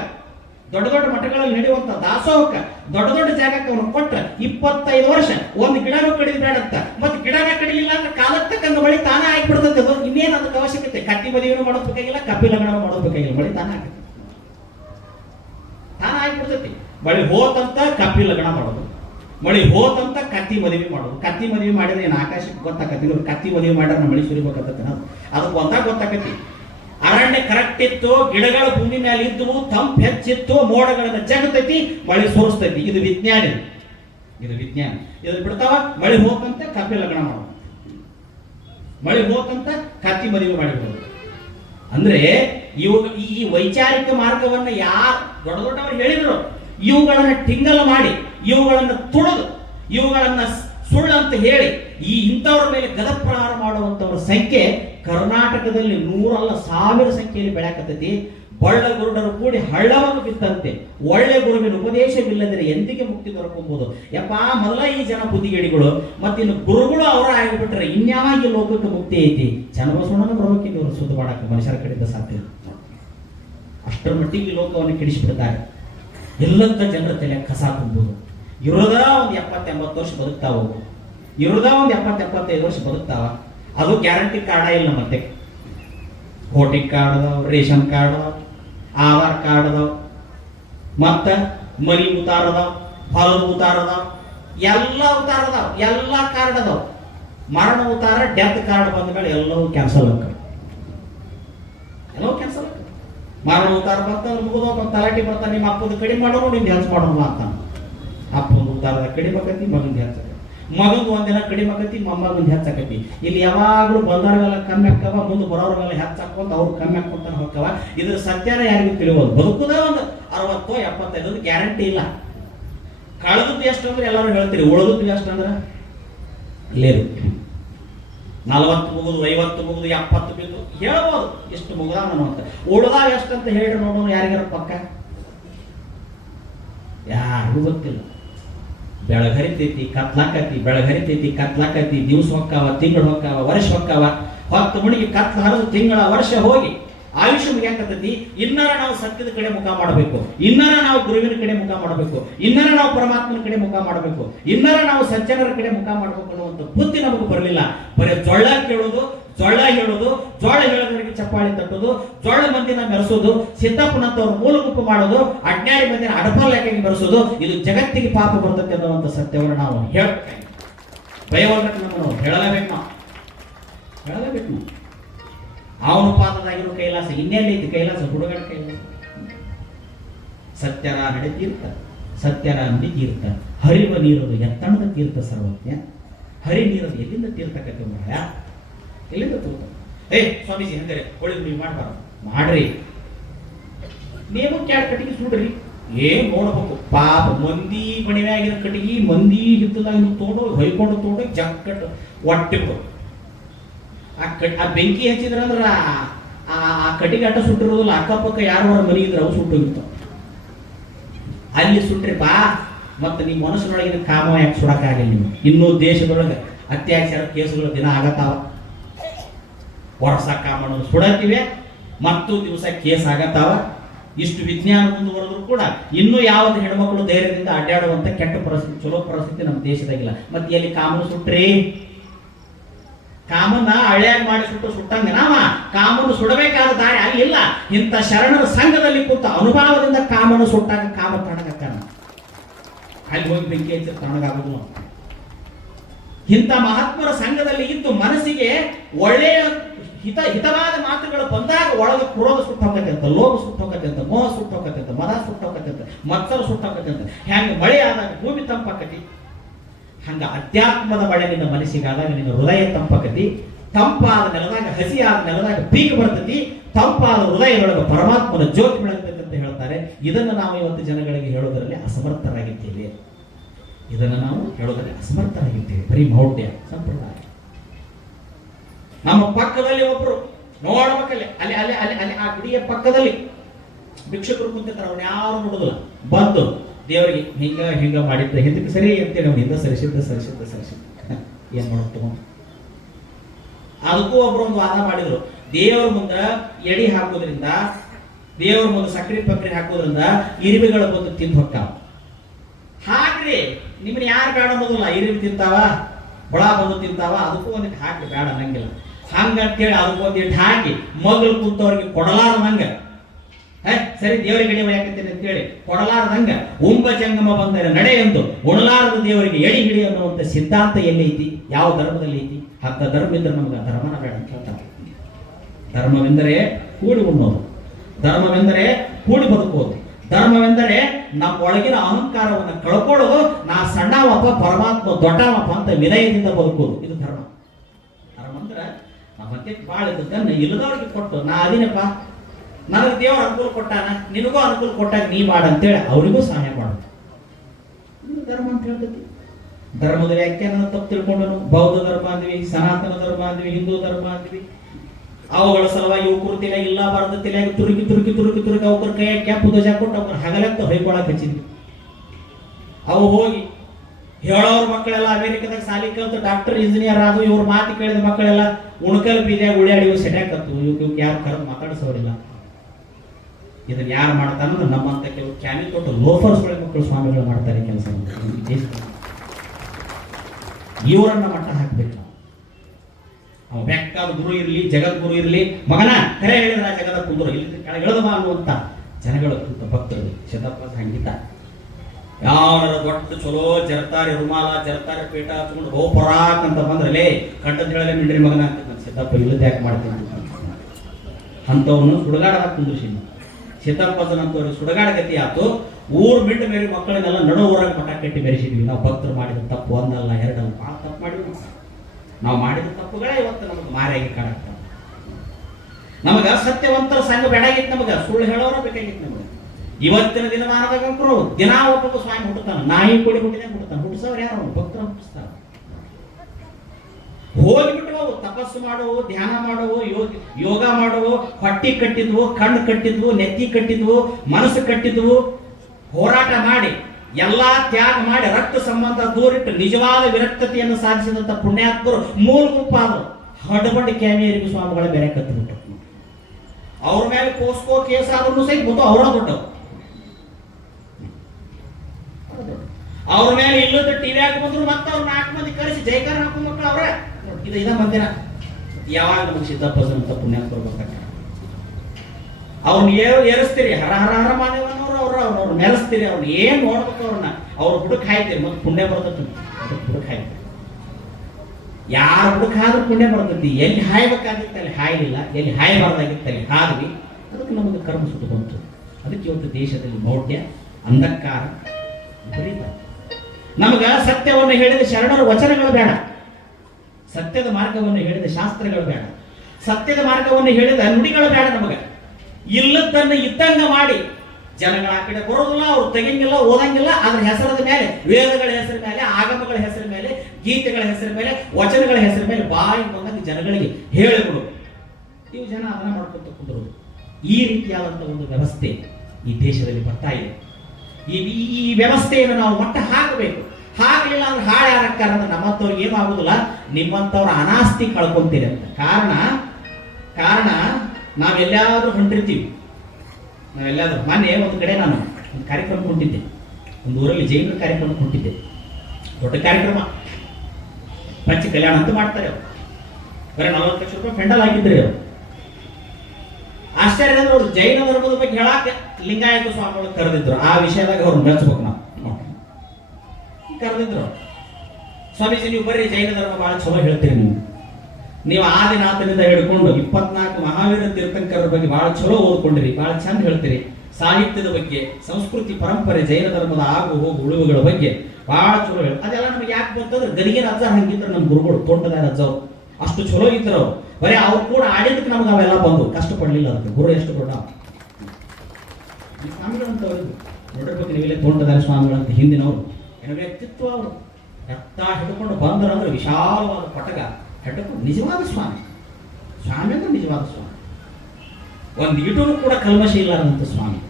ದೊಡ್ಡ ದೊಡ್ಡ ಮಠಗಳಲ್ಲಿ ನಡೆಯುವಂತ ದಾಸೋಹಕ್ಕ ದೊಡ್ಡ ದೊಡ್ಡ ಜಾಗಕ್ಕೆ ಅವನು ಕೊಟ್ಟ 25 ವರ್ಷ ಒಂದು ಗಿಡನೂ ಕಡಿದು ಬೇಡತ್ತ. ಮತ್ತೆ ಗಿಡನ ಕಡಿಲಿಲ್ಲ ಅಂದ್ರೆ ಕಾಲಕ್ಕೆ ತಕ್ಕಂಗ ಮಳಿ ತಾನೇ ಆಗಿಬಿಡ್ತಂತೆ. ಇನ್ನೇನು ಅದಕ್ಕೆ ಅವಶ್ಯಕತೆ, ಕತ್ತಿ ಮದುವೆನೂ ಮಾಡೋದಬೇಕಾಗಿಲ್ಲ, ಕಪ್ಪಿ ಲಗ್ನ ಮಾಡೋದಬೇಕಾಗಿಲ್ಲ, ಮಳಿ ತಾನೇ ಆಗತ್ತೆ, ತಾನೇ ಆಗಿಬಿಡ್ತೈತಿ. ಮಳಿ ಹೋತಂತ ಕಪ್ಪಿ ಲಗ್ನ ಮಾಡೋದು, ಮಳಿ ಹೋತಂತ ಕತ್ತಿ ಮದುವೆ ಮಾಡೋದು. ಕತ್ತಿ ಮದುವೆ ಮಾಡಿದ್ರೆ ಏನು ಆಕಾಶಕ್ಕೆ ಗೊತ್ತಾಕತಿ, ಕತ್ತಿ ಮದುವೆ ಮಾಡ್ರೆ ಮಳಿ ಸುರಿಬೇಕಾಗತ್ತೆ, ಅದಕ್ಕೆ ಒಂದಾಗ ಗೊತ್ತಾಕತಿ. ಅರಣ್ಯ ಕರೆಕ್ಟ್ ಇತ್ತು, ಗಿಡಗಳ ಭೂಮಿ ಮೇಲೆ ಇದ್ದವು, ತಂಪು ಹೆಚ್ಚಿತ್ತು, ಮೋಡಗಳನ್ನ ಜಗತೈತಿ, ಮಳಿ ಸೋರಿಸ್ತೈತಿ. ಇದು ವಿಜ್ಞಾನ, ಇದು ವಿಜ್ಞಾನ. ಇದ್ರ ಬಿಡ್ತಾವ, ಮಳಿ ಹೋತಂತ ಕಪ್ಪಿ ಲಗ್ನ ಮಾಡೋದು, ಮಳಿ ಹೋತಂತ ಕತ್ತಿ ಮದುವೆ ಮಾಡಿಬಿಡೋದು. ಅಂದ್ರೆ ಈ ವೈಚಾರಿಕ ಮಾರ್ಗವನ್ನ ಯಾರು ದೊಡ್ಡ ದೊಡ್ಡವರು ಹೇಳಿದ್ರು, ಇವುಗಳನ್ನ ಟಿಂಗಲ್ ಮಾಡಿ, ಇವುಗಳನ್ನ ತುಳಿದು, ಇವುಗಳನ್ನ ಸುಳ್ಳಂತ ಹೇಳಿ ಈ ಇಂಥವ್ರ ಮೇಲೆ ಗದಪ್ರಹಾರ ಮಾಡುವಂತವ್ರ ಸಂಖ್ಯೆ ಕರ್ನಾಟಕದಲ್ಲಿ 100 ಅಲ್ಲ 1000 ಸಂಖ್ಯೆಯಲ್ಲಿ ಬೆಳಕತ್ತೈತಿ. ಬಳ್ಳ ಗುರುಡರು ಕೂಡಿ ಹಳ್ಳವನ್ನು ಬಿತ್ತಂತೆ, ಒಳ್ಳೆ ಗುರುವಿನ ಉಪದೇಶವಿಲ್ಲದರೆ ಎಂದಿಗೆ ಮುಕ್ತಿ ದೊರಕಬಹುದು. ಯಪ್ಪ, ಮೊದಲ ಈ ಜನ ಬುದ್ಧಿಗೇಡಿಗಳು, ಮತ್ತಿನ್ನು ಗುರುಗಳು ಅವರ ಆಗಿಬಿಟ್ರೆ ಇನ್ಯಾವಾಗ ಈ ಲೋಕಕ್ಕೆ ಮುಕ್ತಿ ಐತಿ? ಚನ್ನಬಸವಣ್ಣನ ಬರ್ಬೇಕಿದ್ದು ಇವರು ಸುದ್ದ ಮಾಡಕ್ಕೆ ಮನುಷ್ಯರ ಕಡೆಯಿಂದ ಸಾಧ್ಯ. ಅಷ್ಟರ ಮಟ್ಟಿಗೆ ಈ ಲೋಕವನ್ನು ಕೆಡಿಸಿಬಿಡ್ತಾರೆ. ಎಲ್ಲಂತ ಜನರ ತಲೆ ಕಸ ತುಂಬೋದು. ಇರೋದ ಒಂದು 70-80 ವರ್ಷ ಬದುಕ್ತಾವ, ಇರೋದ ಒಂದು 70-75 ವರ್ಷ ಬದುಕ್ತಾವ. ಅದು ಗ್ಯಾರಂಟಿ ಕಾರ್ಡ ಇಲ್ಲ. ಮತ್ತೆ ವೋಟಿಂಗ್ ಕಾರ್ಡ್ ಅದಾವ, ರೇಷನ್ ಕಾರ್ಡ್ ಅದಾವ, ಆಧಾರ್ ಕಾರ್ಡ್ ಅದಾವ, ಮತ್ತ ಮನಿ ಉತ್ತಾರ ಅದಾವ, ಹೊಲದ ಉತ್ತಾರ ಅದಾವ, ಎಲ್ಲ ಉತ್ತಾರ ಅದಾವ, ಎಲ್ಲ ಕಾರ್ಡ್ ಅದಾವ. ಮರಣ ಉತ್ತಾರ, ಡೆತ್ ಕಾರ್ಡ್ ಬಂದ ಮೇಲೆ ಎಲ್ಲವೂ ಕ್ಯಾನ್ಸಲ್ ಆಗ, ಎಲ್ಲವೂ ಕ್ಯಾನ್ಸಲ್ ಆಗ. ಮರಣ ಉತ್ತಾರ ಬರ್ತಾನೆ ಮುಗಿದೋಗ ತಲಾಟಿ ಬರ್ತಾನೆ, ನಿಮ್ಮ ಅಪ್ಪದ ಕಡಿಮೆ ಮಾಡೋರು ನಿಮ್ಗೆ ಹೆಲ್ಸ್ ಮಾಡೋಣ ಅಂತಾನ. ಅಪ್ಪನ ಉತ್ತಾರದ ಕಡಿಮೆ ಆಕತಿ, ಮಗಂದು ಹೆಚ್ಚಾಕತಿ, ಮಗಂದು ಒಂದಿನ ಕಡಿಮೆ ಆಕತಿ, ಮೊಮ್ಮಗಂದು ಹೆಚ್ಚಾಕತಿ. ಇಲ್ಲಿ ಯಾವಾಗಲೂ ಬಂದವ್ರಿಗೆಲ್ಲ ಕಮ್ಮಿ ಆಗ್ತಾವ, ಮುಂದೆ ಬರೋರಿಗೆಲ್ಲ ಹೆಚ್ಚಾಕೊಂತ ಅವ್ರು ಕಮ್ಮಿ ಹಾಕೊಂತಾನೆ ಹೋಗ್ತಾವ. ಇದ್ರ ಸತ್ಯನ ಯಾರಿಗೂ ತಿಳಿಯೋದು. ಬದುಕುದೇ ಒಂದು 60-75 ಗ್ಯಾರಂಟಿ ಇಲ್ಲ. ಕಳೆದದ್ದು ಎಷ್ಟು ಅಂದ್ರೆ ಎಲ್ಲರೂ ಹೇಳ್ತೀರಿ, ಉಳಿದದ್ದು ಎಷ್ಟು ಅಂದ್ರೆ ಲೇರು 40 ಮುಗಿದು 50 ಮುಗಿದು 70 ಬಿದ್ದು ಹೇಳ್ಬೋದು, ಎಷ್ಟು ಮುಗ್ದ ನಾನು ಅಂತ. ಉಳ್ದಾಗ ಎಷ್ಟಂತ ಹೇಳಿ ನೋಡೋಣ, ಯಾರಿಗಾರ ಪಕ್ಕ ಯಾರಿಗೂ ಗೊತ್ತಿಲ್ಲ. ಬೆಳಗರಿತೈತಿ ಕತ್ಲಾಕತಿ, ಬೆಳಗರಿತೈತಿ ಕತ್ಲಾಕತಿ, ದಿವಸ ಹೊಕ್ಕಾವ, ತಿಂಗಳು ಹೊಕ್ಕಾವ, ವರ್ಷ ಹೊಕ್ಕಾವ. 10 ಮಣಿಗೆ ಕತ್ಲ ಹರಿದು ತಿಂಗಳ ವರ್ಷ ಹೋಗಿ ಆಯುಷ್ಯ ಮುಗಿಯಾಕತ್ತೈತಿ. ಇನ್ನರ ನಾವು ಸತ್ಯದ ಕಡೆ ಮುಖ ಮಾಡಬೇಕು, ಇನ್ನರ ನಾವು ಗುರುವಿನ ಕಡೆ ಮುಖ ಮಾಡಬೇಕು, ಇನ್ನರ ನಾವು ಪರಮಾತ್ಮನ ಕಡೆ ಮುಖ ಮಾಡಬೇಕು, ಇನ್ನರ ನಾವು ಸಜ್ಜನರ ಕಡೆ ಮುಖ ಮಾಡಬೇಕು ಅನ್ನುವಂಥ ಬುದ್ಧಿ ನಮಗೆ ಬರಲಿಲ್ಲ. ಬರೀ ಜೊಳ್ಳ ಕೇಳೋದು, ಜೊಳ್ಳ ಹೇಳೋದು, ಜೋಳ ಹೇಳೋದರಿಗೆ ಚಪ್ಪಾಳಿ ತಟ್ಟೋದು, ಜೋಳ ಮಂದಿನ ಮೆರೆಸೋದು, ಸಿದ್ದಪ್ಪನಂತವ್ರು ಮೂಲಗುಪ್ಪು ಮಾಡೋದು, ಅಜ್ಞಾನಿ ಮಂದಿನ ಅಡಪಾಲಕ್ಕಾಗಿ ಮೆರೆಸೋದು, ಇದು ಜಗತ್ತಿಗೆ ಪಾಪ ಬರ್ತದೆ ಅನ್ನುವಂಥ ಸತ್ಯವನ್ನು ನಾವು ಹೇಳ್ಬೇಕು. ಭಯವಲ್ಲ, ನಾವು ಹೇಳಲೇಬೇಕು, ನಾವು ಹೇಳಲೇಬೇಕು. ನಾವು ಅವನ ಪಾದದಾಗಿರೋ ಕೈಲಾಸ ಇನ್ನೆಲ್ಲೈತಿ ಕೈಲಾಸ ಹುಡುಗನ ಕೈಲಾಸ. ಸತ್ಯರ ನಡೆ ತೀರ್ಥ, ಸತ್ಯರ ನುಡಿ ತೀರ್ಥ, ಹರಿವ ನೀರದು ಎತ್ತಣದ ತೀರ್ಥ ಸರ್ವಜ್ಞ. ಹರಿ ನೀರದು ಎಲ್ಲಿಂದ ತೀರ್ಥಕತೆ ಮಾಡ ಎಲ್ಲಿಂದ ತೋತ? ಸ್ವಾಮೀಜಿ ಅಂದರೆ ಒಳ್ಳೆ ನೀವು ಮಾಡಬಾರ್ದು, ಮಾಡ್ರಿ. ನೀವು ಕ್ಯಾಡ್ ಕಟ್ಟಿಗೆ ಸುಡ್ರಿ, ಏನ್ ನೋಡ್ಬೇಕು ಪಾಪ ಮಂದಿ ಮಣಿವೆ ಆಗಿರೋ ಕಟ್ಟಿಗೆ ಮಂದಿ ಹಿತ್ತದಾಗ ತೋಡು ಹೊಯ್ಕೊಂಡು ತೋಡು ಜಕ್ಕಟ್ಟು ಒಟ್ಟಿಬಿಡು. ಆ ಬೆಂಕಿ ಹಚ್ಚಿದ್ರಂದ್ರ ಆ ಕಟ್ಟಿಗೆ ಅಡ್ಡ ಸುಟ್ಟಿರೋದಿಲ್ಲ, ಅಕ್ಕಪಕ್ಕ ಯಾರು ಮನೆ ಇದ್ರೆ ಅವು ಸುಟ್ಟೋಗಿರ್ತಾವ. ಅಲ್ಲಿ ಸುಟ್ರಿ ಬಾ, ಮತ್ತೆ ನಿಮ್ಮ ಮನಸ್ಸಿನೊಳಗಿನ ಕಾಮ ಯಾಕೆ ಸುಡಕ್ಕಾಗಿಲ್ಲ ನೀವು? ಇನ್ನೂ ದೇಶದೊಳಗೆ ಅತ್ಯಾಚಾರ ಕೇಸುಗಳು ದಿನ ಆಗತ್ತಾವ. ವರ್ಷ ಕಾಮಣ್ಣನ್ನು ಸುಡತ್ತಿವೆ, ಮತ್ತು ದಿವಸ ಕೇಸ್ ಆಗತ್ತಾವ. ಇಷ್ಟು ವಿಜ್ಞಾನ ಮುಂದುವರೆದ್ರು ಕೂಡ ಇನ್ನೂ ಯಾವ್ದು ಹೆಣ್ಮಕ್ಳು ಧೈರ್ಯದಿಂದ ಅಡ್ಡಾಡುವಂತ ಕೆಟ್ಟ ಪರಿಸ್ಥಿತಿ, ಚಲೋ ಪರಿಸ್ಥಿತಿ ನಮ್ಮ ದೇಶದಾಗಿಲ್ಲ. ಮತ್ತೆ ಎಲ್ಲಿ ಕಾಮನು ಸುಟ್ರಿ? ಕಾಮನ್ನ ಹಳ್ಯಾಗ ಮಾಡಿ ಸುಟ್ಟಂಗ ನಾವ ಕಾಮನ್ನು ಸುಡಬೇಕಾದ ದಾರಿ ಅಲ್ಲಿಲ್ಲ. ಇಂಥ ಶರಣರ ಸಂಘದಲ್ಲಿ ಕೂತ ಅನುಭವದಿಂದ ಕಾಮನ್ನು ಸುಟ್ಟಾಗ ಕಾಮ ತಣ್ಣಗಕ್ಕ, ಅಲ್ಲಿ ಹೋಗಿ ಬೆಂಕಿ ಹಚ್ಚಿ ತಣ್ಣಗಾಗುದಿಲ್ಲ. ಇಂಥ ಮಹಾತ್ಮರ ಸಂಘದಲ್ಲಿ ಇದ್ದು ಮನಸ್ಸಿಗೆ ಒಳ್ಳೆಯ ಹಿತವಾದ ಮಾತುಗಳು ಬಂದಾಗ ಒಳಗೆ ಕ್ರೋಧ ಸುಟ್ಟೋಗತ್ತೆ ಅಂತ, ಲೋಭ ಸುಟ್ಟೋಗತ್ತೆ ಅಂತ, ಮೋಹ ಸುಟ್ಟೋಗತ್ತೆ ಅಂತ, ಮದ ಸುಟ್ಟೋಗತ್ತೆ ಅಂತ, ಮತ್ಸರ ಸುಟ್ಟೋಗತ್ತೆ ಅಂತ. ಹೆಂಗ ಮಳೆ ಆದಾಗ ಭೂಮಿ ತಂಪಾಕತಿ, ಹಂಗ ಅಧ್ಯಾತ್ಮದ ಮಳೆ ನಿನ್ನ ಮನಸ್ಸಿಗಾದಾಗ ನಿನ್ನ ಹೃದಯ ತಂಪಾಕತಿ. ತಂಪಾದ ನೆಲದಾಗ, ಹಸಿಯಾದ ನೆಲದಾಗ ಪೀಕ್ ಬರ್ತತಿ. ತಂಪಾದ ಹೃದಯದೊಳಗೆ ಪರಮಾತ್ಮನ ಜ್ಯೋತಿ ಬೆಳಗ್ತದೆ ಅಂತ ಹೇಳ್ತಾರೆ. ಇದನ್ನು ನಾವು ಇವತ್ತು ಜನಗಳಿಗೆ ಹೇಳೋದರಲ್ಲಿ ಅಸಮರ್ಥರಾಗಿದ್ದೇವೆ. ಇದನ್ನು ನಾವು ಹೇಳೋದರಲ್ಲಿ ಅಸಮರ್ಥರಾಗಿದ್ದೇವೆ. ಬರೀ ಮೌಢ್ಯ ಸಂಪ್ರದಾಯ. ನಮ್ಮ ಪಕ್ಕದಲ್ಲಿ ಒಬ್ರು ನೋಡ್ಬೇಕಲ್ಲಿ, ಅಲ್ಲಿ ಅಲ್ಲಿ ಅಲ್ಲಿ ಅಲ್ಲಿ ಆ ಗುಡಿಯ ಪಕ್ಕದಲ್ಲಿ ಭಿಕ್ಷಕರು ಕುಂತಿರ್ತಾರೆ. ಅವ್ರು ಯಾರು ನೋಡುದಿಲ್ಲ. ಬಂದು ದೇವರಿಗೆ ಹಿಂಗ ಹಿಂಗ ಮಾಡಿದ್ದ ಹಿಂದಕ್ಕೆ ಸರಿ ಅಂತೇಳಿ ಅವ್ನು ಹಿಂದ ಸರಿಸಿದ್ದ ಏನ್ ಮಾಡುತ್ತ. ಅದಕ್ಕೂ ಒಬ್ರು ಒಂದು ವಾದ ಮಾಡಿದ್ರು. ದೇವರ ಮುಂದ ಎಡಿ ಹಾಕೋದ್ರಿಂದ, ದೇವರ ಮುಂದೆ ಸಕ್ಕರೆ ಪಕ್ರಿ ಹಾಕೋದ್ರಿಂದ ಇರುವೆಗಳು ಬಂದು ತಿಂದು ಹೊಕ್ಕಾವ. ಹಾಕ್ರಿ, ನಿಮ್ಮನ್ನ ಯಾರು ಬೇಡ ಅನ್ನೋದಿಲ್ಲ. ಇರುವೆ ತಿಂತಾವ, ಹುಳ ಬಂದು ತಿಂತಾವ, ಅದಕ್ಕೂ ಒಂದಿಟ್ಟು ಹಾಕಿ ಬೇಡ ಅನ್ನಂಗಿಲ್ಲ. ಹಂಗಂತೇಳಿ ಅದಕ್ಕೂ ಒಂದಿಟ್ಟು ಹಾಕಿ ಮಗಳು ಕೂತವ್ರಿಗೆ ಕೊಡಲಾರದಂಗ, ಸರಿ ದೇವರಿಗೆ ಎಡಿ ಯಾಕಂತೇನೆ ಅಂತೇಳಿ ಕೊಡಲಾರದಂಗ ಉಂಬ ಜಂಗಮ ಬಂದರೆ ನಡೆ ಎಂದು ಉಣಲಾರದ ದೇವರಿಗೆ ಎಡಿ ಹಿಡಿ ಅನ್ನುವಂಥ ಸಿದ್ಧಾಂತ ಎಲ್ಲೈತಿ? ಯಾವ ಧರ್ಮದಲ್ಲಿ ಐತಿ? ಅಂತ ಧರ್ಮ ಇದ್ರೆ ನಮ್ಗೆ ಧರ್ಮನ ಬೇಡ ಅಂತ ಹೇಳ್ತಾರೆ. ಧರ್ಮವೆಂದರೆ ಕೂಡಿ ಉಣ್ಣೋದು, ಧರ್ಮವೆಂದರೆ ಕೂಡಿ ಬದುಕೋದು, ಧರ್ಮವೆಂದರೆ ನಮ್ಮ ಒಳಗಿನ ಅಹಂಕಾರವನ್ನು ಕಳ್ಕೊಳ್ಳೋದು. ನಾ ಸಣ್ಣವಪ್ಪ, ಪರಮಾತ್ಮ ದೊಡ್ಡವಪ್ಪ ಅಂತ ವಿನಯದಿಂದ ಬದುಕೋದು, ಇದು ಧರ್ಮ. ಧರ್ಮ ಅಂದ್ರೆ ನಮ್ಮ ಮತ್ತೆ ಬಾಳ ಇದ್ದದನ್ನ ಇಲ್ಲದವ್ರಿಗೆ ಕೊಟ್ಟು, ನಾ ಅದಿನಪ್ಪ, ನನಗೆ ದೇವರ ಅನುಕೂಲ ಕೊಟ್ಟಾನ, ನಿನಗೂ ಅನುಕೂಲ ಕೊಟ್ಟಾಗ ನೀ ಮಾಡ ಅಂತೇಳಿ ಅವರಿಗೂ ಸಹಾಯ ಮಾಡೋದು, ಧರ್ಮ ಅಂತ ಹೇಳ್ತೈತಿ. ಧರ್ಮದ ವ್ಯಾಖ್ಯಾನ ತಪ್ಪು ತಿಳ್ಕೊಂಡನು. ಬೌದ್ಧ ಧರ್ಮ ಅಂದ್ವಿ, ಸನಾತನ ಧರ್ಮ ಅಂದ್ವಿ, ಹಿಂದೂ ಧರ್ಮ ಅಂದ್ವಿ. ಅವುಗಳ ಸಲುವಾಗಿ ಯುವಕರು ತಲೆಯಾಗಿ ಇಲ್ಲ ಬಾರದ ತಲೆಯಾಗಿ ತುರುಕಿ ಅವ್ರ ಕೈಯಾಗ ಕ್ಯಾಪು ಧ್ವಜ ಕೊಟ್ಟು ಅವ್ರ ಹಗಲತ್ತ ಹೊಯ್ಕೊಳಕ್ ಹಚ್ಚಿದ್ವಿ. ಅವು ಹೋಗಿ ಹೇಳೋರ್ ಮಕ್ಕಳೆಲ್ಲ ಅಮೆರಿಕದಾಗ ಸಾಲಿ ಕಲ್ತು ಡಾಕ್ಟರ್ ಇಂಜಿನಿಯರ್ ಆದು. ಇವ್ರ ಮಾತು ಕೇಳಿದ ಮಕ್ಕಳೆಲ್ಲ ಉಣಕಲ್ ಬೀದಿಯಾಗ ಉಳಿಯಾಡಿ ಸೆಟ್ಯಾಕತ್ತು. ಇವ್ಕೆ ಯಾರು ಕರೆದು ಮಾತಾಡಿಸೋರಿಲ್ಲ. ಇದನ್ನ ಯಾರು ಮಾಡ್ತಾನಂದ್ರೆ ನಮ್ಮಂತ ಕೆಲವು ಕ್ಯಾಮಿ ಕೊಟ್ಟು ಲೋಫರ್ಸ್ ಮಕ್ಕಳು ಸ್ವಾಮಿಗಳು ಮಾಡ್ತಾರೆ ಕೆಲಸ. ಇವರನ್ನ ಮಟ್ಟ ಹಾಕ್ಬೇಕು. ಅವ ಬೆಕ್ಕಾದ ಗುರು ಇರ್ಲಿ, ಜಗದ್ಗುರು ಇರ್ಲಿ, ಮಗನ ಕರೆ ಹೇಳಿದ್ರ ಜಗದ ಕುಂದ್ರು ಇಲ್ಲಿ ಕೆಳಗಿಳದವ ಅನ್ನುವಂತ ಜನಗಳು ಭಕ್ತರು. ಶತಪ್ಪ ಸಂಗೀತ ಯಾರ ದೊಡ್ಡ ಚಲೋ ಜರ್ತಾರೆ, ರುಮಾಲ ಜರ್ತಾರೆ, ಪೀಠ ಹಚ್ಕೊಂಡು ಹೋ ಪರಾಕ್ ಅಂತ ಬಂದ್ರಲ್ಲೇ ಕಟ್ಟದ ಹೇಳಲೇ ಮಿಂಡ್ರಿ ಮಗನ ಅಂತ ಸಿದ್ದಪ್ಪ ಇಲ್ಲದ ಯಾಕೆ ಮಾಡ್ತೀನಿ ಅಂತವನು ಸುಡಗಾಡದಾಗ ಕುಂದ್ರಿಸಿ. ಸಿದ್ದಪ್ಪನಂತವ್ರಿಗೆ ಸುಡಗಾಡ ಗತಿ ಆಯ್ತು. ಊರ್ ಬಿಟ್ಟು ಬೇರೆ ಮಕ್ಕಳನ್ನೆಲ್ಲ ನಡು ಊರಾಗ ಮಠ ಕಟ್ಟಿ ಬೆರೆಸಿದ್ವಿ. ನಾವು ಭಕ್ತರು ಮಾಡಿದ ತಪ್ಪು ಒಂದಲ್ಲ ಎರಡಲ್ಲ, ಭಾಳ ತಪ್ಪು ಮಾಡಿದ್ವಿ. ನಾವು ಮಾಡಿದ ತಪ್ಪುಗಳೇ ಇವತ್ತು ನಮಗೆ ಮಾರಾಗಿ ಕಾಣುತ್ತೆ. ನಮಗ ಸತ್ಯವಂತರ ಸಂಘ ಬೇಡಾಗಿತ್ತು, ನಮಗ ಸುಳ್ಳು ಹೇಳೋರ ಬೇಕಾಗಿತ್ತು ನಮಗೆ. ಇವತ್ತಿನ ದಿನಮಾನದಾಗಂಕರು ದಿನ ಒಬ್ಬೊಬ್ಬ ಸ್ವಾಮಿ ಹುಟ್ಟುತ್ತಾನ, ನಾಯಿ ಕೊಡಿ ಹುಟ್ಟಿದಾಗ ಹುಟ್ಟುತ್ತಾನ. ಹುಟ್ಟಿಸೋರು ಯಾರು? ಭಕ್ತರ ಹುಟ್ಟಿಸ್ತಾರ. ಹೋಗಿಬಿಟ್ಟು ತಪಸ್ಸು ಮಾಡುವು, ಧ್ಯಾನ ಮಾಡುವು, ಯೋಗ ಮಾಡುವು, ಹೊಟ್ಟಿ ಕಟ್ಟಿದ್ವು, ಕಣ್ಣು ಕಟ್ಟಿದ್ವು, ನೆತ್ತಿ ಕಟ್ಟಿದ್ವು, ಮನಸ್ಸು ಕಟ್ಟಿದ್ವು, ಹೋರಾಟ ಮಾಡಿ ಎಲ್ಲಾ ತ್ಯಾಗ ಮಾಡಿ ರಕ್ತ ಸಂಬಂಧ ದೂರಿಟ್ಟು ನಿಜವಾದ ವಿರಕ್ತತೆಯನ್ನು ಸಾಧಿಸಿದಂತ ಪುಣ್ಯಾತ್ಮರು ಮೂಲ ಗುಂಪಾದರು. ಹಡಬಂಡಿ ಕ್ಯಾಮಿಯರಿಗೂ ಸ್ವಾಮಿಗಳ ಬೇರೆ ಕತ್ತಿಬಿಟ್ಟು ಅವ್ರ ಮೇಲೆ ಪೋಸ್ಕೋ ಕೇಸ್ ಆದ್ರೂ ಸಹಿತ ಬಂದು ಅವರ ದೊಡ್ಡವು. ಅವ್ರ ಮೇಲೆ ಇಲ್ಲದ ಟಿವಿಯಾಗ ಬಂದ್ರು ಮತ್ತೆ ಅವ್ರ 4 ಮಂದಿ ಕರೆಸಿ ಜೈಕಾರ ಹಾಕೋ ಮಕ್ಕಳು ಅವ್ರೆ. ಇದ ಮಂದಿರ ಯಾವಾಗ ನಮಗೆ ಸಿದ್ದಪ್ಪಸಂತ ಪುಣ್ಯಾತ್ಮರು ಬರ್ತಾರೆ. ಅವ್ರನ್ನ ಏರಿಸ್ತೀರಿ, ಹರ ಹರ ಹರ ಮಾನವನವ್ರು ಅವ್ರನ್ನ ಮೆರೆಸ್ತೀರಿ. ಅವ್ರನ್ನ ಏನ್ ನೋಡ್ಬೇಕು, ಅವ್ರನ್ನ ಅವ್ರ ಹುಡುಕ್ ಹಾಯ್ತೀರಿ, ಮತ್ತೆ ಪುಣ್ಯ ಬರ್ತದೆ. ಹುಡುಕ್ ಹಾಯ್ತೀರಿ. ಯಾರು ಹುಡುಕಾದ್ರೂ ಪುಣ್ಯ ಬರ್ತೈತಿ. ಎಲ್ಲಿ ಹಾಯ್ಬೇಕಾಗಿತ್ತು ಅಲ್ಲಿ ಹಾಯಲಿಲ್ಲ, ಎಲ್ಲಿ ಹಾಯಬಾರ್ದಾಗಿತ್ತು ಅಲ್ಲಿ ಹಾದ್ವಿ. ಅದಕ್ಕೆ ನಮಗೆ ಕರ್ಮ ಸುಟ್ಟು ಬಂತು. ಅದಕ್ಕೆ ಇವತ್ತು ದೇಶದಲ್ಲಿ ಮೌಢ್ಯ, ಅಂಧಕಾರ, ವಿಪರೀತ. ನಮಗ ಸತ್ಯವನ್ನು ಹೇಳಿದ ಶರಣರ ವಚನಗಳು ಬೇಡ, ಸತ್ಯದ ಮಾರ್ಗವನ್ನು ಹೇಳಿದ ಶಾಸ್ತ್ರಗಳು ಬೇಡ, ಸತ್ಯದ ಮಾರ್ಗವನ್ನು ಹೇಳಿದ ನುಡಿಗಳು ಬೇಡ. ನಮಗ ಇಲ್ಲದನ್ನು ಇದ್ದಂಗ ಮಾಡಿ ಜನಗಳ ಆ ಕಡೆ ಬರೋದಿಲ್ಲ, ಅವ್ರು ತೆಗಿಂಗಿಲ್ಲ, ಓದಂಗಿಲ್ಲ. ಅದ್ರ ಹೆಸರದ ಮೇಲೆ, ವೇದಗಳ ಹೆಸರ ಮೇಲೆ, ಆಗಮಗಳ ಹೆಸರ ಮೇಲೆ, ಗೀತೆಗಳ ಹೆಸರ ಮೇಲೆ, ವಚನಗಳ ಹೆಸರ ಮೇಲೆ ಬಾಯಿ ಬಂದಾಗ ಜನಗಳಿಗೆ ಹೇಳಿಬಿಡು. ಇವು ಜನ ಅದನ್ನ ಮಾಡ್ಕೊಂತ ಕುಂದ್ರು. ಈ ರೀತಿಯಾದಂಥ ಒಂದು ವ್ಯವಸ್ಥೆ ಈ ದೇಶದಲ್ಲಿ ಬರ್ತಾ ಇದೆ. ಈ ವ್ಯವಸ್ಥೆಯನ್ನು ನಾವು ಮಟ್ಟ ಹಾಕಬೇಕು. ಹಾಕಲಿಲ್ಲ ಅಂದ್ರೆ ಹಾಳೆ ಹಾರಕ್ಕಾರ ಅಂದ್ರೆ ನಮ್ಮಂಥವ್ರಿಗೆ ಏನೂ ಆಗುದಿಲ್ಲ, ನಿಮ್ಮಂಥವ್ರ ಅನಾಸ್ತಿ ಕಳ್ಕೊಂತೀರಿ ಅಂತ. ಕಾರಣ ನಾವೆಲ್ಲಾದ್ರೂ ಹೊಂಟಿರ್ತೀವಿ. ನಾವೆಲ್ಲಾದ್ರೂ ಮೊನ್ನೆ ಒಂದು ಕಡೆ ನಾನು ಒಂದು ಕಾರ್ಯಕ್ರಮ ಹೊಂಟಿದ್ದೆ, ಒಂದು ಊರಲ್ಲಿ ಜೈನರ ಕಾರ್ಯಕ್ರಮ ಹೊಂಟಿದ್ದೆ. ದೊಡ್ಡ ಕಾರ್ಯಕ್ರಮ, ಪಂಚ ಕಲ್ಯಾಣ ಅಂತ ಮಾಡ್ತಾರೆ ಅವರು. ಬರೀ 40 ಲಕ್ಷ ರೂಪಾಯಿ ಪೆಂಡಲ್ ಹಾಕಿದ್ರಿ ಅವರು. ಆಶ್ಚರ್ಯ ಅಂದ್ರೆ ಅವರು ಜೈನ ಧರ್ಮದ ಬಗ್ಗೆ ಹೇಳಾಕ ಲಿಂಗಾಯತ ಸ್ವಾಮಿಗಳು ಕರೆದಿದ್ರು. ಆ ವಿಷಯದಾಗ ಅವ್ರು ಮೆಚ್ಚಬೇಕು. ನಾವು ಕರೆದಿದ್ರು, ಸ್ವಾಮೀಜಿ ನೀವು ಬರ್ರಿ, ಜೈನ ಧರ್ಮ ಬಹಳ ಚಲೋ ಹೇಳ್ತೀರಿ. ನೀವು ಆದಿನಾಥನಿಂದ ಹಿಡ್ಕೊಂಡು 24 ಮಹಾವೀರ ತೀರ್ಥಂಕರರ ಬಗ್ಗೆ ಬಹಳ ಚಲೋ ಓದ್ಕೊಂಡಿರಿ, ಬಹಳ ಚಂದ ಹೇಳ್ತೀರಿ. ಸಾಹಿತ್ಯದ ಬಗ್ಗೆ, ಸಂಸ್ಕೃತಿ ಪರಂಪರೆ, ಜೈನ ಧರ್ಮದ ಆಗು ಹೋಗು ಉಳುವುಗಳ ಬಗ್ಗೆ ಬಹಳ ಚಲೋ ಹೇಳಿ. ಅದೆಲ್ಲ ನಮ್ಗೆ ಯಾಕೆ ಬಂತಂದ್ರೆ ಗದಿಗಿನ ಅಜ್ಜ ಹಂಗಿದ್ರು ನಮ್ಮ ಗುರುಗಳು, ತೋಟದಾರ ಅಜ್ಜ ಅವ್ರು ಅಷ್ಟು ಚಲೋ ಇದ್ರು. ಅವ್ರು ಬರೀ ಅವ್ರು ಕೂಡ ಆಡಿದಕ್ಕೆ ನಮ್ಗೆ ಅವೆಲ್ಲ ಬಂದು ಕಷ್ಟಪಡಲಿಲ್ಲ. ಅದಕ್ಕೆ ಗುರು ಎಷ್ಟು ದೊಡ್ಡ ಸ್ವಾಮಿಗಳಂತವ್ರು ನೋಡಿರ್ಬೇಕು ನೀವೆಲ್ಲ, ತೋಟದಾರ ಸ್ವಾಮಿಗಳಂತ ಹಿಂದಿನವರು. ಏನೋ ವ್ಯಕ್ತಿತ್ವ ಅವರು. ರಕ್ತ ಹಿಡ್ಕೊಂಡು ಬಂದರು ಅಂದ್ರೆ ವಿಶಾಲವಾದ ಪಟಗ ಹಿಡ್ಕೊಂಡು ನಿಜವಾದ ಸ್ವಾಮಿ ಅಂದ್ರೆ ನಿಜವಾದ ಸ್ವಾಮಿ. ಒಂದು ಈಟೂ ಕೂಡ ಕಲ್ಮಶ ಇಲ್ಲಾರಂತ ಸ್ವಾಮಿ.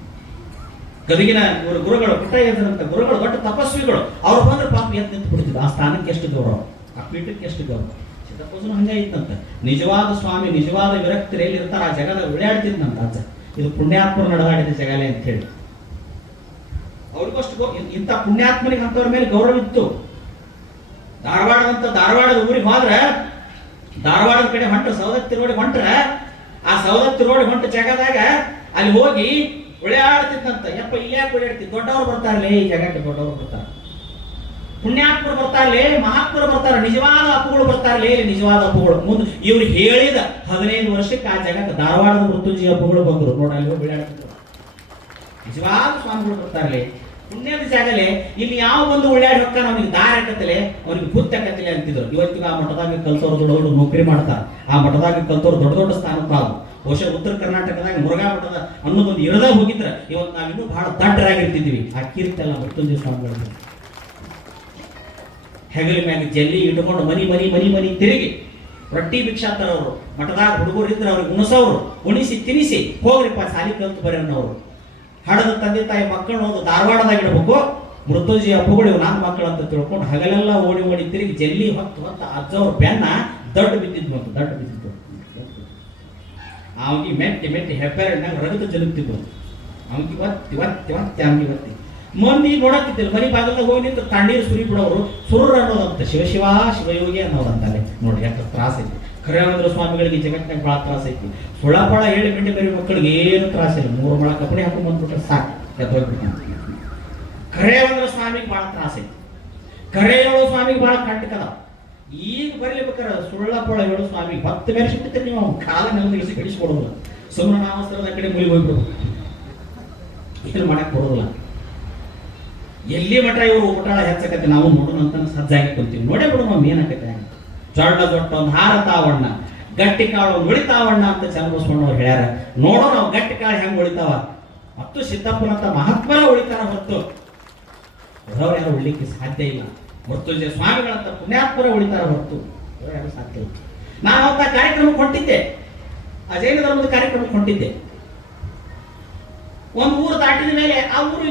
ಗದಗಿನ ಇವರು ಗುರುಗಳು, ಪುಟ್ಟಯ್ಯಂತ ಗುರುಗಳು ದೊಡ್ಡ ತಪಸ್ವಿಗಳು. ಅವ್ರು ಬಂದ್ರೆ ಪಾಪ ಎದ್ದು ನಿಂತು ಬಿಡ್ತಿದ್ರು. ಆ ಸ್ಥಾನಕ್ಕೆ ಎಷ್ಟು ಗೌರವ, ಆ ಪೀಠಕ್ಕೆ ಎಷ್ಟು ಗೌರವ. ಸಿದ್ದಪ್ಪನ ಹಂಗೆ ಇತ್ತಂತ. ನಿಜವಾದ ಸ್ವಾಮಿ, ನಿಜವಾದ ವಿರಕ್ತರು ಎಲ್ಲಿ ಇರ್ತಾರೆ ಆ ಜಗದ ಉಳಿಯಾಡ್ತಿದ್ನಂತ ಅಜ್ಜ. ಇದು ಪುಣ್ಯಾತ್ಮರು ನಡೆದಾಡಿದ ಜಗಲೇ ಅಂತ ಹೇಳಿ ಅವ್ರಿಗಷ್ಟು ಇಂಥ ಪುಣ್ಯಾತ್ಮನಿಗೆ ಅಂತವ್ರ ಮೇಲೆ ಗೌರವ ಇತ್ತು. ಧಾರವಾಡದ ಊರಿಗೆ ಹೋದ್ರೆ, ಧಾರವಾಡದ ಕಡೆ ಹೊಂಟ್ರೆ, ಸವದತ್ತಿ ರೋಡ್ ಹೊಂಟ್ರೆ, ಆ ಸವದತ್ತಿ ರೋಡ್ ಹೊಂಟ ಜಾಗದಾಗ ಅಲ್ಲಿ ಹೋಗಿ ಉಳಿಯಾಡ್ತಿದ್ದಂತ. ಯಪ್ಪ ಇಲ್ಲಿ ಯಾಕೆ ಉಳಿಯಾಡ್ತಿ, ದೊಡ್ಡವ್ರು ಬರ್ತಾರಲ್ಲೇ ಈ ಜಾಗಕ್ಕೆ, ದೊಡ್ಡವ್ರು ಬರ್ತಾರೆ, ಪುಣ್ಯಾತ್ಮರು ಬರ್ತಾರಲ್ಲೇ, ಮಹಾತ್ಮರು ಬರ್ತಾರೆ, ನಿಜವಾದ ಅಪ್ಪುಗಳು ಬರ್ತಾರಲ್ಲೇ, ನಿಜವಾದ ಅಪ್ಪುಗಳು. ಮುಂದೆ ಇವ್ರು ಹೇಳಿದ 15 ವರ್ಷಕ್ಕೆ ಆ ಜಾಗಕ್ಕೆ ಧಾರವಾಡದ ಮೃತ್ಯುಂಜಯ ಅಪ್ಪುಗಳು ಬಂದರು. ನೋಡಿ ಅಲ್ಲಿ ಹೋಗಿ ಉಳಿಯಾಡ್ತಿದ್ರು. ನಿಜವಾದ ಸ್ವಾಮಿಗಳು ಬರ್ತಾರಲ್ಲೇ, ಪುಣ್ಯದ ಜಾಗಲೇ. ಇಲ್ಲಿ ಯಾವ ಒಂದು ಒಳ್ಳೆಯ ಹೊಕ್ಕ ಅವನಿಗೆ ದಾರಿ ಹಾಕತ್ತಲೆ, ಅವನಿಗೆ ಬುದ್ಧಿ ಹಾಕತ್ತಲೆ ಅಂತಿದ್ರು. ಇವತ್ತಿಗೆ ಆ ಮಠದಾಗ ಕಲ್ತವ್ರು ದೊಡ್ಡ ದೊಡ್ಡ ನೌಕರಿ ಮಾಡ್ತಾರೆ. ಆ ಮಠದಾಗ ಕಲ್ತವ್ರು ದೊಡ್ಡ ದೊಡ್ಡ ಸ್ಥಾನಕ್ಕೆ ಆದ್ರು. ಬಹುಶಃ ಉತ್ತರ ಕರ್ನಾಟಕದಾಗ ಮುರುಘಾ ಮಠದ ಅನ್ನೋದೊಂದು ಇರದ ಹೋಗಿದ್ರೆ ಇವತ್ತು ನಾವಿನ್ನೂ ಬಹಳ ದಡ್ಡರಾಗಿರ್ತಿದ್ವಿ. ಆ ಕೀರ್ತಿ ಎಲ್ಲ ಮೃತ್ಯುಂಜಯ ಸ್ವಾಮಿಗಳು ಹೆಗಲ ಮ್ಯಾಗ ಜಲ್ಲಿ ಇಟ್ಕೊಂಡು ಮನಿ ತಿರುಗಿ ರೊಟ್ಟಿ ಭಿಕ್ಷಾ ತರೋರು. ಮಠದಾಗ ಹುಡುಗರು ಇದ್ರೆ ಅವ್ರಿಗೆ ಉಣಸೋರು, ಉಣಿಸಿ ತಿನಿಸಿ ಹೋಗ್ರಿಪ್ಪ ಸಾಲಿ ಕಲ್ತು ಬರೋರು. ಹಡದ ತಂದೆ ತಾಯಿ ಮಕ್ಕಳು ಧಾರವಾಡದಾಗ ಇಡಬೇಕು. ಮೃತ್ಯುಂಜಯ ಅಪ್ಪುಗಳು ಇವು ನನ್ನ ಮಕ್ಕಳು ಅಂತ ತಿಳ್ಕೊಂಡು ಹಗಲೆಲ್ಲ ಓಡಿ ತಿರುಗಿ ಜಲ್ಲಿ ಹೊತ್ತು ಅಜ್ಜವ್ರ ಬೆನ್ನ ದೊಡ್ಡ ಬಿದ್ದಿದ್ವು. ಅವನಿಗೆ ಮೆಟ್ಟಿ ಹೆಬ್ಬೆರಡ್ನಾಗ ರಗತ ಜಲುಕ್ತಿದ್ವು. ಅವನಿಗೆ ಒತ್ತಿ ಮಂದಿ ನೋಡತ್ತಿದ್ದಿಲ್ಲ. ಮನಿ ಬಾಗಲ್ದಾಗ ಹೋಗಿ ನಿಂತು ತಣ್ಣೀರು ಸುರಿ ಬಿಡೋರು. ಸುರ್ರ ಅನ್ನೋದಂತ ಶಿವ ಶಿವಯೋಗಿ ಅನ್ನೋದಂತಲ್ಲೇ. ನೋಡಿ ಯಾಕೆ ತ್ರಾಸ ಐತಿ. ಖರೇಂದ್ರ ಸ್ವಾಮಿಗಳಿಗೆ ಜಗತ್ತಿನಾಗ ಬಹಳ ತ್ರಾಸ ಐತಿ. ಸುಳಪಳ 7 ಗಂಟೆ ಬೇರೆ ಮಕ್ಕಳಿಗೆ ಏನು ತ್ರಾಸ ಇಲ್ಲ. 3 ಮೊಳ ಕಪಡೆ ಹಾಕೊಂಡು ಬಂದ್ಬಿಟ್ರೆ ಸಾಕು, ಎದ್ದೋಗ್ಬಿಟ್ಟು. ಖರೇಂದ್ರ ಸ್ವಾಮಿಗೆ ಬಹಳ ತ್ರಾಸ ಐತಿ. ಖರೇಂದ್ರ ಸ್ವಾಮಿಗೆ ಬಹಳ ಕಂಟಕದ. ಈಗ ಬರಲಿಬೇಕಾರೆ ಸುಳ್ಳಪಳ 7 ಸ್ವಾಮಿಗೆ 10 ಮೇಲೆ ಸಿಗ್ತಿರ್ತೀರಿ ನೀವು. ಕಾಲ ನೆಲದಿಳಿಸಿ ಕಳಿಸ್ಕೊಡೋದಿಲ್ಲ. ಸುಮ್ಮನೆ ನಾಮಸ್ತ್ರದ ಕಡೆ ಮುಗಿ ಹೋಗ್ಬಿಡ್ಬೇಕು. ಏನು ಮಾಡಕ್ ಕೊಡೋದಿಲ್ಲ. ಎಲ್ಲಿ ಮಠ ಇವರು ಊಟಾಳ ಹೆಚ್ಚಕತ್ತೆ ನಾವು ನೋಡೋಣ ಅಂತ ಸಜ್ಜಾಗಿ ಕೊಡ್ತೀವಿ. ನೋಡೇ ಬಿಡು ನಾವು ಏನಾಕತ್ತೆ. ಜೊಡ್ಡ ಒಂದು ಹಾರತಾವಣ್ಣ, ಗಟ್ಟಿ ಕಾಳು ಒಂದು ಉಳಿತಾವಣ್ಣ ಅಂತ ಚನ್ನಬಸವಣ್ಣವ್ರು ಹೇಳ್ಯಾರ. ನೋಡೋ ನಾವು ಗಟ್ಟಿ ಕಾಳು ಹೆಂಗ್ ಉಳಿತಾವ. ಮತ್ತು ಸಿದ್ದಪ್ಪನಂತ ಮಹಾತ್ಮರ ಉಳಿತಾರ ಹೊತ್ತು ಅವ್ರು ಯಾರು ಉಳಿಲಿಕ್ಕೆ ಸಾಧ್ಯ ಇಲ್ಲ. ಮೃತ್ಯುಂಜಯ ಸ್ವಾಮಿಗಳಂತ ಪುಣ್ಯಾತ್ಮರ ಉಳಿತಾರ ಹೊತ್ತು ಯಾರು ಸಾಧ್ಯ ಇಲ್ಲ. ನಾನು ಅವತ್ತ ಕಾರ್ಯಕ್ರಮಕ್ಕೆ ಹೊಂಟಿದ್ದೆ, ಆ ಜೈನ ಧರ್ಮದ ಕಾರ್ಯಕ್ರಮಕ್ಕೆ ಹೊಂಟಿದ್ದೆ. ಒಂದು ಊರು ದಾಟಿದ ಮೇಲೆ ಆ ಊರು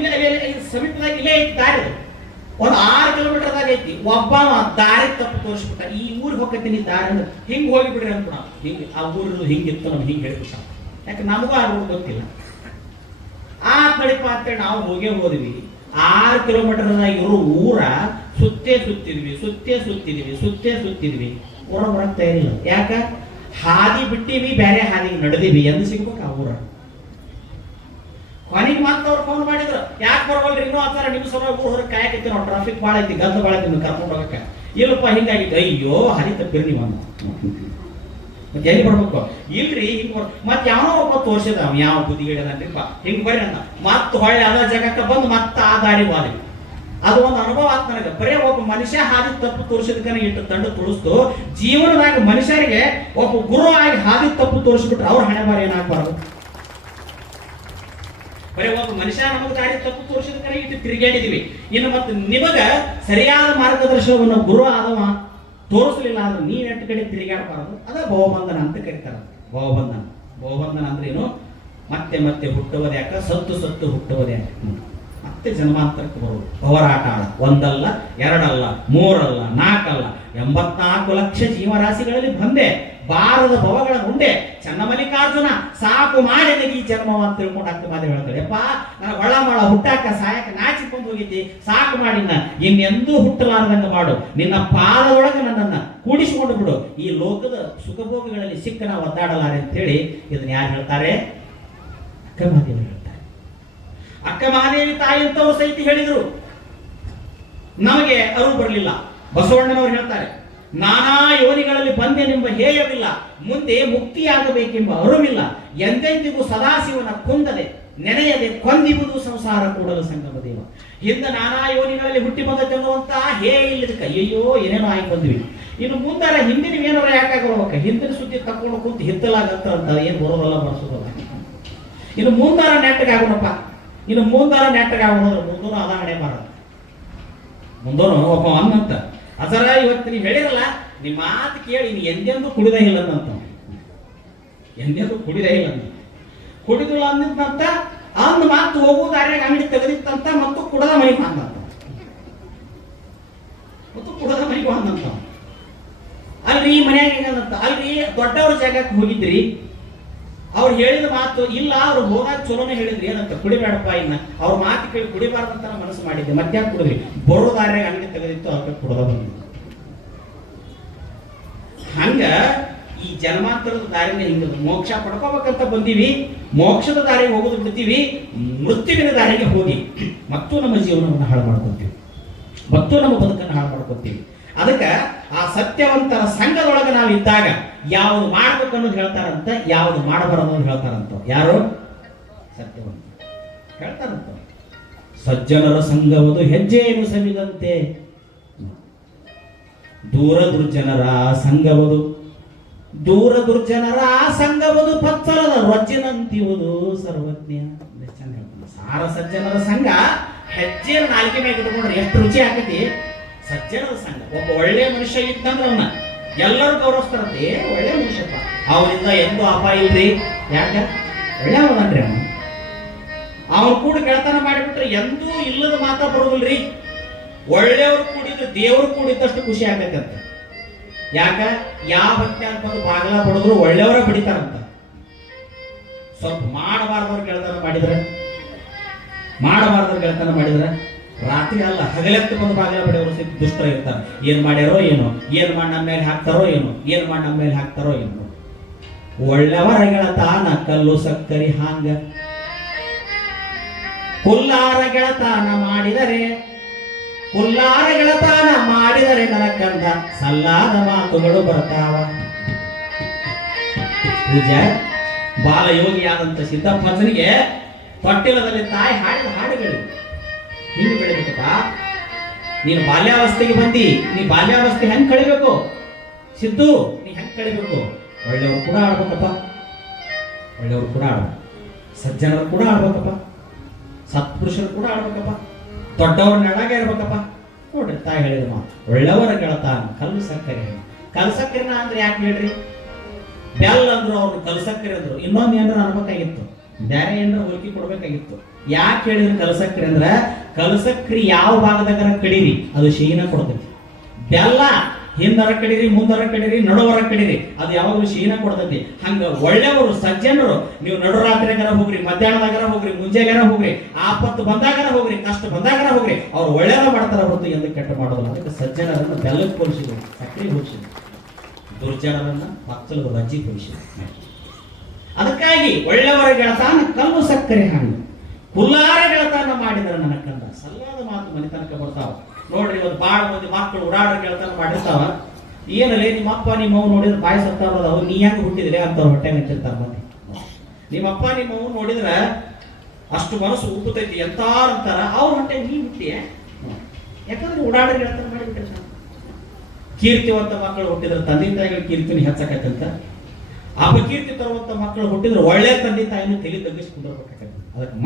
ಸಮೀಪದಾಗ ಇಲ್ಲೇ ಐತಿ ದಾರಿ. ಒಂದು 6 ಕಿಲೋಮೀಟರ್ದಾಗ ಐತಿ. ಒಬ್ಬ ದಾರಿ ತಪ್ಪು ತೋರಿಸ್ಬಿಟ್ಟ. ಈ ಊರಿಗೆ ಹೋಗ್ತೀನಿ ದಾರಿ ಅಂದ್ರೆ ಹಿಂಗೆ ಹೋಗಿಬಿಡ್ರಿ ಅಂತ. ನಾವು ಹಿಂಗೆ ಆ ಊರಿನ ಹಿಂಗಿತ್ತು ನಮ್ಗೆ ಹಿಂಗೆ ಹೇಳ್ಬಿಟ್ಟ. ಯಾಕೆ ನಮಗೂ ಆ ಊರು ಗೊತ್ತಿಲ್ಲ. ಆ ಕಡಿಪ ಅಂತೇಳಿ ನಾವು ಹೋದ್ವಿ. 6 ಕಿಲೋಮೀಟರ್ದಾಗ ಇವರು ಊರ ಸುತ್ತಿದ್ವಿ. ಊರ ಬರಕ್ ತಯಾರಿಲ್ಲ. ಯಾಕ ಹಾದಿ ಬಿಟ್ಟಿವಿ, ಬೇರೆ ಹಾದಿಗೆ ನಡೆದಿವಿ ಎಂದು ಸಿಗ್ಬೇಕು ಆ ಊರ. ಕೊನೆಗೆ ಮತ್ತೆ ಅವ್ರು ಫೋನ್ ಮಾಡಿದ್ರು, ಯಾಕೆ ಬರವಲ್ರಿ ಇನ್ನೂ ಆತರ ನಿಮ್ಮ ಸಲ ಊರು ಹೊರಗೆ ಕಾಯಕೈತಿ ನಾವು, ಟ್ರಾಫಿಕ್ ಭಾಳ ಐತಿ, ಗದ್ದ ಭಾಳ ಐತಿ, ಕರ್ಕೊಂಡು ಹೋಗಕ್ಕೆ. ಇಲ್ಲಪ್ಪ ಹಿಂಗಾಗಿತ್ತು, ಅಯ್ಯೋ ಹರಿ ತಪ್ಪಿರಿ ನೀವು ಅಂದ. ಮತ್ತೆ ಎಲ್ಲಿ ಬರ್ಬೇಕು? ಇಲ್ರಿ ಹಿಂಗ್ ಮತ್ತೆ ಯಾವನೋ ಒಬ್ಬ ತೋರ್ಸಿದ, ಅವ್ ಯಾವ ಬುದ್ಧಿಗಿಡದನ್ರಿಪ್ಪ ಹಿಂಗ್ ಬರ್ರಿ ಅಂದ. ಮತ್ತ ಹೊಳ್ಳಿ ಅದ ಜಾಗಕ್ಕೆ ಬಂದು ಮತ್ತ ಆ ದಾರಿ ವಾಲಿ. ಅದು ಒಂದು ಅನುಭವ ಆತ್ ನನಗೆ. ಬರೇ ಒಬ್ಬ ಮನುಷ್ಯ ಹಾದಿ ತಪ್ಪು ತೋರಿಸಿದ್ಕನ ಇಟ್ಟು ತಂಡ ತುಳಿಸ್ತು. ಜೀವನದಾಗ ಮನುಷ್ಯರಿಗೆ ಒಬ್ಬ ಗುರು ಆಗಿ ಹಾದಿ ತಪ್ಪು ತೋರಿಸ್ಬಿಟ್ರೆ ಅವ್ರ ಹಣೆ ಬಾರಿ ಏನಾಗಬಾರ್ದು. ಬರೀ ಒಬ್ಬ ಮನುಷ್ಯ ನಮಗೆ ದಾರಿ ತಪ್ಪು ತೋರಿಸಿದ್ಕನ ಇಟ್ಟು ತಿರುಗಾಡಿದೀವಿ. ಇನ್ನು ಮತ್ತೆ ನಿಮಗ ಸರಿಯಾದ ಮಾರ್ಗದರ್ಶನವನ್ನು ಗುರು ಆದವ ತೋರಿಸಲಿಲ್ಲ ಅಂದ್ರೆ ನೀವ್ ಎಂಟು ಕಡೆ ತಿರುಗಾಡಬಾರದು. ಅದ ಭವಬಂಧನ ಅಂತ ಕರೀತಾರ. ಭವಬಂಧನ, ಭವಬಂಧನ ಅಂದ್ರೆ ಏನು? ಮತ್ತೆ ಮತ್ತೆ ಹುಟ್ಟುವುದ ಯಾಕ? ಸತ್ತು ಸತ್ತು ಹುಟ್ಟುವುದ ಯಾಕ? ಮತ್ತೆ ಜನ್ಮಾಂತರಕ್ಕೆ ಬರುವುದು. ಹೋರಾಟ ಒಂದಲ್ಲ, ಎರಡಲ್ಲ, ಮೂರಲ್ಲ, ನಾಲ್ಕಲ್ಲ, 84 ಲಕ್ಷ ಜೀವರಾಶಿಗಳಲ್ಲಿ ಬಂದೆ ಬಾರದ ಭವಗಳ ಮುಂದೆ ಚನ್ನಮಲ್ಲಿಕಾರ್ಜುನ ಸಾಕು ಮಾಡಿದ ಈ ಜನ್ಮವ ಅಂತ ತಿಳ್ಕೊಂಡು ಅಕ್ಕ ಮಾತು ಹೇಳ್ತಾಳೆ. ಯಪ್ಪ ನನ್ನ ಒಳ ಮಳ ಹುಟ್ಟಾಕ ಸಾಯಕ ನಾಚಿಕೊಂಡು ಹೋಗಿದ್ದಿ, ಸಾಕು ಮಾಡಿನ ಇನ್ನೆಂದೂ ಹುಟ್ಟಲಾರ್ದಂಗ ಮಾಡು, ನಿನ್ನ ಪಾದದೊಳಗೆ ನನ್ನನ್ನ ಕೂಡಿಸಿಕೊಂಡು ಬಿಡು, ಈ ಲೋಕದ ಸುಖಭೋಗಗಳಲ್ಲಿ ಸಿಕ್ಕ ನಾವು ಒದ್ದಾಡಲಾರೆ ಅಂತ ಹೇಳಿ ಇದನ್ನ ಯಾರು ಹೇಳ್ತಾರೆ? ಅಕ್ಕ ಮಹಾದೇವಿ ಹೇಳ್ತಾರೆ. ಅಕ್ಕ ಮಹಾದೇವಿ ತಾಯಿ ಅಂತವ್ರು ಸಹಿತ ಹೇಳಿದ್ರು. ನಮಗೆ ಅರಿವು ಬರಲಿಲ್ಲ. ಬಸವಣ್ಣನವರು ಹೇಳ್ತಾರೆ, ನಾನಾ ಯೋನಿಗಳಲ್ಲಿ ಬಂದೆನೆಂಬ ಹೇಯವಿಲ್ಲ, ಮುಂದೆ ಮುಕ್ತಿಯಾಗಬೇಕೆಂಬ ಅರಿವಿಲ್ಲ, ಎಂದೆಂದಿಗೂ ಸದಾಶಿವನ ಕೊಂದದೆ ನೆನೆಯದೆ ಕೊಂದಿರುವುದು ಸಂಸಾರ ಕೂಡಲು ಸಂಗಮ ದೇವ. ಹಿಂದೆ ನಾನಾ ಯೋನಿಗಳಲ್ಲಿ ಹುಟ್ಟಿ ಬಂದತೆನ್ನುವಂತ ಹೇ ಇಲ್ಲದಕ್ಕೆ ಅಯ್ಯಯ್ಯೋ ಏನೇನೋ ಆಗಿ ಬಂದ್ವಿ. ಇನ್ನು ಮುಂದಾರ ಹಿಂದಿನ ಏನಾರ ಯಾಕಾಗಬೇಕು? ಹಿಂದಿನ ಸುದ್ದಿ ತಕೊಂಡು ಕುಂತು ಹಿತ್ತಲಾಗತ್ತ ಅಂತ ಏನ್ ಬರೋದಲ್ಲ ಬರ್ಸೋದಲ್ಲ. ಇನ್ನು ಮುಂದಾರ ನೆಟ್ಟಗಾಗೋಣಪ್ಪ. ಇನ್ನು ಮುಂದಾರ ನೆಟ್ಟಗಾಗೋದ್ರೆ ಮುಂದೂನು ಅದ ಹಣೆ ಬಾರ. ಮುಂದೋನು ಒಬ್ಬ ಅನ್ನಂತ ಅದರ ಇವತ್ತು ನೀವು ಹೇಳಿರಲ್ಲ, ನಿಮ್ಮ ಮಾತು ಕೇಳಿ ನೀನು ಎಂದೆಂದೂ ಕುಡಿದ ಇಲ್ಲ ಅಂತ. ಎಂದೆಂದೂ ಕುಡಿದ ಇಲ್ಲ ಅಂತ ಕುಡಿದಿಲ್ಲ ಅಂದಿದ್ದಂತ ಅಂದ್ ಮಾತು ಹೋಗುವ ದಾರಿಯಾಗ ಅಂಗಡಿ ತೆಗೆದಿತ್ತಂತ ಮತ್ತು ಕುಡದ ಮನೆಗೆ ಬಂದಂತ ಮತ್ತು ಕುಡದ ಮನೆಗೆ ಬಂದಂತ. ಅಲ್ರಿ ಮನ್ಯಾಗ ಹೆಂಗಂತ ಅಲ್ರಿ ದೊಡ್ಡವ್ರ ಜಾಗಕ್ಕೆ ಹೋಗಿದ್ರಿ, ಅವ್ರು ಹೇಳಿದ ಮಾತು ಇಲ್ಲ, ಅವ್ರು ಹೋದಾಗ ಚಲೋನೇ ಹೇಳಿದ್ರಿ ಏನಂತ ಕುಡಿಬೇಡಪ್ಪ, ಇನ್ನ ಅವ್ರ ಮಾತು ಕೇಳಿ ಕುಡಿಬಾರ್ದಂತ ಮನಸ್ಸು ಮಾಡಿದ್ದೆ, ಮಧ್ಯಾಹ್ನ ಕುಡಿದ್ರಿ, ಬರೋ ದಾರಿಯಾಗ ಅಂಗಡಿ ತೆಗೆದಿತ್ತು ಅದಕ್ಕೆ ಕುಡದ ಬಂದಿದ್ದು. ಹಂಗ ಈ ಜನ್ಮಾಂತರದ ದಾರಿನ ಹಿಂಗದು. ಮೋಕ್ಷ ಪಡ್ಕೋಬೇಕಂತ ಬಂದೀವಿ, ಮೋಕ್ಷದ ದಾರಿಗೆ ಹೋಗೋದು ಬಿಡ್ತೀವಿ, ಮೃತ್ಯುವಿನ ದಾರಿಗೆ ಹೋಗಿ ಮತ್ತು ನಮ್ಮ ಜೀವನವನ್ನು ಹಾಳು ಮಾಡ್ಕೊತೀವಿ, ಮತ್ತು ನಮ್ಮ ಬದುಕನ್ನು ಹಾಳು ಮಾಡ್ಕೊತೀವಿ. ಅದಕ್ಕೆ ಆ ಸತ್ಯವಂತರ ಸಂಘದೊಳಗೆ ನಾವು ಇದ್ದಾಗ ಯಾವುದು ಮಾಡ್ಬೇಕು ಅನ್ನೋದು ಹೇಳ್ತಾರಂತ, ಯಾವುದು ಮಾಡಬಾರದು ಅನ್ನೋದು ಹೇಳ್ತಾರಂತ. ಯಾರು? ಸತ್ಯವಂತ ಹೇಳ್ತಾರಂತ. ಸಜ್ಜನರ ಸಂಘವದು ಹೆಜ್ಜೆಯನ್ನು ಸವಿದಂತೆ, ದೂರ ದುರ್ಜನರ ಸಂಘವದು, ದೂರ ದುರ್ಜನರ ಸಂಘವದು ಪಚ್ಚಲದ ರೊಜ್ಜಿನಂತಿಯುವುದು ಸರ್ವಜ್ಞ. ಸಾರ ಸಜ್ಜನರ ಸಂಘ ಹೆಜ್ಜೆ ನಾಲ್ಕೆ ಮೇಲೆ ಇಟ್ಕೊಂಡ್ರೆ ಎಷ್ಟು ರುಚಿ ಆಕತಿ. ಸಜ್ಜನರ ಸಂಘ, ಒಬ್ಬ ಒಳ್ಳೆ ಮನುಷ್ಯ ಇದ್ದಂದ್ರೆ ಅವನ್ನ ಎಲ್ಲರೂ ಗೌರವಿಸ್ತಾರಂತೆ. ಒಳ್ಳೆ ಮನುಷ್ಯಪ್ಪ, ಅವನಿಂದ ಎಂದೂ ಅಪಾಯ ಇಲ್ರಿ. ಯಾಕ? ಒಳ್ಳೆ ಅವನನ್ರಿ ಅವನು. ಅವನು ಕೂಡ ಗೆಳತನ ಮಾಡಿಬಿಟ್ರೆ ಎಂದೂ ಇಲ್ಲದ ಮಾತಾ ಬರೋದಿಲ್ರಿ. ಒಳ್ಳೆಯವರು ಕೂಡಿದ್ರೆ ದೇವರು ಕೂಡಿದ್ದಷ್ಟು ಖುಷಿ ಆಗತ್ತಂತೆ. ಯಾಕ? ಯಾವ ಭಕ್ತಿ ಅಂತ ಬಾಗಲ ಬಡಿದ್ರು ಒಳ್ಳೆಯವರ ಬಡಿತಾರಂತ. ಸ್ವಲ್ಪ ಮಾಡಬಾರ್ದವ್ರು ಗೆಳತನ ಮಾಡಿದ್ರೆ, ಮಾಡಬಾರ್ದವ್ರು ಗೆಳತನ ಮಾಡಿದ್ರೆ ರಾತ್ರಿ ಅಲ್ಲ ಹಗಲೆತ್ತು ಬಂದು ಬಾಗಿಲ ಬಡಿಯವರು ಸಿಕ್ಕ ದುಷ್ಟರ ಇರ್ತಾರೆ. ಏನ್ ಮಾಡ್ಯಾರೋ ಏನೋ, ಏನ್ ಮಾಡಿ ನಮ್ಮ ಮೇಲೆ ಹಾಕ್ತಾರೋ ಏನೋ, ಏನ್ ಮಾಡಿ ನಮ್ಮ ಮೇಲೆ ಹಾಕ್ತಾರೋ ಏನೋ. ಒಳ್ಳೆಯವರ ಗೆಳತಾನ ಕಲ್ಲು ಸಕ್ಕರಿ ಹಾಂಗ, ಕುಲ್ಲಾರ ಗೆಳತಾನ ಮಾಡಿದರೆ, ಕುಲ್ಲಾರ ಗೆಳತಾನ ಮಾಡಿದರೆ ನನ್ನ ಕಂದ ಸಲ್ಲಾದ ಮಾತುಗಳು ಬರ್ತಾವ. ಪೂಜೆ ಬಾಲಯೋಗಿಯಾದಂತ ಸಿದ್ದಪ್ಪನಿಗೆ ತೊಟ್ಟಿಲದಲ್ಲಿ ತಾಯಿ ಹಾಡಿದ ಹಾಡುಗಳು ಹಿಂಗೆ ಬೆಳಿಬೇಕಪ್ಪ. ನೀನು ಬಾಲ್ಯಾವಸ್ಥೆಗೆ ಬಂದಿ, ನೀ ಬಾಲ್ಯಾವಸ್ಥೆ ಹೆಂಗ್ ಕಳಿಬೇಕು ಸಿದ್ದು? ನೀ ಹೆಂಗ್ ಕಳಿಬೇಕು? ಒಳ್ಳೆಯವರು ಕೂಡ ಆಡ್ಬೇಕಪ್ಪ, ಒಳ್ಳೆಯವರು ಕೂಡ ಆಡ್ಬೇಕು, ಸಜ್ಜನರು ಕೂಡ ಆಡ್ಬೇಕಪ್ಪ, ಸತ್ಪುರುಷರು ಕೂಡ ಆಡ್ಬೇಕಪ್ಪ, ದೊಡ್ಡವ್ರ ನೆಡಾಗ ಇರ್ಬೇಕಪ್ಪ. ನೋಡ್ರಿ ತಾಯಿ ಹೇಳಿದ ಮಾತು, ಒಳ್ಳೆಯವರ ಗೆಳತಾನ ಕಲ್ಲು ಸಕ್ಕರೆ. ಕಲ್ಲು ಸಕ್ಕರೆನ ಅಂದ್ರೆ ಯಾಕೆ ಹೇಳ್ರಿ? ಬೆಲ್ಲ ಅಂದ್ರು ಅವ್ರು ಕಲ್ಲು ಸಕ್ಕರೆ ಅಂದ್ರು. ಇನ್ನೊಂದು ಏನಾರ ಅನ್ಬೇಕಾಗಿತ್ತು, ಬೇರೆ ಏನಾರ ಹೋಲಿಕೆ ಕೊಡ್ಬೇಕಾಗಿತ್ತು. ಯಾಕೆ ಹೇಳಿದ್ರು ಕಲಸಕ್ರಿ ಅಂದ್ರ, ಕಲಸಕ್ರಿ ಯಾವ ಭಾಗದಾಗ ಕಡೀರಿ ಅದು ಶೀನ ಕೊಡ್ತೈತಿ. ಬೆಲ್ಲ ಹಿಂದರ ಕಡೀರಿ, ಮುಂದರ ಕಡೀರಿ, ನಡುವರ ಕಡೀರಿ, ಅದು ಯಾವಾಗಲೂ ಶೀನ ಕೊಡ್ತೈತಿ. ಹಂಗ ಒಳ್ಳೆಯವರು ಸಜ್ಜನರು ನೀವು ನಡುರಾತ್ರಿಗಾರ ಹೋಗ್ರಿ, ಮಧ್ಯಾಹ್ನದಾಗರ ಹೋಗ್ರಿ, ಮುಂಜಾಗಾರ ಹೋಗ್ರಿ, ಆಪತ್ತು ಬಂದಾಗರ ಹೋಗ್ರಿ, ಕಷ್ಟ ಬಂದಾಗರ ಹೋಗ್ರಿ, ಅವ್ರು ಒಳ್ಳೆಯದ ಮಾಡ್ತಾರ ಹೊರತು ಎಂದು ಕೆಟ್ಟ ಮಾಡೋದಿಲ್ಲ. ಅದಕ್ಕೆ ಸಜ್ಜನರನ್ನ ಬೆಲ್ಲಕ್ಕೆ ಹೋಲಿಸಿದ್ರು, ಸಕ್ರಿ ಹೋಲಿಸಿದ್ರು, ದುರ್ಜನರನ್ನ ಭಕ್ತರು ರಜ್ಜಿ ಹೋಲಿಸಿದ್ರು. ಅದಕ್ಕಾಗಿ ಒಳ್ಳೆಯವರ ಗೆಳತಾನ ಕಲ್ಲು ಸಕ್ಕರೆ ಹಣ್ಣು, ಕುಲ್ಲಾರ ಗೆಳತಾನ ಮಾಡಿದರೆ ನನ್ನ ಕಂದ ಸಲ್ಲಾದ ಮಾತು ಮನೆ ತನಕ ಬರ್ತಾವ. ನೋಡ್ರಿ ಇವತ್ತು ಭಾಳ ಮಂದಿ ಮಕ್ಕಳು ಓಡಾಡ್ರ ಕೇಳ್ತಾನ ಮಾಡಿರ್ತಾವ, ಏನಲ್ಲೇ ನಿಮ್ಮ ಅಪ್ಪ ನಿಮ್ಮ ಅವ್ನು ನೋಡಿದ್ರೆ ಬಾಯಿ ಸತ್ತಾರ ಅವು ನೀ ಹೆಂಗೆ ಹುಟ್ಟಿದ್ರೆ ಅಂತವ್ರ ಹೊಟ್ಟೆ ನಿಂತಿರ್ತಾರ ಮಂದಿ. ನಿಮ್ಮ ಅಪ್ಪ ನಿಮ್ಮ ಅವ್ನು ನೋಡಿದ್ರೆ ಅಷ್ಟು ಮನಸ್ಸು ಉಪ್ಪುತ್ತೈತಿ ಎಂತಾರ ಅಂತಾರ, ಅವ್ರ ಹೊಟ್ಟೆ ನೀ ಹುಟ್ಟಿಯೇ, ಯಾಕಂದ್ರೆ ಓಡಾಡ್ರ ಹೇಳ್ತಾರ ಮಾಡಿಬಿಟ್ಟಿರ್ತಾರ. ಕೀರ್ತಿವಂತ ಮಕ್ಕಳು ಹುಟ್ಟಿದ್ರೆ ತಂದೆ ತಾಯಿಗಳ ಕೀರ್ತಿನ ಹೆಚ್ಚಾಕತ್ತಂತ, ಅಪಕೀರ್ತಿ ತರುವಂತ ಮಕ್ಕಳು ಹುಟ್ಟಿದ್ರೆ ಒಳ್ಳೆ ತಂದೆ ತಾಯಿನ ತಲೆ ತಗ್ಗಿಸಿ ಕುಂದರ್ಬೇಕಾಗತ್ತೆ. ಅದಕ್ಕೆ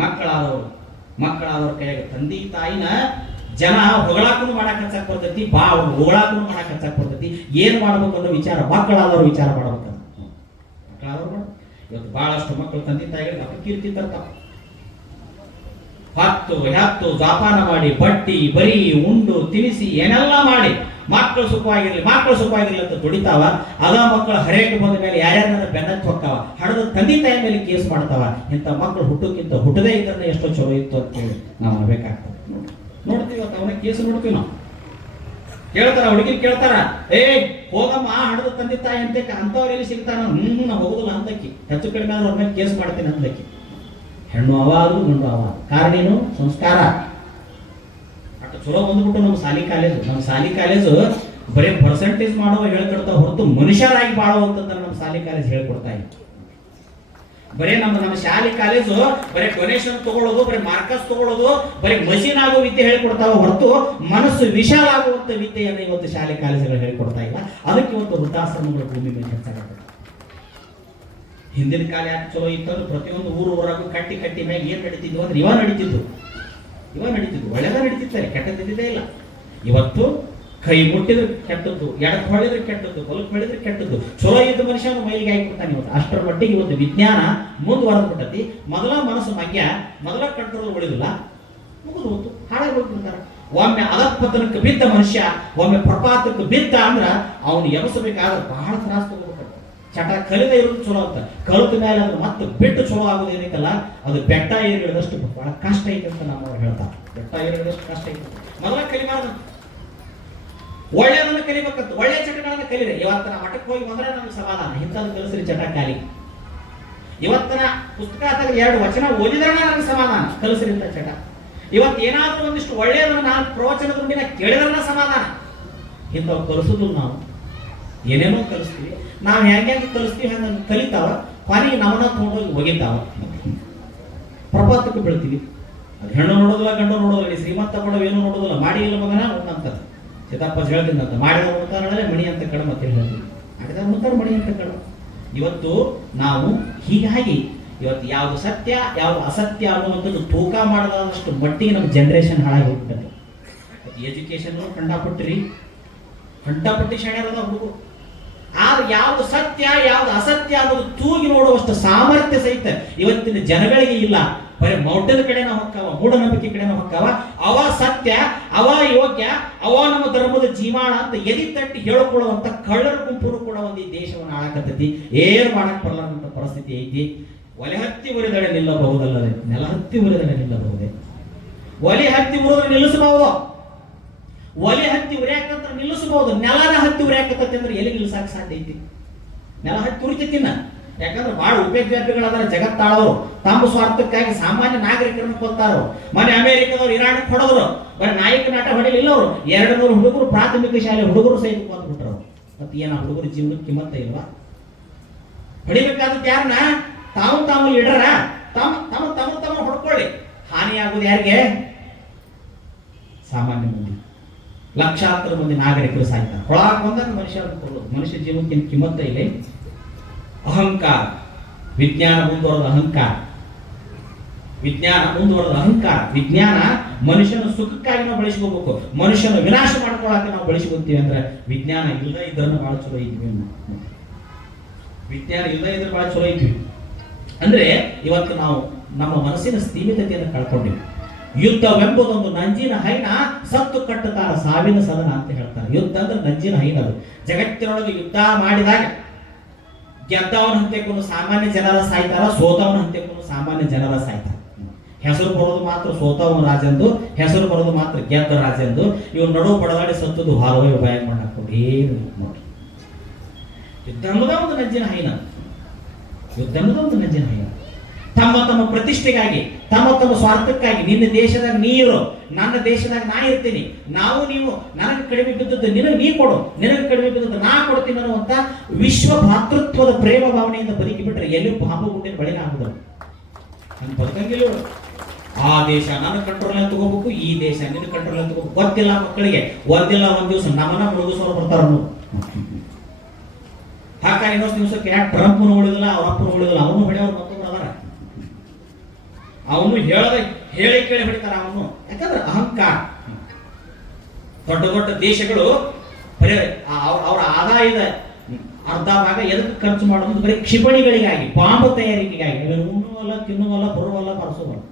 ಮಕ್ಕಳಾದವ್ರ ಕೈಯಾಗ ತಂದೆ ತಾಯಿನ ಜನ ಹೊಗಳಾಕನು ಮಾಡಕ್ ಹಚ್ಚಾಕ್ ಬರ್ತೈತಿ, ಹೊಗಳಾಕನು ಮಾಡಕ್ ಹಚ್ಚಾಕ್ ಬರ್ತೈತಿ. ಏನ್ ಮಾಡ್ಬೇಕು ಅನ್ನೋ ವಿಚಾರ ಮಕ್ಕಳಾದವ್ರು ವಿಚಾರ ಮಾಡ್ಬೇಕಂತ. ಮಕ್ಕಳಾದವ್ರು ಇವತ್ತು ಬಹಳಷ್ಟು ಮಕ್ಕಳು ತಂದೆ ತಾಯಿಗಳಿಗೆ ಅಪಕೀರ್ತಿ ತರ್ತಾವ. ಹತ್ತು ಜಾಪಾನ ಮಾಡಿ ಬಟ್ಟಿ ಬರಿ ಉಂಡು ತಿನಿಸಿ ಏನೆಲ್ಲ ಮಾಡಿ ಮಕ್ಕಳು ಸುಖವಾಗಿರ್ಲಿ ಅಂತ ದುಡಿತಾವ. ಅದ ಮಕ್ಕಳು ಹರೇಕ ಬಂದ ಮೇಲೆ ಯಾರ್ಯಾರ ಬೆನ್ನತ್ತಿ ಹೊಕ್ಕಾವ, ಹಡದ ತಂದೆ ತಾಯಿ ಮೇಲೆ ಕೇಸ್ ಮಾಡ್ತಾವ. ಇಂಥ ಮಕ್ಕಳು ಹುಟ್ಟೋಕ್ಕಿಂತ ಹುಟ್ಟದೇ ಇದ್ರೆ ಎಷ್ಟೋ ಚಲೋ ಇತ್ತು ಅಂತ ಹೇಳಿ ನಾವು ಅನ್ಬೇಕಾಗ್ತದೆ. ನೋಡ್ತೀವಿ ಅವನ ಕೇಸ್ ನೋಡ್ತೀವಿ ನಾವು. ಕೇಳ್ತಾರ ಹುಡುಗಿರು ಕೇಳ್ತಾರ, ಹೋಗಮ್ಮ ಹಡದ ತಂದೆ ತಾಯಿ ಅಂತವ್ರು ಎಲ್ಲಿ ಸಿಗ್ತಾರ, ನಾ ಹೋಗುದಿಲ್ಲ ಅಂತಕ್ಕಿ, ಹೆಚ್ಚು ಕಡಿಮೆ ಅವ್ರ ಮೇಲೆ ಕೇಸ್ ಮಾಡ್ತೇನೆ ಅಂತಕ್ಕಿ. ಹೆಣ್ಣು ಅವಾದ್ರು ಗಂಡು ಅವಾಗ ಕಾರಣ ಏನು? ಸಂಸ್ಕಾರ. ಅಷ್ಟು ಚಲೋ ಬಂದ್ಬಿಟ್ಟು ನಮ್ಮ ಶಾಲಿ ಕಾಲೇಜು ಬರೀ ಪರ್ಸೆಂಟೇಜ್ ಮಾಡುವ ಹೇಳ್ಕೊಡ್ತಾ ಹೊರತು ಮನುಷ್ಯರಾಗಿ ಬಾಳೋ ಅಂತಂದ್ರೆ ನಮ್ಮ ಶಾಲಿ ಕಾಲೇಜ್ ಹೇಳ್ಕೊಡ್ತಾ ಇಲ್ಲ. ಬರೀ ನಮ್ಮ ಶಾಲೆ ಕಾಲೇಜು ಬರೀ ಡೊನೇಷನ್ ತಗೊಳ್ಳೋದು, ಬರೀ ಮಾರ್ಕಸ್ ತಗೊಳ್ಳೋದು, ಬರೀ ಮಷೀನ್ ಆಗೋ ವಿದ್ಯೆ ಹೇಳ್ಕೊಡ್ತಾವ ಹೊರತು ಮನಸ್ಸು ವಿಶಾಲ ಆಗುವಂತ ವಿದ್ಯೆಯನ್ನು ಇವತ್ತು ಶಾಲೆ ಕಾಲೇಜುಗಳು ಹೇಳ್ಕೊಡ್ತಾ ಇಲ್ಲ. ಅದಕ್ಕೆ ಇವತ್ತು ವೃದ್ಧಾಶ್ರಮಗಳ ಭೂಮಿ ಮೇಲೆ ಹೆಚ್ಚಾಗುತ್ತೆ. ಹಿಂದಿನ ಕಾಲ ಯಾಕೆ ಚಲೋ ಇತ್ತಂದ್ರೆ ಪ್ರತಿಯೊಂದು ಊರಾಗೂ ಕಟ್ಟಿ ಮ್ಯಾಗ ಏನ್ ನಡೀತಿದ್ವು ಅಂದ್ರೆ ಇವ ನಡೀತಿದ್ವು, ಒಳ್ಳೆದ ನಡೀತಿರ್ತಾರೆ, ಕೆಟ್ಟದಿದ್ದೇ ಇಲ್ಲ. ಇವತ್ತು ಕೈ ಮುಟ್ಟಿದ್ರೆ ಕೆಟ್ಟದ್ದು, ಎಡಕ್ಕೆ ಹೊಳಿದ್ರೆ ಕೆಟ್ಟದ್ದು, ಹೊಲಕ್ಕೆ ಹೊಳಿದ್ರೆ ಕೆಟ್ಟದ್ದು. ಚಲೋ ಇದ್ದ ಮನುಷ್ಯನ ಮೈಲಿಗೆ ಹಾಕಿಬಿಡ್ತಾನೆ ಇವತ್ತು. ಅಷ್ಟರ ಮಟ್ಟಿಗೆ ಇವತ್ತು ವಿಜ್ಞಾನ ಮುಂದುವರೆದ್ಬಿಟ್ಟತಿ. ಮೊದಲ ಮನಸ್ಸು ಮೊದಲ ಕಂಟ್ರೋಲ್ ಉಳಿದಿಲ್ಲ, ಮುಗಿದು ಹೋತು, ಹಾಳಾಗಿ ಹೋಗ್ಬಿಡ್ತಾರೆ. ಒಮ್ಮೆ ಅಧಪತನಕ್ಕೆ ಬಿದ್ದ ಮನುಷ್ಯ, ಒಮ್ಮೆ ಪ್ರಪಾತಕ್ಕೆ ಬಿದ್ದ ಅಂದ್ರ ಅವನು ಎಬಸಬೇಕಾದ್ರೆ ಬಹಳ ತ್ರಾಸ ತಗೋಬೇಕು. ಚಟ ಕಲಿದ ಇರೋದು ಚಲೋ ಅಂತ, ಕಲಿತ ಮೇಲೆ ಅದ್ರ ಮತ್ತೆ ಬಿಟ್ಟು ಚಲೋ ಆಗೋದು ಏನೈತಲ್ಲ, ಅದು ಬೆಟ್ಟ ಏರಿಳಿದಷ್ಟು ಬಹಳ ಕಷ್ಟ ಐತೆ ಅಂತ ನಾವು ಹೇಳ್ತಾರೆ. ಬೆಟ್ಟ ಏರಿಳಿದಷ್ಟು ಕಷ್ಟ ಐತೆ. ಮೊದಲ ಕಲಿಬಾರ್ದು, ಒಳ್ಳೆಯದನ್ನು ಕಲಿಬೇಕಂತ, ಒಳ್ಳೆಯ ಚಟಗಳನ್ನ ಕಲಿರಿ. ಇವತ್ತಿನ ಮಠಕ್ಕೆ ಹೋಗಿ ಬಂದ್ರೆ ನಮ್ಗೆ ಸಮಾಧಾನ, ಇಂಥದ್ದು ಕಲಿಸ್ರಿ ಚಟ ಖಾಲಿ. ಇವತ್ತಿನ ಪುಸ್ತಕ ಅಥವಾ 2 ವಚನ ಓದಿದ್ರೆ ನನಗೆ ಸಮಾಧಾನ, ಕಲಿಸ್ರಿ ಇಂಥ ಚಟ. ಇವತ್ತು ಏನಾದ್ರೂ ಒಂದಿಷ್ಟು ಒಳ್ಳೆಯದನ್ನು ನಾನು ಪ್ರವಚನದ ಮುಂದಿನ ಕೇಳಿದ್ರೆ ಸಮಾಧಾನ. ಇಂಥವು ಕಲಿಸೋದು ನಾವು ಏನೇನೋ ಕಲಿಸ್ತೀವಿ. ನಾವು ಹೆಂಗೆ ಕಲಿಸ್ತೀವಿ ಹಂಗ ಕಲಿತಾವ, ಕೊನೆಗೆ ನಮ್ಮನ್ನ ತಗೊಂಡೋಗಿ ಒಗಿತಾವ, ಪ್ರಪಾತಕ್ಕೆ ಬೀಳ್ತೀವಿ. ಅದು ಹೆಣ್ಣು ನೋಡೋದಿಲ್ಲ, ಗಂಡು ನೋಡೋದಿಲ್ಲ, ಶ್ರೀಮಂತ ಕೊಡೋ ಏನು ನೋಡೋದಿಲ್ಲ. ಮಾಡಿ ಇಲ್ಲ ಮಗನ ಅಂತ ಚಿತ್ತಪ್ಪ ಹೇಳ್ತಿದ್ದಂತ, ಮಾಡಿದ ಉಣ್ತಾರೇ ಮಣಿ ಅಂತ ಕಡ ಮತ್ತೆ ಹೇಳ್ತೀವಿ, ಮಾಡಿದ ಉಣ್ತಾರ ಮಣಿ ಅಂತ ಕಡ. ಇವತ್ತು ನಾವು ಹೀಗಾಗಿ ಇವತ್ತು ಯಾವುದು ಸತ್ಯ ಯಾವುದು ಅಸತ್ಯ ಅನ್ನುವಂಥದ್ದು ತೂಕ ಮಾಡದಷ್ಟು ಮಟ್ಟಿಗೆ ನಮ್ಮ ಜನರೇಷನ್ ಹಾಳಾಗಿ ಹೋಗ್ಬಿಟ್ಟದೆ. ಎಜುಕೇಶನ್ ಕಂಡಪಟ್ಟಿ ಶಾಣ್ಯರದ ಹುಡುಗರು. ಆದ್ರೆ ಯಾವುದು ಸತ್ಯ ಯಾವುದು ಅಸತ್ಯ ಅನ್ನೋದು ತೂಗಿ ನೋಡುವಷ್ಟು ಸಾಮರ್ಥ್ಯ ಸಹಿತ ಇವತ್ತಿನ ಜನಗಳಿಗೆ ಇಲ್ಲ. ಬರೀ ಮೌಢ್ಯದ ಕಡೆನ ಹೊಕ್ಕಾವ, ಮೂಢನಂಬಿಕೆ ಕಡೆನ ಹೊಕ್ಕಾವ. ಅವ ಸತ್ಯ, ಅವ ಯೋಗ್ಯ, ಅವ ನಮ್ಮ ಧರ್ಮದ ಜೀವಾಣ ಅಂತ ಎದಿ ತಟ್ಟಿ ಹೇಳಿಕೊಳ್ಳುವಂತ ಕಳ್ಳರ ಗುಂಪು ಕೂಡ ಒಂದು ಈ ದೇಶವನ್ನು ಆಳಕತ್ತೈತಿ. ಏನ್ ಮಾಡಕ್ ಬರಲಾರಂತ ಪರಿಸ್ಥಿತಿ ಐತಿ. ಒಲೆ ಹತ್ತಿ ಉರಿದಡೆ ನಿಲ್ಲಬಹುದಲ್ಲದೆ ನೆಲ ಹತ್ತಿ ಉರಿದಡೆ ನಿಲ್ಲಬಹುದೇ? ಒಲೆ ಹತ್ತಿ ಉರಿದ್ರೆ ನಿಲ್ಲಿಸಬಹುದು, ಒಲೆ ಹತ್ತಿ ಉರಿಯಾಕಂತ ನಿಲ್ಲಿಸಬಹುದು. ನೆಲನ ಹತ್ತಿ ಉರಿಯಾಕತ್ತೈತಿ ಅಂದ್ರೆ ಎಲ್ಲಿ ನಿಲ್ಲಿಸಾಕ ಸಾಧ್ಯ ಐತಿ? ನೆಲ ಹತ್ತಿ ಉರಿತೈತಿನ. ಯಾಕಂದ್ರೆ ಬಹಳ ಉಪೇಕ್ಷಾಪಿಗಳಾದ್ರೆ ಜಗತ್ತಾಳವರು ತಮ್ಮ ಸ್ವಾರ್ಥಕ್ಕಾಗಿ ಸಾಮಾನ್ಯ ನಾಗರಿಕರನ್ನು ಕೊಲ್ತಾರು. ಮೊನ್ನೆ ಅಮೆರಿಕದವ್ರು ಇರಾನ್ ಹೊಡೆದ್ರು, ಬರೀ ನಾಯಕ ನಾಟ ಹೊಡಿಲಿಲ್ಲ ಅವರು. 200 ಹುಡುಗರು ಪ್ರಾಥಮಿಕ ಶಾಲೆ ಹುಡುಗರು ಸಹಿತ ಕೊಂದ್ಬಿಟ್ರು. ಮತ್ತೆ ಏನ ಹುಡುಗರು ಜೀವನಕ್ಕೆ ಕಿಮ್ಮತ್ತ ಇಲ್ವಾ? ಹೊಡಿಬೇಕಾದ ಯಾರನ್ನ ತಾವು ಇಡರ ತಮ್ಮ ಹೊಡ್ಕೊಳ್ಳಿ. ಹಾನಿಯಾಗುವುದು ಯಾರಿಗೆ? ಸಾಮಾನ್ಯ ಮಂದಿ. ಲಕ್ಷಾಂತರ ಮಂದಿ ನಾಗರಿಕರು ಸಾಯ್ತಾರೆ. ಹೊಳಾಕ್ ಬಂದಾಗ ಮನುಷ್ಯ ಜೀವನಕ್ಕಿಂತ ಕಿಮ್ಮತ್ತ ಇಲ್ಲ. ಅಹಂಕಾರ, ವಿಜ್ಞಾನ ಮುಂದುವರೆದ ಅಹಂಕಾರ, ವಿಜ್ಞಾನ ಮನುಷ್ಯನ ಸುಖಕ್ಕಾಗಿ ನಾವು ಬಳಸ್ಕೋಬೇಕು. ಮನುಷ್ಯನ ವಿನಾಶ ಮಾಡ್ಕೊಳ್ಳಕ್ಕೆ ನಾವು ಬಳಸ್ಕೊತೀವಿ ಅಂದ್ರೆ ವಿಜ್ಞಾನ ಇಲ್ಲದ ಇದ್ರನ್ನು ಬಹಳ ಚಲೋ ಇದ್ವಿ. ವಿಜ್ಞಾನ ಇಲ್ಲದ ಇದ್ರೆ ಬಹಳ ಚಲೋ ಇದ್ವಿ. ಅಂದ್ರೆ ಇವತ್ತು ನಾವು ನಮ್ಮ ಮನಸ್ಸಿನ ಸ್ಥಿಮಿತತೆಯನ್ನು ಕಳ್ಕೊಂಡಿವಿ. ಯುದ್ಧವೆಂಬುದೊಂದು ನಂಜಿನ ಹೈನ, ಸತ್ತು ಕಟ್ಟುತ್ತಾರ ಸಾವಿನ ಸದನ ಅಂತ ಹೇಳ್ತಾರೆ. ಯುದ್ಧ ಅಂದ್ರೆ ನಂಜಿನ ಹೈನ. ಅದು ಜಗತ್ತಿನೊಳಗೆ ಯುದ್ಧ ಮಾಡಿದಾಗ ಗೆದ್ದವನ ಹಂತೆಕೊಂಡು ಸಾಮಾನ್ಯ ಜನರ ಸಾಯ್ತಾರ, ಸೋತವನ ಹಂತೆಕೊಂಡು ಸಾಮಾನ್ಯ ಜನರ ಸಾಯ್ತಾರ. ಹೆಸರು ಬರೋದು ಮಾತ್ರ ಸೋತವನ ರಾಜಂದು, ಹೆಸರು ಬರೋದು ಮಾತ್ರ ಗೆದ್ದ ರಾಜಂದು. ಇವ್ರು ನಡುವು ಪಡೆದಾಡಿ ಸತ್ತದು ಹಾರವೇ ಉಪಾಯ ಮಾಡಾಕೊಂಡು ಏನು ನೋಡಿ. ಯುದ್ಧ ಅನ್ನೋದ ಒಂದು ನಂಜಿನ ಹೈನ, ತಮ್ಮ ತಮ್ಮ ಪ್ರತಿಷ್ಠೆಗಾಗಿ, ತಮ್ಮ ತಮ್ಮ ಸ್ವಾರ್ಥಕ್ಕಾಗಿ, ನಿನ್ನ ದೇಶದಾಗ ನೀರು, ನನ್ನ ದೇಶದಾಗ ನಾ ಇರ್ತೀನಿ, ನಾವು ನೀವು, ನನಗೆ ಕಡಿಮೆ ಬಿದ್ದದ್ದು ನಿನಗೆ ನೀ ಕೊಡು, ನಿನಗೆ ಕಡಿಮೆ ಬಿದ್ದದ್ದು ನಾ ಕೊಡ್ತೀನಿ ಅನ್ನುವಂತ ವಿಶ್ವ ಭಾತೃತ್ವದ ಪ್ರೇಮ ಭಾವನೆಯಿಂದ ಬದುಕಿ ಬಿಟ್ರೆ ಎಲ್ಲಿ ಪಾಪ ಗುಂಡಿನ ಬಳಿಗೆ ಆಗುದು ಹಂಗೆ ಬದುಕಂಗಿಲ್ಲ ಇವ್ರು. ಆ ದೇಶ ನನ್ನ ಕಂಟ್ರೋಲ್ ಅಂತ ತಗೋಬೇಕು, ಈ ದೇಶ ನಿನ್ನ ಕಂಟ್ರೋಲ್ ಅಂತ ತಗೋಬೇಕು. ಗೊತ್ತಿಲ್ಲ ಮಕ್ಕಳಿಗೆ, ಒಂದಿಲ್ಲ ಒಂದ್ ದಿವಸ ನಮ್ಮನ್ನ ಮುಳುಗಿಸೋರು ಬರ್ತಾರ. ಹಾಗಾಗಿ ಇನ್ನೊಂದು ದಿವಸಕ್ಕೆ ಯಾಕೆ ಟ್ರಂಪ್ನು ಉಳಿದಿಲ್ಲ, ಅವ್ರ ಅಪ್ಪನು ಉಳಿದಿಲ್ಲ, ಅವನು ಹೊಡೆಯವ್ರು ಮತ್ತೊಬ್ರು ಅದಾರ. ಅವನು ಹೇಳಿ ಕೇಳಿ ಹೊಡಿತಾರ ಅವನು. ಯಾಕಂದ್ರೆ ಅಹಂಕಾರ. ದೊಡ್ಡ ದೊಡ್ಡ ದೇಶಗಳು ಬರೀ ಅವರ ಆದಾಯದ ಅರ್ಧ ಭಾಗ ಎದಕ್ಕೆ ಖರ್ಚು ಮಾಡೋದು? ಬರೀ ಕ್ಷಿಪಣಿಗಳಿಗಾಗಿ, ಬಾಂಬ್ ತಯಾರಿಕೆಗಾಗಿ. ಉಣ್ಣುವಲ್ಲ, ತಿನ್ನುವಲ್ಲ, ಬರುವಲ್ಲ, ಬರೆಸುವಲ್ಲ.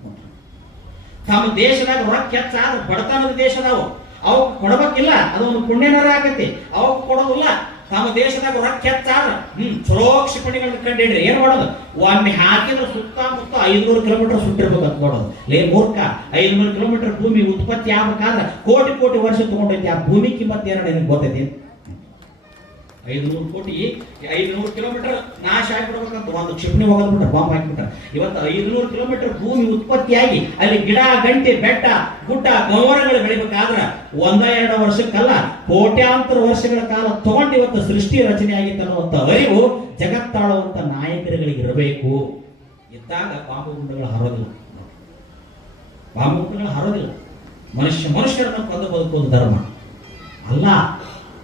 ತಮ್ಮ ದೇಶದಾಗ ರೊಕ್ಕ ಹೆಚ್ಚಾದ್ರೆ ಬಡತನದ ದೇಶದಾವು ಅವು ಕೊಡಬೇಕಿಲ್ಲ, ಅದೊಂದು ಪುಣ್ಯನರ ಆಗತ್ತೆ. ಅವಾಗ ಕೊಡೋದಿಲ್ಲ. ತಮ್ಮ ದೇಶದಾಗ ರೊಕ್ಕ ಹೆಚ್ಚಾದ್ರ ಚಲೋ ಕ್ಷಿಪಣಿಗಳನ್ನ ಕಂಡಿಡ್ರಿ. ಏನ್ ಮಾಡೋದು? ಒಮ್ಮೆ ಹಾಕಿದ್ರೆ ಸುತ್ತಮುತ್ತ 500 ಕಿಲೋಮೀಟರ್ ಸುಟ್ಟಿರ್ಬೇಕು ಅಂತ ನೋಡೋದು. ಲೇ ಮೂರ್ಖ, 500 ಕಿಲೋಮೀಟರ್ ಭೂಮಿ ಉತ್ಪತ್ತಿ ಆಗ್ಬೇಕಾದ್ರೆ ಕೋಟಿ ಕೋಟಿ ವರ್ಷ ತಗೊಂಡೈತಿ. ಆ ಭೂಮಿ ಕಿಮ್ಮತ್ ಏನೋ ನಿನಗೆ ಗೊತ್ತೈತಿ? 500 ಕೋಟಿ 500 ಕಿಲೋಮೀಟರ್ ನಾಶ ಆಗಿಬಿಡ್ಬೇಕಂತ ಒಂದು ಕ್ಷಿಪಣಿ ಹೋಗೋದ್ಬಿಟ್ರೆ, ಬಾಂಬ್ ಹಾಕಿಬಿಟ್ರೆ. ಇವತ್ತು 500 ಕಿಲೋಮೀಟರ್ ಭೂಮಿ ಉತ್ಪತ್ತಿಯಾಗಿ ಅಲ್ಲಿ ಗಿಡ, ಗಂಟೆ, ಬೆಟ್ಟ, ಗುಡ್ಡ, ಗೌರಗಳು ಬೆಳಿಬೇಕಾದ್ರೆ 1-2 ವರ್ಷಕ್ಕಲ್ಲ, ಕೋಟ್ಯಾಂತರ ವರ್ಷಗಳ ಕಾಲ ತಗೊಂಡು ಇವತ್ತು ಸೃಷ್ಟಿ ರಚನೆ ಆಗಿತ್ತು ಅನ್ನುವಂಥ ಅರಿವು ಜಗತ್ತಾಳುವಂತ ನಾಯಕರುಗಳಿಗೆ ಇರಬೇಕು. ಇದ್ದಾಗ ಬಾಂಬು ಗುಂಡುಗಳು ಹರೋದಿಲ್ಲ. ಬಾಂಬು ಗುಂಡುಗಳು ಹರೋದಿಲ್ಲ. ಮನುಷ್ಯರನ್ನು ಕೊಂದು ಬದುಕುವುದು ಧರ್ಮ ಅಲ್ಲ.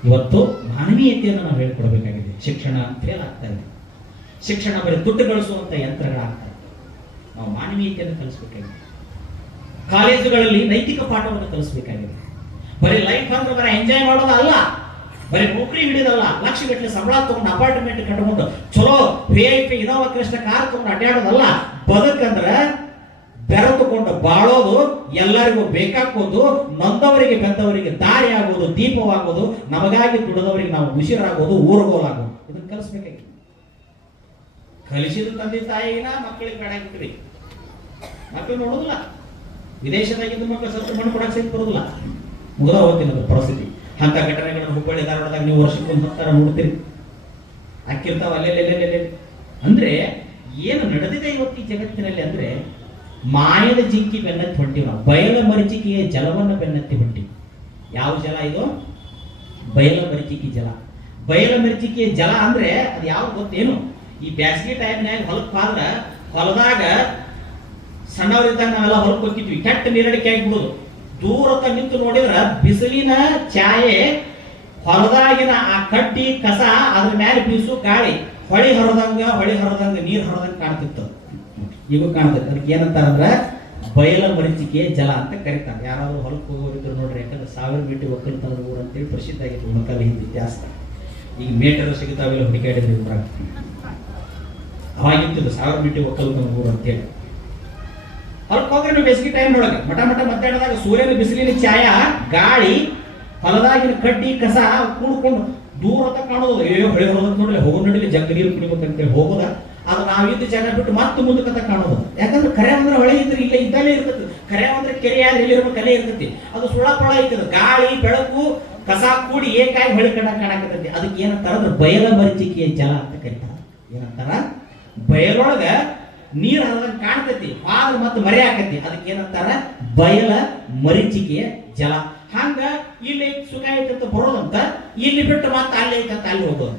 ಇವತ್ತು ಮಾನವೀಯತೆಯನ್ನು ನಾವು ಹೇಳ್ಕೊಡ್ಬೇಕಾಗಿದೆ. ಶಿಕ್ಷಣ ಫೇಲ್ ಆಗ್ತಾ ಇದೆ. ಶಿಕ್ಷಣ ಬರೀ ದುಡ್ಡು ಗಳಿಸುವಂತ ಯಂತ್ರಗಳಾಗ್ತಾ ಇದೆ. ನಾವು ಮಾನವೀಯತೆಯನ್ನು ಕಲಿಸಬೇಕಾಗಿದೆ. ಕಾಲೇಜುಗಳಲ್ಲಿ ನೈತಿಕ ಪಾಠವನ್ನು ಕಲಿಸಬೇಕಾಗಿದೆ. ಬರೀ ಲೈಫ್ ಅಂದ್ರೆ ಬರೀ ಎಂಜಾಯ್ ಮಾಡೋದು ಅಲ್ಲ, ಬರೀ ನೌಕರಿ ಹಿಡಿದಲ್ಲ, ಲಕ್ಷಗಟ್ಟಲೆ ಸಂಬಳ ತಗೊಂಡು ಅಪಾರ್ಟ್ಮೆಂಟ್ ಕಟ್ಕೊಂಡು ಚಲೋ VIP ಇನೋವಾ ಕ್ರಿಸ್ಟ ಕಾರ್ ತಗೊಂಡು ಅಡ್ಡಾಡೋದಲ್ಲ. ಬದುಕಂದ್ರೆ ಬೆರೆತುಕೊಂಡು ಬಾಳೋದು, ಎಲ್ಲರಿಗೂ ಬೇಕಾಗೋದು, ನೊಂದವರಿಗೆ ಬೆಂದವರಿಗೆ ದಾರಿ ಆಗೋದು, ದೀಪವಾಗೋದು, ನಮಗಾಗಿ ದುಡಿದವರಿಗೆ ನಾವು ಉಸಿರಾಗೋದು, ಊರುಗೋಲಾಗೋದು. ಇದನ್ನು ಕಲಿಸ್ಬೇಕಾಗಿ. ಕಲಿಸಿದ ತಂದೆ ತಾಯಿನ ಮಕ್ಕಳಿಗೆ ಬೇಡಾಗಿಟ್ವಿ. ಮಕ್ಕಳು ನೋಡೋದಿಲ್ಲ. ವಿದೇಶದಾಗಿದ್ದ ಮಕ್ಕಳು ಸತ್ತು ಮಣ್ಣು ಕೊಡಕ್ಕೆ ಸಹಿತ ಬರೋದಿಲ್ಲ. ಮುಗಿದ ಹೋಗ್ತೀನಿ ಪರಿಸ್ಥಿತಿ. ಅಂತ ಘಟನೆಗಳನ್ನು ಹುಬ್ಬಳ್ಳಿ ಧಾರವಾಡದಾಗ ನೀವು ವರ್ಷಕ್ಕೊಂದು 10 ತರ ನೋಡ್ತೀರಿ. ಹಾಕಿರ್ತಾವ ಅಲ್ಲೆಲ್ಲೆಲ್ಲೆಲ್ಲೆ. ಅಂದ್ರೆ ಏನು ನಡೆದಿದೆ ಇವತ್ತು ಈ ಜಗತ್ತಿನಲ್ಲಿ ಅಂದ್ರೆ, ಮಾಯದ ಜಿಂಕಿ ಬೆನ್ನತ್ತಿ ಹೊಂಟಿವಿ ನಾವು. ಬಯಲ ಮರೀಚಿಕೆಯ ಜಲವನ್ನು ಬೆನ್ನತ್ತಿ ಹೊಂಟಿವಿ. ಯಾವ ಜಲ ಇದು? ಬಯಲ ಮರೀಚಿಕೆ ಜಲ. ಬಯಲ ಮರೀಚಿಕೆಯ ಜಲ ಅಂದ್ರೆ ಅದು ಯಾವ ಗೊತ್ತೇನು? ಈ ಬ್ಯಾಸಗಿ ಟೈಮ್ನಾಗ ಹೊಲಕ್ಕೆ ಹೋದ್ರ, ಹೊಲದಾಗ ಸಣ್ಣವರಿದ್ದಾಗ ನಾವೆಲ್ಲ ಹೊಲಕ್ಕೆ ಹೋಗ್ತಿದ್ವಿ. ಕೆಟ್ಟ ನೀರಡಿಕೆ ಆಗಿಬಿಡುದು. ದೂರತ್ತ ನಿಂತು ನೋಡಿದ್ರ ಬಿಸಿಲಿನ ಛಾಯೆ, ಹೊಲದಾಗಿನ ಆ ಕಡ್ಡಿ ಕಸ, ಅದ್ರ ಮೇಲೆ ಬೀಸು ಗಾಳಿ, ಹೊಳಿ ಹರಿದಂಗ ನೀರು ಹರಿದಂಗ ಕಾಣ್ತಿತ್ತು. ಈಗ ಕಾಣ್ತದೆ. ಅದಕ್ಕೆ ಏನಂತಾರಂದ್ರ ಬಯಲ ಮರೀಚಿಕೆಯ ಜಲ ಅಂತ ಕರೀತಾರೆ. ಯಾರಾದ್ರೂ ಹೊಲಕ್ಕೆ ಹೋಗೋರಿದ್ರು ನೋಡ್ರಿ. ಯಾಕಂದ್ರೆ 1000 ಮೀಟರ್ ಒಕ್ಕಲ್ತನದ ಊರು ಅಂತೇಳಿ ಪ್ರಸಿದ್ಧ ಆಗಿತ್ತು ಉಣಕಲ್ಲಿ ಹಿಂದೆ ಇತಿಹಾಸ. ಈಗ ಮೀಟರ್ ಸಿಗುತ್ತಾವೆಲ್ಲ ಹುಡುಕಾಡಿದ್ವಿ ಊರಾಗ. ಅವಾಗಿತ್ತು 1000 ಮೀಟರ್ ಒಕ್ಕಲ್ತನದ ಊರು ಅಂತೇಳಿ. ಹೊಲಕ್ಕೆ ಹೋಗ್ರಿ ನೀವು ಬೇಸಿಗೆ ಟೈಮ್ ಒಳಗೆ ಮಠ ಮಧ್ಯಾಹ್ನದಾಗ ಸೂರ್ಯನ ಬಿಸಿಲಿನ ಛಾಯ, ಗಾಳಿ, ಹೊಲದಾಗಿನ ಕಡ್ಡಿ ಕಸ ಕೂಡ್ಕೊಂಡು ದೂರ ಅಂತ ಕಾಣೋದು. ಹೊಳೆ ಹೊರದಂತ ನೋಡ್ಲಿ, ಹೋಗೋ ನಡಿಲಿ ಜಗ್ಗ ನೀರು ಕುಡಿಬೇಕಂತೇಳಿ ಹೋಗೋದ. ಅದು ನಾವಿದ್ದ ಜಾಗ ಬಿಟ್ಟು ಮತ್ತೆ ಮುಂದಕ್ಕೆ ಕಾಣೋದು. ಯಾಕಂದ್ರೆ ಕರೆ ಅಂದ್ರೆ ಹೊಳೆ ಇದ್ರೆ ಇಲ್ಲ ಇದ್ದಲ್ಲೇ ಇರ್ತದೆ. ಕರೆ ಅಂದ್ರೆ ಕೆರೆ ಆದ್ರೆ ಎಲ್ಲಿರ್ಬೇಕು ಅಲ್ಲೇ ಇರ್ತೈತಿ. ಅದು ಸುಳಪಳ ಐತದ. ಗಾಳಿ ಬೆಳಕು ಕಸ ಕೂಡಿ ಏಕಾಗಿ ಹೊಳೆ ಕಾಣಕತ್ತೈತಿ. ಅದಕ್ಕೆ ಏನಂತಾರ ಅಂದ್ರೆ ಬಯಲ ಮರೀಚಿಕೆಯ ಜಲ ಅಂತ ಕರೀತಾರ. ಏನಂತಾರ? ಬಯಲೊಳಗ ನೀರು ಹರಿದಂಗ ಕಾಣ್ತೈತಿ, ಆದ್ರೆ ಮತ್ತೆ ಮರೆ ಆಕತಿ. ಅದಕ್ಕೆ ಏನಂತಾರ? ಬಯಲ ಮರೀಚಿಕೆಯ ಜಲ. ಹಂಗ ಇಲ್ಲಿ ಸುಖ ಐತಂತ ಬರೋದಂತ, ಇಲ್ಲಿ ಬಿಟ್ಟು ಮತ್ತೆ ಅಲ್ಲಿ ಐತಂತ ಅಲ್ಲಿ ಹೋಗೋದು,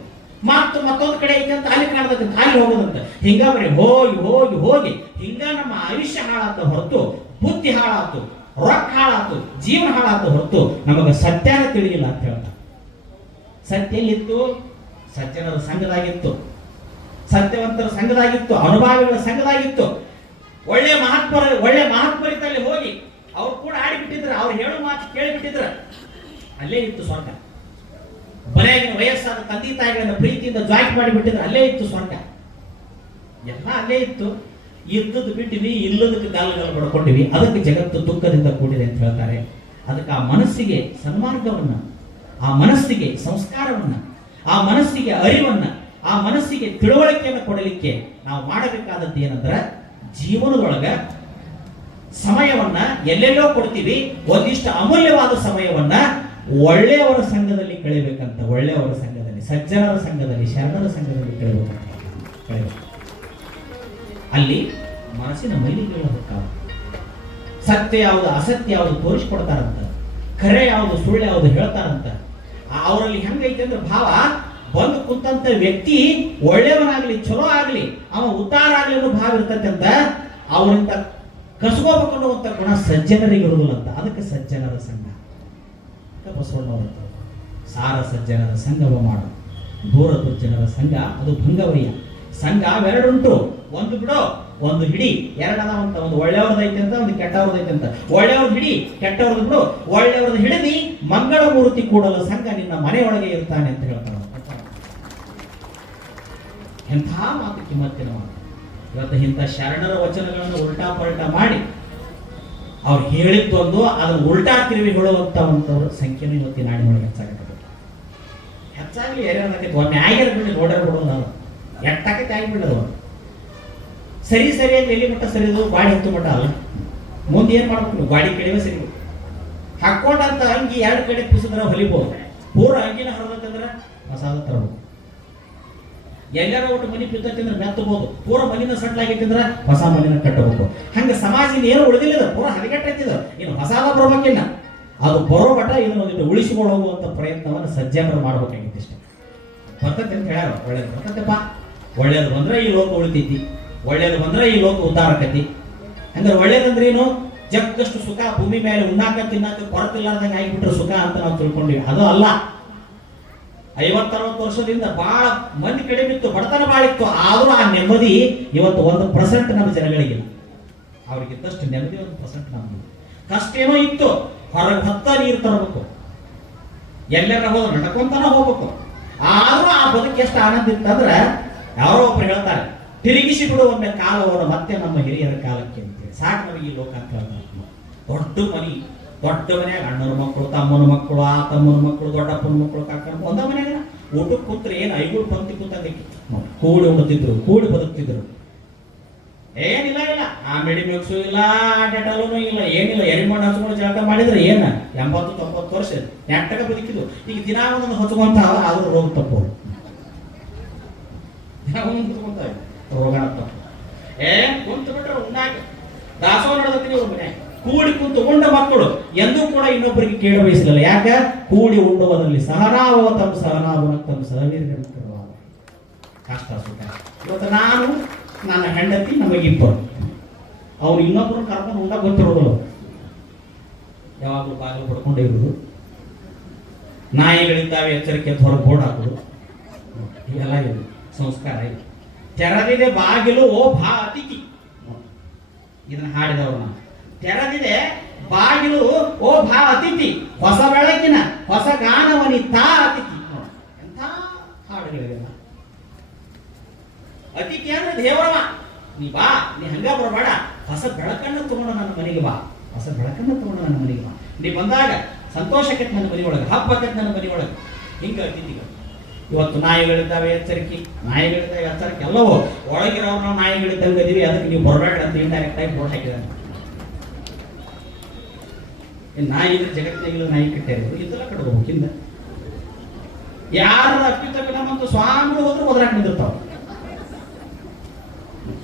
ಮತ್ತೊಂದು ಕಡೆ ಐತಂತ ಅಲ್ಲಿ ಕಾಣ್ತಕ್ಕಂತ ಅಲ್ಲಿ ಹೋಗೋದಂತ. ಹಿಂಗ ಬರೀ ಹೋಗಿ ಹೋಗಿ ಹೋಗಿ ಹಿಂಗ ನಮ್ಮ ಆಯುಷ್ಯ ಹಾಳಾತ ಹೊರತು, ಬುದ್ಧಿ ಹಾಳಾತು, ರೊಕ್ಕ ಹಾಳಾತು, ಜೀವನ ಹಾಳಾತು ಹೊರತು ನಮಗ ಸತ್ಯನ ತಿಳಿಯಿಲ್ಲ ಅಂತ ಹೇಳ್ತಾರೆ. ಸತ್ಯ ಎಲ್ಲಿತ್ತು? ಸಜ್ಜನರ ಸಂಘದಾಗಿತ್ತು, ಸತ್ಯವಂತರ ಸಂಘದಾಗಿತ್ತು, ಅನುಭಾವಿಗಳ ಸಂಘದಾಗಿತ್ತು. ಒಳ್ಳೆ ಮಹಾತ್ಮರಿದ್ದಲ್ಲಿ ಹೋಗಿ ಅವ್ರು ಕೂಡ ಆಡಿಬಿಟ್ಟಿದ್ರ, ಅವ್ರು ಹೇಳೋ ಮಾತು ಕೇಳಿಬಿಟ್ಟಿದ್ರ, ಅಲ್ಲೇ ಇತ್ತು ಸ್ವರ್ಗ. ಮನೆಯಾಗಿನ ವಯಸ್ಸಾದ ತಂದೆ ತಾಯಿಗಳನ್ನ ಪ್ರೀತಿಯಿಂದ ಜಾಯಿಂಟ್ ಮಾಡಿಬಿಟ್ಟಿದ್ರೆ ಅಲ್ಲೇ ಇತ್ತು ಸ್ವರ್ಗ. ಎಲ್ಲ ಅಲ್ಲೇ ಇತ್ತು. ಇದ್ದದ್ದು ಬಿಟ್ಟಿವಿ, ಇಲ್ಲದಕ್ಕೆ ಗಾಲುಗಳು ಬಡ್ಕೊಂಡಿವಿ. ಅದಕ್ಕೆ ಜಗತ್ತು ದುಃಖದಿಂದ ಕೂಡಿದೆ ಅಂತ ಹೇಳ್ತಾರೆ. ಅದಕ್ಕೆ ಆ ಮನಸ್ಸಿಗೆ ಸನ್ಮಾರ್ಗವನ್ನ, ಆ ಮನಸ್ಸಿಗೆ ಸಂಸ್ಕಾರವನ್ನ, ಆ ಮನಸ್ಸಿಗೆ ಅರಿವನ್ನ, ಆ ಮನಸ್ಸಿಗೆ ತಿಳುವಳಿಕೆಯನ್ನು ಕೊಡಲಿಕ್ಕೆ ನಾವು ಮಾಡಬೇಕಾದದ್ದು ಏನಂದ್ರೆ, ಜೀವನದೊಳಗ ಸಮಯವನ್ನ ಎಲ್ಲೆಲ್ಲೋ ಕೊಡ್ತೀವಿ. ಒಂದಿಷ್ಟು ಅಮೂಲ್ಯವಾದ ಸಮಯವನ್ನ ಒಳ್ಳೆಯವರ ಸಂಘದಲ್ಲಿ ಕಳಿಬೇಕಂತ. ಒಳ್ಳೆಯವರ ಸಂಘದಲ್ಲಿ, ಸಜ್ಜನರ ಸಂಘದಲ್ಲಿ, ಶರಣರ ಸಂಘದಲ್ಲಿ ಕಳಿಬೇಕಂತ. ಅಲ್ಲಿ ಮನಸ್ಸಿನ ಮೈಲಿಗೆಗಳು ಹೊಕ್ಕಾವ. ಸತ್ಯ ಯಾವುದು ಅಸತ್ಯ ಯಾವುದು ತೋರಿಸ್ಕೊಡ್ತಾರಂತ, ಖರೆ ಯಾವುದು ಸುಳ್ಳು ಯಾವುದು ಹೇಳ್ತಾರಂತ. ಅವರಲ್ಲಿ ಹೆಂಗೈತೆ ಅಂದ್ರೆ ಭಾವ, ಬಂದು ಕುಂತಂತ ವ್ಯಕ್ತಿ ಒಳ್ಳೆಯವನಾಗ್ಲಿ ಚಲೋ ಆಗ್ಲಿ ಅವ ಉದ್ಧಾರ ಆಗ್ಲಿ ಅನ್ನೋ ಭಾವ ಇರ್ತೈತೆ ಅಂತ. ಅವರಿಂದ ಕಸ್ಕೋಬೇಕು ಅನ್ನುವಂಥ ಗುಣ ಸಜ್ಜನರಿಗೆ ಇರುವುದಿಲ್ಲ ಅಂತ. ಅದಕ್ಕೆ ಸಜ್ಜನರ ಸಂಘ ಬಸವಣ್ಣವರು ಸಾರ ಸಜ್ಜನರ ಸಂಘವ ಮಾಡು, ದೂರ ದುರ್ಜನರ ಸಂಘ ಅದು ಭಂಗವಯ್ಯ. ಸಂಘ ಅವೆರಡುಂಟು, ಒಂದು ಬಿಡೋ ಒಂದು ಹಿಡಿ, ಎರಡದಾವಂತ. ಒಂದು ಒಳ್ಳೆಯವ್ರದೈತೆ ಅಂತ, ಒಂದು ಕೆಟ್ಟವ್ರದೈತೆ ಅಂತ. ಒಳ್ಳೆಯವ್ರದ್ದು ಹಿಡಿ, ಕೆಟ್ಟವ್ರದ್ದು ಬಿಡು. ಒಳ್ಳೆಯವ್ರದ್ದು ಹಿಡಿದಿ ಮಂಗಳ ಮೂರ್ತಿ ಕೂಡಲು ಸಂಘ ನಿನ್ನ ಮನೆಯೊಳಗೆ ಇರ್ತಾನೆ ಅಂತ ಹೇಳ್ತಾನೆ. ಎಂಥ ಮಾತು ಕಿಮ್ಮತ್ತಿನ ಮಾತು. ಇವತ್ತು ಇಂಥ ಶರಣರ ವಚನಗಳನ್ನು ಉಲ್ಟಾ ಪಲ್ಟಾ ಮಾಡಿ ಅವ್ರು ಹೇಳಿದ್ದೊಂದು ಅದನ್ನು ಉಲ್ಟಾ ತಿರುವಿ ಹೇಳುವಂಥವ್ರ ಸಂಖ್ಯೆನೂ ಇವತ್ತಿನ ನಾಡಿನೊಳಗೆ ಹೆಚ್ಚಾಗಲಿ ಏನಾಗೈತೆ. ಒಮ್ಮೆ ಆಗಿರ್ಬಿಡಿ ನೋಡರ್ ಬಿಡೋದು ನಾವು ಎಟ್ಟಾಕೈತೆ ಆಗಿಬಿಡೋದು. ಸರಿ ಅಂತ ಎಲ್ಲಿ ಮಟ್ಟ ಸರಿದು ಗಾಡಿ ಹತ್ತು ಮಟ್ಟ ಅಲ್ಲ. ಮುಂದೆ ಏನ್ ಮಾಡ್ಬೇಕು, ಗಾಡಿ ಕಡಿಮೆ ಸರಿ ಹಾಕೊಂಡಂತ ಅಂಗಿ ಎರಡು ಕಡೆ ಕುಸಿದ್ರೆ ಹೊಲಿಬಹುದು. ಪೂರ ಅಂಗಿನ ಹರಿದಂತಂದ್ರೆ ಹೊಸಾದ ತರಬಹುದು. ಎಲ್ಲಾರ ಒಟ್ಟು ಮನಿ ಬಿದ್ದೈತಂದ್ರೆ ಮೆತ್ತಬಹುದು. ಪೂರ ಮನಿನ ಸಟ್ಲಾಗೈತಿ ಅಂದ್ರೆ ಹೊಸ ಮನಿನ ಕಟ್ಟಬೇಕು. ಹಂಗ ಸಮಾಜ ಏನು ಉಳಿದಿಲ್ಲ, ಪೂರ ಹದಗೆಟ್ಟೈತಿದ. ಇನ್ನು ಹೊಸಾದ ಬರ್ಬೇಕಿಲ್ಲ, ಅದು ಬರೋ ಮಠ ಇದನ್ನ ಉಳಿಸಿಕೊಂಡು ಹೋಗುವಂತ ಪ್ರಯತ್ನವನ್ನು ಸಜ್ಜನರು ಮಾಡ್ಬೇಕಾಗಿತ್ತು. ಇಷ್ಟೇ ಬರ್ತೈತೆ ಅಂತ ಹೇಳ್ಯಾರ. ಒಳ್ಳೇದು ಬರ್ತೈತೆಪ್ಪ, ಒಳ್ಳೇದು ಬಂದ್ರೆ ಈ ಲೋಕ ಉಳಿತೈತಿ, ಒಳ್ಳೇದು ಬಂದ್ರೆ ಈ ಲೋಕ ಉದ್ಧಾರಕತಿ. ಹಂಗಾರೆ ಒಳ್ಳೇದಂದ್ರೆ ಏನು, ಜಗ್ಗಷ್ಟು ಸುಖ ಭೂಮಿ ಮೇಲೆ ಉಣ್ಣಾಕ ತಿನ್ನಾಕ ಕೊರತಿಲ್ಲಾರ್ದಂಗೆ ಆಗಿಬಿಟ್ರೆ ಸುಖ ಅಂತ ನಾವು ತಿಳ್ಕೊಂಡಿವಿ. ಅದು ಅಲ್ಲ. 50-60 ವರ್ಷದಿಂದ ಬಹಳ ಮಂದಿ ಕಡಿಮೆ ಇತ್ತು, ಬಡತನ ಬಾಳ ಇತ್ತು. ಆದ್ರೂ ಆ ನೆಮ್ಮದಿ ಇವತ್ತು 1% ನಮ್ಮ ಜನಗಳಿಗಿಲ್ಲ. ಅವ್ರಿಗಿದ್ದಷ್ಟು ನೆಮ್ಮದಿ 1% ನಮ್ಗೆ. ಕಷ್ಟ ಏನೋ ಇತ್ತು, ಹೊರಗೆ ಹತ್ತ ನೀರು ತರಬೇಕು, ಎಲ್ಲರ ಹೋದ ನಡ್ಕೊಂತಾನ ಹೋಗ್ಬೇಕು. ಆದ್ರೂ ಆ ಬದುಕು ಎಷ್ಟು ಆನಂದ ಇತ್ತಂದ್ರೆ ಯಾರೋ ಒಬ್ರು ಹೇಳ್ತಾರೆ, ತಿರುಗಿಸಿ ಬಿಡು ಒಮ್ಮೆ ಕಾಲವನ್ನು ಮತ್ತೆ ನಮ್ಮ ಹಿರಿಯರ ಕಾಲಕ್ಕೆ ಅಂತೇಳಿ. ಸಾಕು ನಮಗೆ ಈ ಲೋಕ ಅಂತ ಹೇಳ್ತಾರೆ. ದೊಡ್ಡ ಮನಿ, ದೊಡ್ಡ ಮನ್ಯಾಗ ಅಣ್ಣನ ಮಕ್ಕಳು, ತಮ್ಮನ ಮಕ್ಕಳು, ಆ ತಮ್ಮನ ಮಕ್ಕಳು, ದೊಡ್ಡಪ್ಪನ ಮಕ್ಕಳು, ಕಾಕನ ಒಂದ ಮನ್ಯಾಗ ಊಟಕ್ಕೆ ಕೂತ್ರೆ ಏನು 5 ಪಂಕ್ತಿ ಕೂತಂದಕ್ಕೆ ಕೂಡಿ ಉಣ್ತಿದ್ರು, ಕೂಡಿ ಬದುಕ್ತಿದ್ರು. ಏನಿಲ್ಲ ಇಲ್ಲ ಆ ಮೆಡಿ ಮಿಕ್ಸು ಇಲ್ಲ, ಡೆಟಲೂ ಇಲ್ಲ, ಏನಿಲ್ಲ. ಎರಿಮಣ್ಣು ಹಚ್ಕೊಂಡು ಜಳಕ ಮಾಡಿದ್ರೆ ಏನ 80-90 ವರ್ಷ ನೆಟ್ಟಗ ಬದುಕಿದ್ವು. ಈಗ ದಿನ ಒಂದೊಂದು ಹಚ್ಕೊಂತ ಆದ್ರೂ ರೋಗ ತಪ್ಪೋರು, ದಿನ ಒಂದೊಂದು ಹಚ್ಕೊಂತಾವೆ ರೋಗ ತಪ್ಪು. ಕುಂತು ಬಿಟ್ರೆ ಉಣ್ಣಾಕ ದಾಸೋಹ ನಡೆದತ್ತೀನಿ ಅವ್ರ ಮನೆ. ಕೂಡಿ ಕುಂತು ಉಂಡ ಮಕ್ಕಳು ಎಂದೂ ಕೂಡ ಇನ್ನೊಬ್ಬರಿಗೆ ಕೇಳ ಬಯಸಲಿಲ್ಲ. ಯಾಕ? ಕೂಡಿ ಉಂಡುವುದರಲ್ಲಿ ಸಹನಾವ ತಮ್ಮ ಸಹನಾವನ ತಮ್ಮ ಸಹವೀರ್ಯರು ಕಷ್ಟ ಸುಖ. ಇವತ್ತು ನಾನು ನನ್ನ ಹೆಂಡತಿ ನಮಗಿಬ್ಬರು, ಅವ್ರು ಇನ್ನೊಬ್ಬರು ಕರ್ಕೊಂಡು ಉಂಡ ಗೊತ್ತಿರೋದು. ಯಾವಾಗಲೂ ಬಾಗಿಲು ಪಡ್ಕೊಂಡೇ ಇರುವುದು, ನಾಯಿಗಳಿದ್ದಾವೆ ಎಚ್ಚರಿಕೆ ಹೊರಗೆ ಬೋರ್ಡ್ ಹಾಕೋದು, ಇವೆಲ್ಲ ಇದು ಸಂಸ್ಕಾರ. ಇದು ತೆರೆದಿದೆ ಬಾಗಿಲು ಓ ಭಾ ಅತಿಥಿ, ಇದನ್ನ ಹಾಡಿದವರು ನಾವು. ತೆರೆದಿದೆ ಬಾಗಿಲು ಓ ಭಾ ಅತಿಥಿ, ಹೊಸ ಬೆಳಕಿನ ಹೊಸ ಗಾನವನಿ ತಾ ಅತಿಥಿ. ಎಂಥ ಹಾಡುಗಳಿವೆಲ್ಲ. ಅತಿಥಿ ಅಂದ್ರೆ ದೇವರವ. ನೀ ಬಾ, ನೀ ಹಂಗ ಬರಬೇಡ, ಹೊಸ ಬೆಳಕನ್ನು ತಗೊಂಡು ನನ್ನ ಮನೆಗೆ ಬಾ, ಹೊಸ ಬೆಳಕನ್ನು ತಗೊಂಡು ನನ್ನ ಮನೆಗೆ ಬಾ. ನೀ ಬಂದಾಗ ಸಂತೋಷಕ್ಕೆ ನನ್ನ ಮನೆಯೊಳಗೆ, ಹಬ್ಬಕ್ಕೆ ನನ್ನ ಮನೆಯೊಳಗೆ. ಹಿಂಗ ಅತಿಥಿಗಳು. ಇವತ್ತು ನಾಯಿಗಳಿದ್ದಾವೆ ಎಚ್ಚರಿಕೆ, ನಾಯಿಗಳಿದ್ದಾವೆ ಎಚ್ಚರಿಕೆ, ಎಲ್ಲವೂ ಒಳಗಿರೋರು ನಾವು ನಾಯಿಗಳಿದ್ದಂಗೆ ಇದೀವಿ, ಅದಕ್ಕೆ ನೀವು ಬರಬೇಡ ಅಂತ ಇಂಡೈರೆಕ್ಟ್ ಆಗಿ ಬೋರ್ಡ್ ಹಾಕಿದ್ದಾರೆ. ನಾಯಿ ಇದ್ರೆ ಜಗತ್ತಿನಾಗಿಲ್ಲ, ನಾಯಿ ಕಟ್ಟಿದ್ರು ಇದೆಲ್ಲ ಕಟ್ಕೋಬೇಕು. ಹಿಂದೆ ಯಾರು ಅಪ್ಪಿತಕ್ಕ ನಮ್ಮಂತ ಸ್ವಾಮಿಗಳು ಹೋದ್ರು ಒದರಾಕ್ ನಿಂದಿರ್ತಾವ,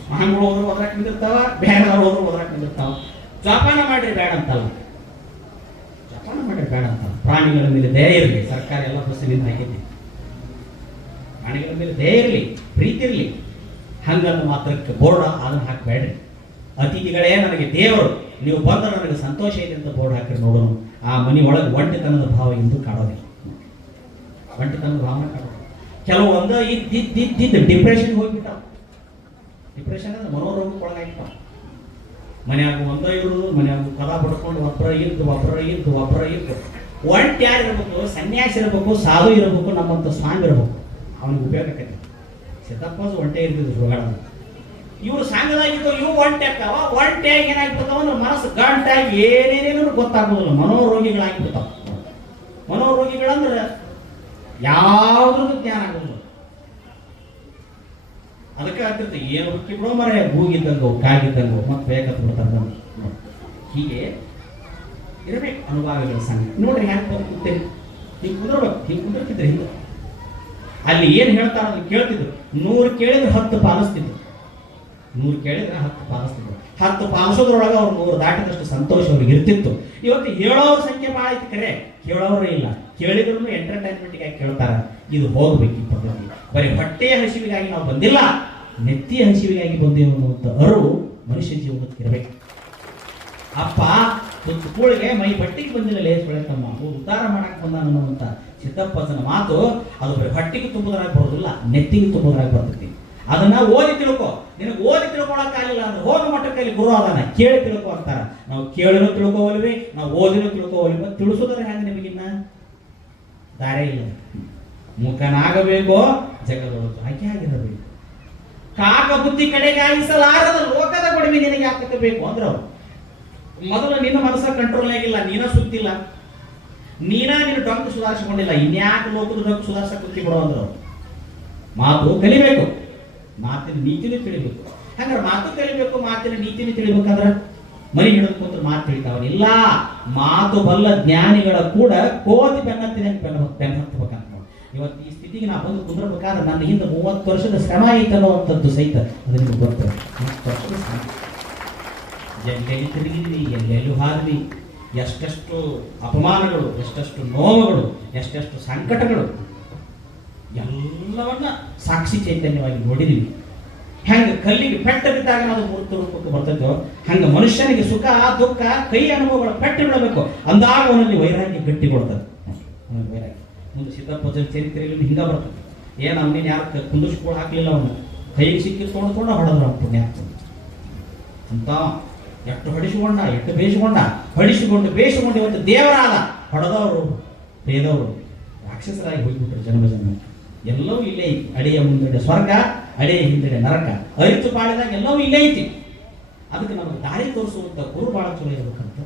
ಸ್ವಾಮಿಗಳು ಹೋದ್ರು ಒದರಾಕ್ ನಿಂದಿರ್ತಾವ, ಬೇಡದವ್ರು ಹೋದ್ರು ಒದರಾಕ್ ನಿಂದಿರ್ತಾವ. ಜಪಾನ ಮಾಡ್ರಿ ಬೇಡ ಅಂತಲ್ಲ, ಜಪಾನ ಮಾಡ್ರಿ ಬೇಡ ಅಂತಲ್ಲ. ಪ್ರಾಣಿಗಳ ಮೇಲೆ ದಯ ಇರಲಿ, ಸರ್ಕಾರ ಎಲ್ಲ ಬಸ್ಸಿನಿಂದ ಹಾಕಿದ್ದೆ. ಪ್ರಾಣಿಗಳ ಮೇಲೆ ದಯ ಇರಲಿ, ಪ್ರೀತಿ ಇರಲಿ. ಹಂಗನ್ನು ಮಾತ್ರಕ್ಕೆ ಬೋರ್ಡ್ ಅದನ್ನು ಹಾಕಬೇಡ್ರಿ. ಅತಿಥಿಗಳೇ ನನಗೆ ದೇವರು, ನೀವು ಬಂದ್ರೆ ನನಗೆ ಸಂತೋಷ ಇದೆ ಅಂತ ಬೋರ್ಡ್ ಹಾಕಿರಿ ನೋಡೋಣ. ಆ ಮನೆ ಒಳಗೆ ಒಂಟಿತನದ ಭಾವ ಎಂದು ಕಾಡೋದಿಲ್ಲ, ಒಂಟಿತನದ ಭಾವನೆ ಕಾಡೋದು. ಕೆಲವು ಇದ್ದಿದ್ದು ಡಿಪ್ರೆಷನ್ ಹೋಗ್ಬಿಟ್ಟಾವ. ಡಿಪ್ರೆಷನ್ ಅಂದ್ರೆ ಮನೋರೋಗಕ್ಕೆ ಒಳಗಾಗಿಟ್ಟಾವ. ಮನೆಯಾಗ ಒಂದೋ ಇರುವುದು, ಮನೆಯಾಗ ಕದ ಬಡ್ಕೊಂಡು ಒಬ್ಬರ ಇದ್ದು ಒಂಟಿ ಯಾರು ಇರಬೇಕು? ಸನ್ಯಾಸಿ ಇರಬೇಕು, ಸಾಧು ಇರಬೇಕು, ನಮ್ಮಂತ ಸ್ವಾಮಿ ಇರಬೇಕು. ಅವನಿಗೆ ಉಪಯೋಗ ಆಕೈತಿ. ಸಿದ್ದಪ್ಪ ಒಂಟೆ ಇರ್ತಿದ್ರು ಸುಳ್ಗಾಡ. ಇವ್ರು ಸಂಘದಾಗಿದ್ದು ಇವು ಒಂಟೆ ಆಗ್ತಾವ. ಒಂಟೆಯಾಗಿ ಏನಾಗ್ಬಿಡ್ತಾವ ಅಂದ್ರೆ ಮನಸ್ಸು ಗಂಟಾಗಿ ಏನೇನೇನು ಗೊತ್ತಾಗೋದಿಲ್ಲ, ಮನೋರೋಗಿಗಳಾಗಿಬಿಡ್ತಾವ. ಮನೋರೋಗಿಗಳಂದ್ರೆ ಯಾವುದ್ರದ್ದು ಜ್ಞಾನ ಆಗೋದಿಲ್ಲ. ಅದಕ್ಕೆ ಆಗ್ತಿರ್ತೀವಿ ಏನು ಹುಟ್ಟಿ ಬಿಡೋ ಮರ ಗೂಗಿದ್ದಂಗೋ ಕಾಗಿದ್ದಂಗೋ ಮತ್ತೆ ಬೇಕಂತ ಬಿಡ್ತಾರೆ. ಹೀಗೆ ಇರಬೇಕು ಅನುಭವಗಳ ಸಂಘ. ನೋಡ್ರಿ ಹ್ಯಾಂಗೆ ಕೂತೇನೆ, ಹಿಂಗೆ ಕುಂದಿರ್ಬೇಕು, ಹಿಂಗೆ ಕುಂದಿರ್ತಿದ್ರೆ ಹಿಂಗೆ ಅಲ್ಲಿ ಏನು ಹೇಳ್ತಾರ ಅದನ್ನು ಕೇಳ್ತಿದ್ರು. 100 ಕೇಳಿದ್ರೆ 10 ಪಾಲಿಸ್ತಿದ್ರು. 100 ಕೇಳಿದ್ರೆ 10 ಪಾಲಿಸ್ತಿದ್ರು. 10 ಪಾಲಿಸೋದ್ರೊಳಗೆ ಅವ್ರು 100 ದಾಟಿದಷ್ಟು ಸಂತೋಷ ಅವ್ರಿಗೆ ಇರ್ತಿತ್ತು. ಇವತ್ತು ಹೇಳೋರ ಸಂಖ್ಯೆ ಭಾಳ ಐತಿ, ಕರೆ ಕೇಳೋರೇ ಇಲ್ಲ. ಕೇಳಿದ್ರು ಎಂಟರ್ಟೈನ್ಮೆಂಟ್ಗಾಗಿ ಕೇಳ್ತಾರ. ಇದು ಹೋಗ್ಬೇಕು ಈ ಪದ್ಧತಿ. ಬರೀ ಹೊಟ್ಟೆಯ ಹಸಿವಿಗಾಗಿ ನಾವು ಬಂದಿಲ್ಲ, ನೆತ್ತಿಯ ಹಸಿವಿಗಾಗಿ ಬಂದೇವು ಅನ್ನುವಂಥ ಅರಿವು ಮನುಷ್ಯ ಜೀವನಕ್ಕೆ ಇರಬೇಕು. ಅಪ್ಪ ಕೂಳಿಗೆ ಮೈ ಬಟ್ಟಿಗೆ ಬಂದಿಲ್ಲ ಲೇಸ್ಕೊಳಕಮ್ಮ, ಉದ್ಧಾರ ಮಾಡಕ್ ಬಂದ ಅನ್ನುವಂಥ ಸಿದ್ದಪ್ಪನ ಮಾತು ಅದು ಬರೀ ಹೊಟ್ಟಿಗೆ ತುಂಬುದ್ರಾಗ ಬರೋದಿಲ್ಲ, ನೆತ್ತಿಗೆ ತುಂಬುದ್ರಾಗ ಬರ್ತೈತಿ. ಅದನ್ನ ಓದಿ ತಿಳ್ಕೊ. ನಿನಗೆ ಓದಿ ತಿಳ್ಕೊಳಕ್ಕಾಗಿಲ್ಲ ಅಂದ್ರೆ ಹೋಗ ಮಟ್ಟಕ್ಕಲ್ಲಿ ಗುರು ಅದನ್ನ ಕೇಳಿ ತಿಳ್ಕೊ ಅಂತಾರ. ನಾವು ಕೇಳಿನೂ ತಿಳ್ಕೋವಲ್ವಿ, ನಾವು ಓದಿನೂ ತಿಳ್ಕೋವಲ್ವಿ. ಮತ್ತೆ ತಿಳಿಸೋದ್ರೆ ಹೆಂಗೆ ನಿಮಗಿನ್ನ ದಾರಿ ಇಲ್ಲ. ಮುಖನಾಗಬೇಕೋ ಜಗದೊಳಗೆ ಆಕೆ ಆಗಿರಬೇಕು. ಕಾಕ ಬುದ್ಧಿ ಕಡೆಗಾಗಿಸಲಾರದ ಲೋಕದ ಕೊಡುವೆ ನಿನಗೆ ಯಾಕೆ ಬೇಕು ಅಂದ್ರೆ ಅವ್ರು ಮೊದಲು ನಿನ್ನ ಮನಸ್ಸ ಕಂಟ್ರೋಲ್ ಆಗಿಲ್ಲ, ನೀನ ಸುತ್ತಿಲ್ಲ, ನಿನ್ನ ಡೊಂಕು ಸುಧಾರಿಸಿಕೊಂಡಿಲ್ಲ, ಇನ್ಯಾಕೆ ಲೋಕದ ಡೊಂಕು ಸುಧಾರಿಸಕ್ಕೆ ಕುತ್ತಿ ಬಿಡೋ ಅಂದ್ರು. ಮಾತು ಕಲಿಬೇಕು, ಮಾತಿನ ನೀತಿನೂ ತಿಳಿಬೇಕು. ಹಂಗಾರೆ ಮಾತು ಕಲಿಬೇಕು, ಮಾತಿನ ನೀತಿನೂ ತಿಳಿಬೇಕಂದ್ರೆ ಮರಿ ಹಿಡಿದು ಕೂತ್ರೆ ಮಾತು ತಿಳಿತಾವ ಇಲ್ಲ. ಮಾತು ಬಲ್ಲ ಜ್ಞಾನಿಗಳ ಕೂಡ ಕೋತಿ ಬೆನ್ನತ್ತಿದೆ ಬೆನ್ನ ಹತ್ತಬೇಕಂತ. ಇವತ್ತು ಈ ಸ್ಥಿತಿಗೆ ನಾ ಬಂದು ಕುಂದ್ರಬೇಕಾದ್ರೆ ನನ್ನ ಹಿಂದೆ 30 ವರ್ಷದ ಶ್ರಮ ಐತನ್ನುವಂಥದ್ದು ಸಹಿತ ಅದು ನಿಮ್ಗೆ ಗೊತ್ತಿದೆ. 30 ವರ್ಷದ ಶ್ರಮ, ಎಲ್ಲೆಲ್ಲಿ ತಿರುಗಿದ್ವಿ, ಎಲ್ಲೆಲ್ಲೂ ಹಾದ್ವಿ, ಎಷ್ಟೆಷ್ಟು ಅಪಮಾನಗಳು, ಎಷ್ಟೆಷ್ಟು ನೋವುಗಳು, ಎಷ್ಟೆಷ್ಟು ಸಂಕಟಗಳು ಎಲ್ಲವನ್ನ ಸಾಕ್ಷಿ ಚೈತನ್ಯವಾಗಿ ನೋಡಿದೀವಿ. ಹೆಂಗೆ ಕಲ್ಲಿಗೆ ಪೆಟ್ಟ ಬಿದ್ದಾಗ ನಾವು ಮೂರ್ತ ರೂಪಕ್ಕೆ ಬರ್ತೈತೋ ಹಂಗ ಮನುಷ್ಯನಿಗೆ ಸುಖ ದುಃಖ ಕೈ ಅನುಭವಗಳ ಪೆಟ್ಟು ಬಿಡಬೇಕು, ಅಂದಾಗ ಅವನಲ್ಲಿ ವೈರಾಗ್ಯ ಗಟ್ಟಿಗೊಳ್ತದೆ. ವೈರಾಗ್ಯ ಮುಂದೆ ಸಿದ್ದಪ್ಪ ಚರಿತ್ರೆಯಲ್ಲಿ ಹಿಂಗ ಬರ್ತದೆ. ಏನು ಅವನೇನು ಯಾರು ಕುಂದಿಸ್ಕೊಂಡು ಹಾಕ್ಲಿಲ್ಲ, ಅವನು ಕೈಗೆ ಸಿಕ್ಕಿ ತೊಗೊಂಡು ಹೊಡೆದ್ರು ಅವ್ನು ಪುಣ್ಯ ಅಂತ. ಎಷ್ಟು ಹೊಡಿಸಿಕೊಂಡ, ಎಷ್ಟು ಬೇಯಿಸಿಕೊಂಡ, ಬೇಯಿಸಿಕೊಂಡು ಇವತ್ತು ದೇವರಾದ. ಹೊಡೆದವರು ಬೇದವರು ರಾಕ್ಷಸರಾಗಿ ಹೋಗಿಬಿಟ್ರು ಜನ್ಮ ಜನ್ಮ. ಎಲ್ಲವೂ ಇಲ್ಲೇ ಐತಿ. ಅಡಿಯ ಮುಂದೆ ಸ್ವರ್ಗ, ಅಡಿಯ ಹಿಂದೆ ನರಕ. ಅರಿತು ಬಾಳಿದಾಗ ಎಲ್ಲವೂ ಇಲ್ಲೇ ಐತಿ. ಅದಕ್ಕೆ ನಮಗೆ ದಾರಿ ತೋರಿಸುವಂತ ಗುರು ಬಹಳ ಚಲೋ ಇರ್ಬೇಕಂತ.